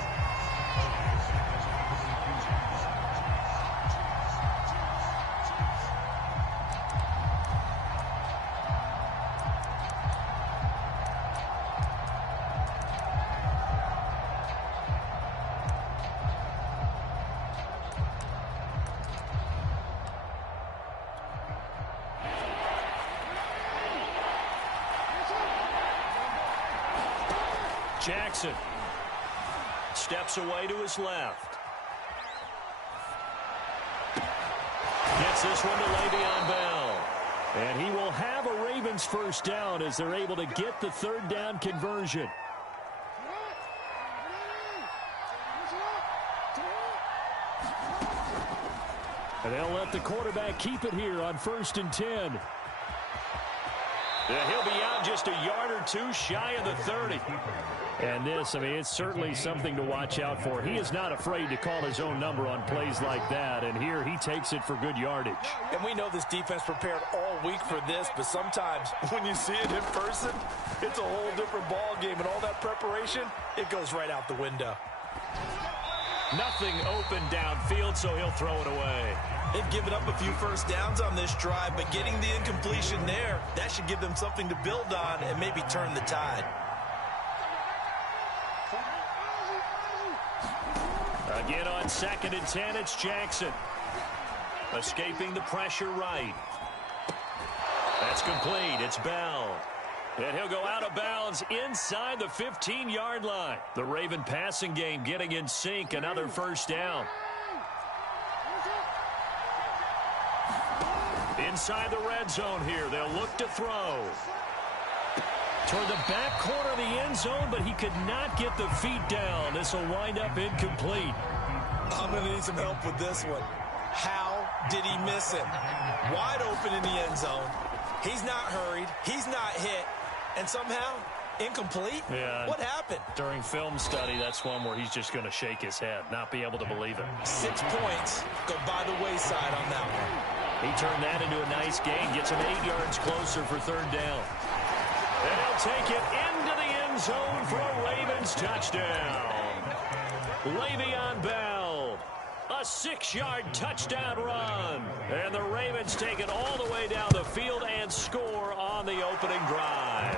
Jackson steps away to his left. Gets this one to Le'Veon Bell. And he will have a Ravens first down as they're able to get the 3rd down conversion. And they'll let the quarterback keep it here on 1st and 10. He'll be out just a yard or two shy of the 30. And this, I mean, it's certainly something to watch out for. He is not afraid to call his own number on plays like that. And here he takes it for good yardage. And we know this defense prepared all week for this, but sometimes when you see it in person, it's a whole different ball game. And all that preparation, it goes right out the window. Nothing open downfield, so he'll throw it away. They've given up a few first downs on this drive, but getting the incompletion there, that should give them something to build on and maybe turn the tide. Again on 2nd and 10, it's Jackson. Escaping the pressure right. That's complete. It's Bell. And he'll go out of bounds inside the 15-yard line. The Raven passing game getting in sync. Another first down. Inside the red zone here. They'll look to throw. Toward the back corner of the end zone, but he could not get the feet down. This will wind up incomplete. I'm going to need some help with this one. How did he miss it? Wide open in the end zone. He's not hurried. He's not hit. And somehow, incomplete? Yeah. What happened? During film study, that's one where he's just going to shake his head, not be able to believe it. 6 points go by the wayside on that one. He turned that into a nice gain, gets him 8 yards closer for 3rd down. And he'll take it into the end end zone for a Ravens touchdown. Le'Veon Bell, a 6-yard touchdown run. And the Ravens take it all the way down the field and score on the opening drive.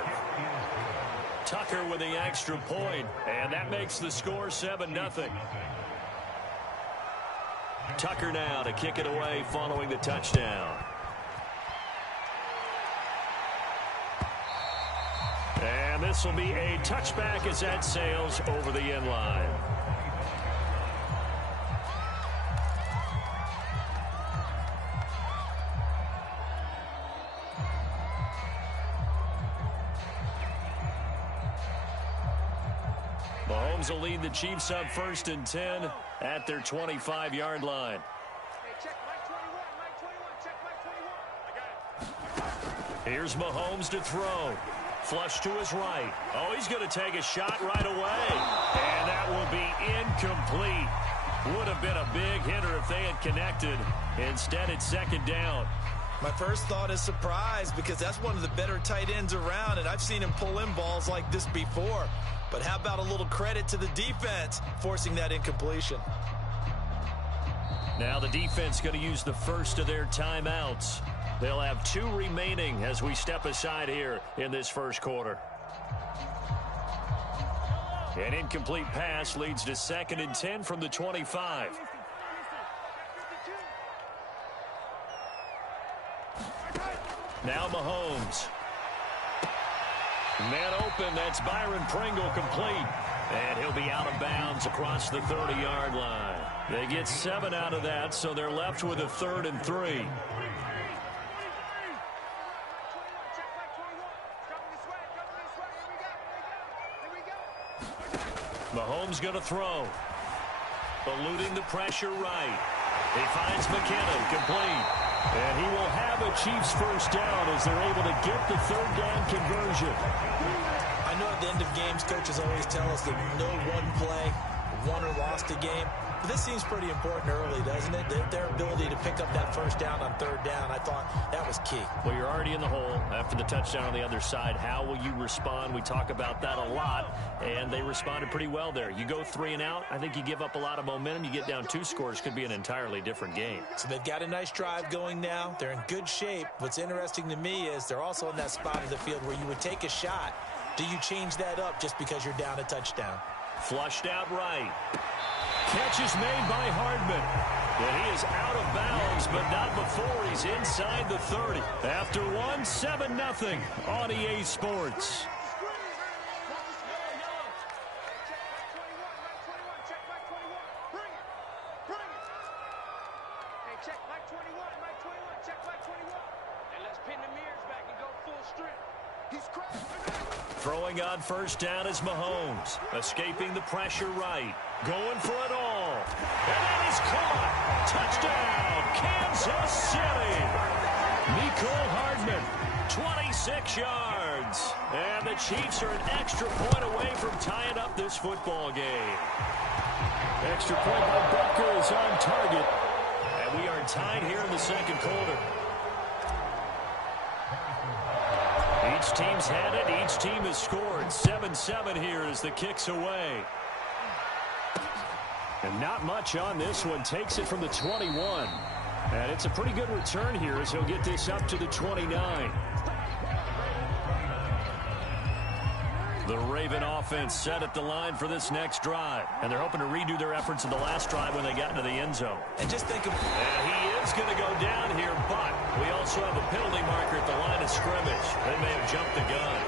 Tucker with the extra point, and that makes the score 7-0. Tucker now to kick it away following the touchdown. And this will be a touchback as that sails over the end line. Mahomes will lead the Chiefs up 1st and 10 at their 25-yard line. Here's Mahomes to throw. Flush to his right. Oh, he's going to take a shot right away. And that will be incomplete. Would have been a big hitter if they had connected. Instead, it's 2nd down. My first thought is surprise because that's one of the better tight ends around, and I've seen him pull in balls like this before. But how about a little credit to the defense forcing that incompletion? Now the defense going to use the first of their timeouts. They'll have 2 remaining as we step aside here in this first quarter. An incomplete pass leads to 2nd and 10 from the 25. Now Mahomes. Man open, that's Byron Pringle complete. And he'll be out of bounds across the 30-yard line. They get 7 out of that, so they're left with a 3rd and 3. Mahomes going to throw. Eluding the pressure right. He finds McKinnon complete. And he will have a Chiefs first down as they're able to get the 3rd down conversion. I know at the end of games, coaches always tell us that no one play won or lost a game. But this seems pretty important early, doesn't it? Their ability to pick up that first down on 3rd down, I thought that was key. Well, you're already in the hole after the touchdown on the other side. How will you respond? We talk about that a lot, and they responded pretty well there. You go 3 and out, I think you give up a lot of momentum. You get down 2 scores, could be an entirely different game. So they've got a nice drive going now. They're in good shape. What's interesting to me is they're also in that spot of the field where you would take a shot. Do you change that up just because you're down a touchdown? Flushed out right. Catch is made by Hardman. And he is out of bounds, but not before he's inside the 30. After 7-0 on EA Sports. Throwing on first down is Mahomes. Escaping the pressure right. Going for it all. And that is caught. Touchdown, Kansas City. Mecole Hardman, 26 yards. And the Chiefs are an extra point away from tying up this football game. Extra point by Butker is on target. And we are tied here in the 2nd quarter. Each team's had it. Each team has scored. 7-7 here as the kick's away. And not much on this one. Takes it from the 21. And it's a pretty good return here as he'll get this up to the 29. The Raven offense set at the line for this next drive. And they're hoping to redo their efforts in the last drive when they got into the end zone. And just think of... And he is going to go down here, but we also have a penalty marker at the line of scrimmage. They may have jumped the gun.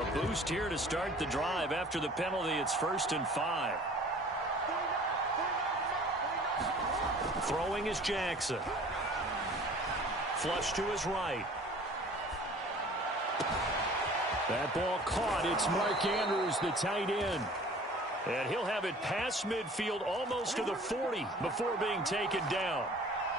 A boost here to start the drive. After the penalty, it's 1st and 5. Throwing is Jackson. Flush to his right. That ball caught. It's Mark Andrews, the tight end. And he'll have it past midfield almost to the 40 before being taken down.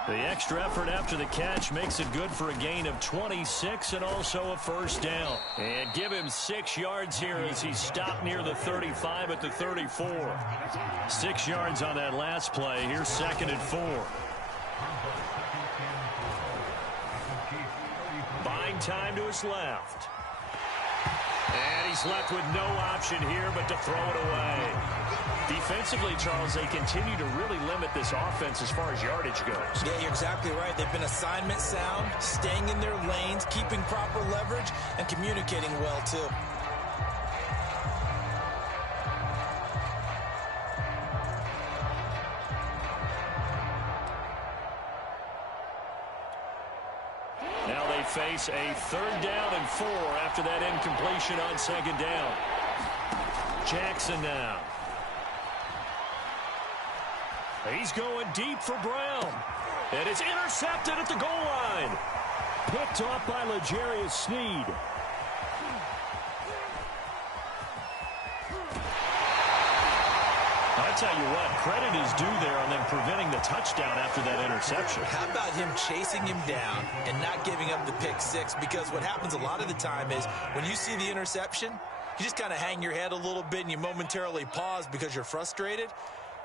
The extra effort after the catch makes it good for a gain of 26 and also a first down. And give him 6 yards here as he stopped near the 35 at the 34. 6 yards on that last play. Here's 2nd and 4. Buying time to his left. And he's left with no option here but to throw it away. Defensively, Charles, they continue to really limit this offense as far as yardage goes. Yeah, you're exactly right. They've been assignment sound, staying in their lanes, keeping proper leverage, and communicating well, too. Now they face a 3rd down and 4 after that incompletion on 2nd down. Jackson now. He's going deep for Brown. And it's intercepted at the goal line. Picked off by L'Jarius Sneed. I tell you what, credit is due there on them preventing the touchdown after that interception. How about him chasing him down and not giving up the pick 6? Because what happens a lot of the time is when you see the interception, you just kind of hang your head a little bit and you momentarily pause because you're frustrated.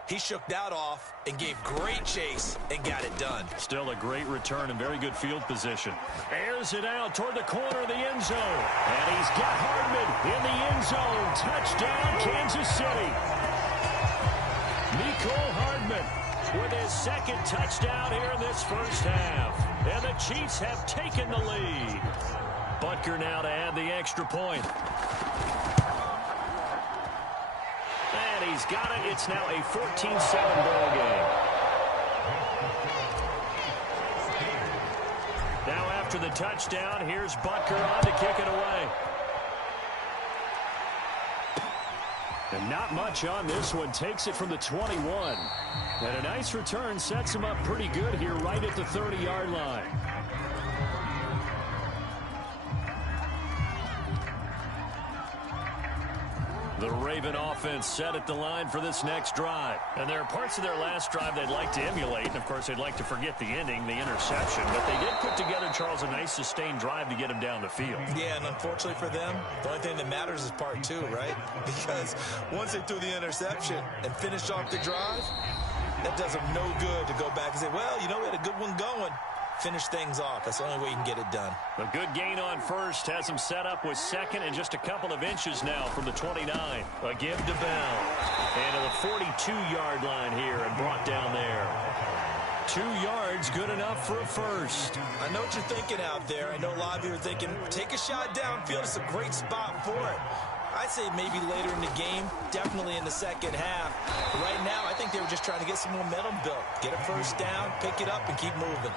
He shook that off and gave great chase and got it done. Still a great return and very good field position. Airs it out toward the corner of the end zone. And he's got Hardman in the end zone. Touchdown, Kansas City. Mecole Hardman with his 2nd touchdown here in this first half. And the Chiefs have taken the lead. Butker now to add the extra point. And he's got it. It's now a 14-7 ball game. Now after the touchdown, here's Butker on to kick it away. And not much on this one. Takes it from the 21. And a nice return sets him up pretty good here right at the 30-yard line. The Raven offense set at the line for this next drive. And there are parts of their last drive they'd like to emulate. And, of course, they'd like to forget the ending, the interception. But they did put together, Charles, a nice sustained drive to get him down the field. Yeah, and unfortunately for them, the only thing that matters is part 2, right? Because once they threw the interception and finished off the drive, that does them no good to go back and say, well, you know, we had a good one going. Finish things off. That's the only way you can get it done. A good gain on first has him set up with 2nd and just a couple of inches now from the 29. A give to Bell. And to the 42-yard line here and brought down there. 2 yards, good enough for a first. I know what you're thinking out there. I know a lot of you are thinking, take a shot downfield. It's a great spot for it. I'd say maybe later in the game, definitely in the second half. But right now, I think they were just trying to get some momentum built. Get a first down, pick it up, and keep moving.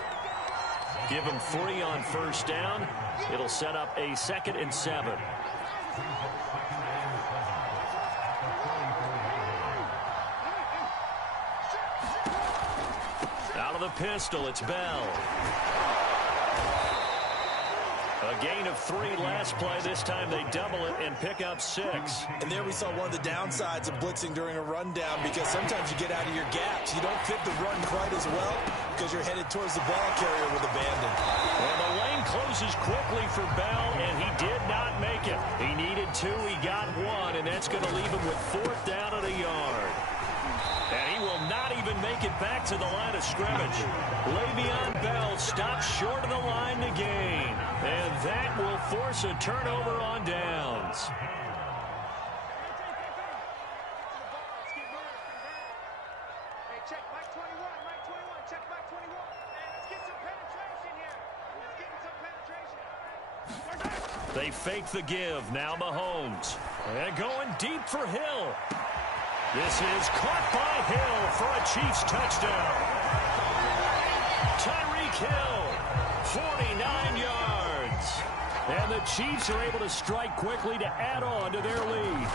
Give him 3 on first down. It'll set up a 2nd and 7. Out of the pistol, it's Bell. A gain of 3 last play. This time they double it and pick up 6. And there we saw one of the downsides of blitzing during a rundown, because sometimes you get out of your gaps. You don't fit the run quite as well because you're headed towards the ball carrier with abandon. And the lane closes quickly for Bell, and he did not make it. He needed 2. He got 1, and that's going to leave him with 4th down at a yard. And he will not even make it back to the line of scrimmage. Le'Veon Bell stops short of the line to gain. And that will force a turnover on downs. They fake the give. Now Mahomes. And going deep for Hill. This is caught by Hill for a Chiefs touchdown. Tyreek Hill, 49 yards. And the Chiefs are able to strike quickly to add on to their lead.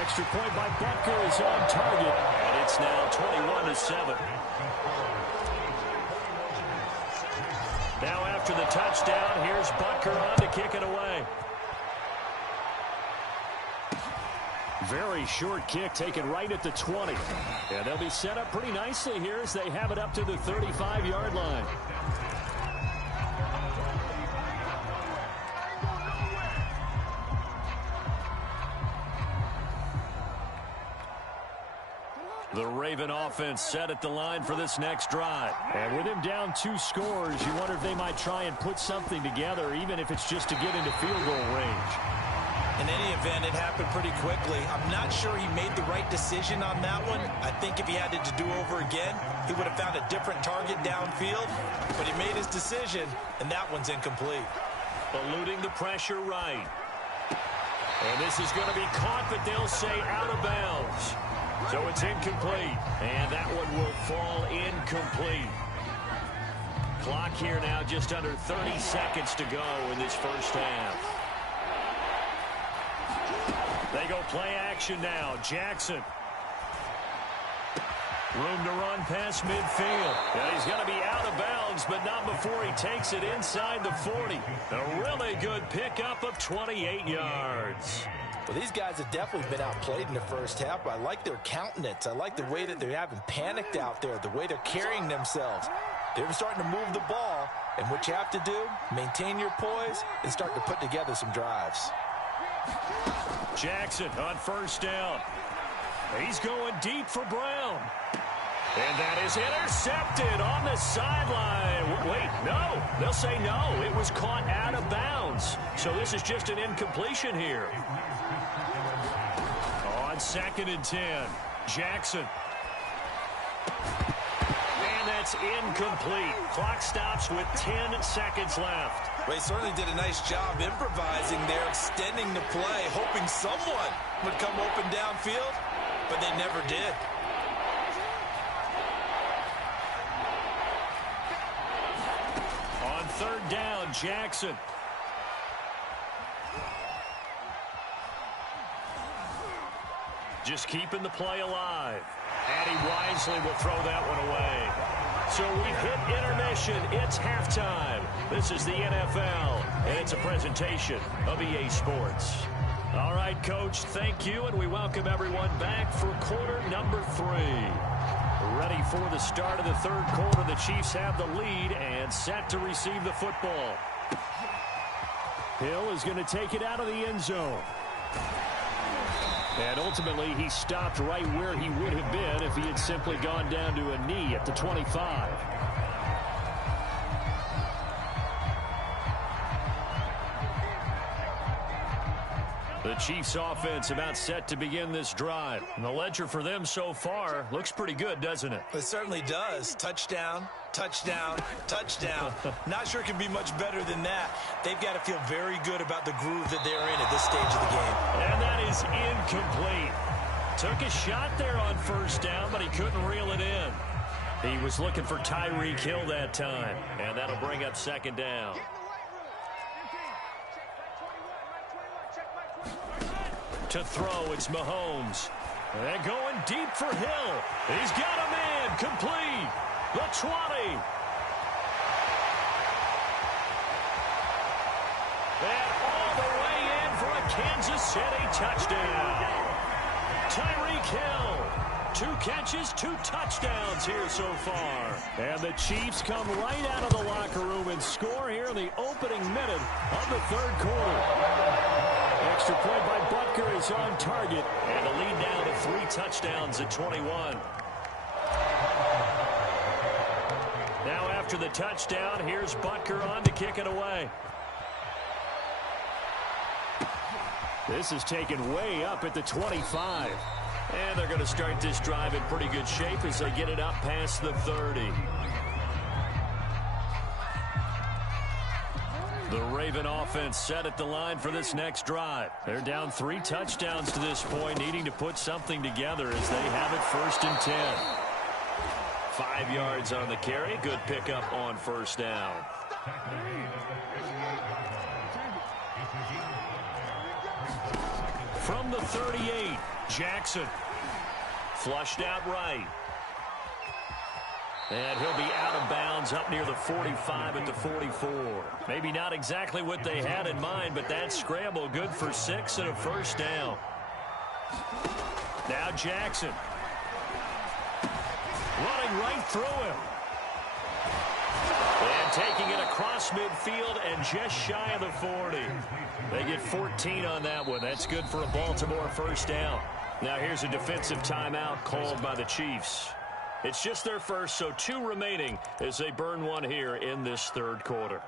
Extra point by Butker is on target. And it's now 21-7. Now after the touchdown, here's Butker on to kick it away. Very short kick taken right at the 20. And they'll be set up pretty nicely here as they have it up to the 35-yard line. The Raven offense set at the line for this next drive. And with him down 2 scores, you wonder if they might try and put something together, even if it's just to get into field goal range. In any event, it happened pretty quickly. I'm not sure he made the right decision on that one. I think if he had it to do over again, he would have found a different target downfield. But he made his decision, and that one's incomplete. Eluding the pressure right. And this is going to be caught, but they'll say out of bounds. So it's incomplete, and that one will fall incomplete. Clock here now just under 30 seconds to go in this first half. They go play action now. Jackson. Room to run past midfield. And he's going to be out of bounds, but not before he takes it inside the 40. A really good pickup of 28 yards. Well, these guys have definitely been outplayed in the first half, but I like their countenance. I like the way that they haven't panicked out there, the way they're carrying themselves. They're starting to move the ball, and what you have to do, maintain your poise and start to put together some drives. Jackson on first down. He's going deep for Brown. And that is intercepted on the sideline. Wait, no. They'll say no. It was caught out of bounds. So this is just an incompletion here. On 2nd and 10, Jackson. And that's incomplete. Clock stops with 10 seconds left. Well, he certainly did a nice job improvising there, extending the play, hoping someone would come open downfield, but they never did. On 3rd down, Jackson. Just keeping the play alive. And he wisely will throw that one away. So we've hit intermission. It's halftime. This is the NFL, and it's a presentation of EA Sports. All right, Coach, thank you, and we welcome everyone back for quarter number 3. Ready for the start of the 3rd quarter. The Chiefs have the lead and set to receive the football. Hill is going to take it out of the end zone. And ultimately, he stopped right where he would have been if he had simply gone down to a knee at the 25. The Chiefs offense about set to begin this drive. And the ledger for them so far looks pretty good, doesn't it? It certainly does. Touchdown, touchdown, touchdown. Not sure it can be much better than that. They've got to feel very good about the groove that they're in at this stage of the game. And that is incomplete. Took a shot there on 1st down, but he couldn't reel it in. He was looking for Tyreek Hill that time, and that'll bring up 2nd down. To throw, it's Mahomes. And going deep for Hill. He's got a man, complete. The 20. And all the way in for a Kansas City touchdown. Tyreek Hill. 2 catches, 2 touchdowns here so far. And the Chiefs come right out of the locker room and score here in the opening minute of the 3rd quarter. Extra point by Butker is on target. And the lead now to 3 touchdowns at 21. Now after the touchdown, here's Butker on to kick it away. This is taken way up at the 25. And they're going to start this drive in pretty good shape as they get it up past the 30. The Raven offense set at the line for this next drive. They're down 3 touchdowns to this point, needing to put something together as they have it 1st and 10. 5 yards on the carry. Good pickup on 1st down. From the 38, Jackson. Flushed out right. And he'll be out of bounds up near the 45 at the 44. Maybe not exactly what they had in mind, but that scramble good for 6 and a 1st down. Now Jackson. Running right through him. And taking it across midfield and just shy of the 40. They get 14 on that one. That's good for a Baltimore first down. Now here's a defensive timeout called by the Chiefs. It's just their first, so 2 remaining as they burn one here in this third quarter.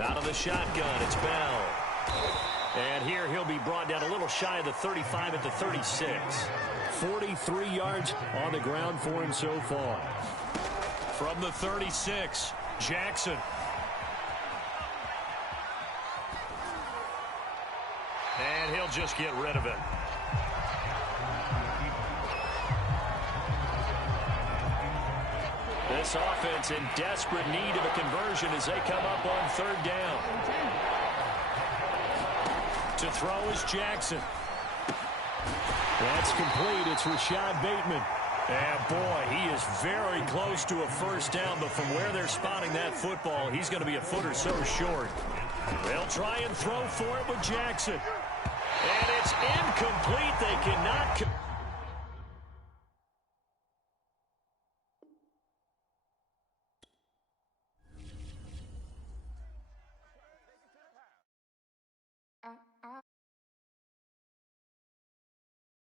Out of the shotgun, it's Bell. And here he'll be brought down a little shy of the 35 at the 36. 43 yards on the ground for him so far. From the 36, Jackson. And he'll just get rid of it. This offense in desperate need of a conversion as they come up on third down. To throw is Jackson. That's complete. It's Rashad Bateman. And boy, he is very close to a first down, but from where they're spotting that football, he's going to be a foot or so short. They'll try and throw for it with Jackson.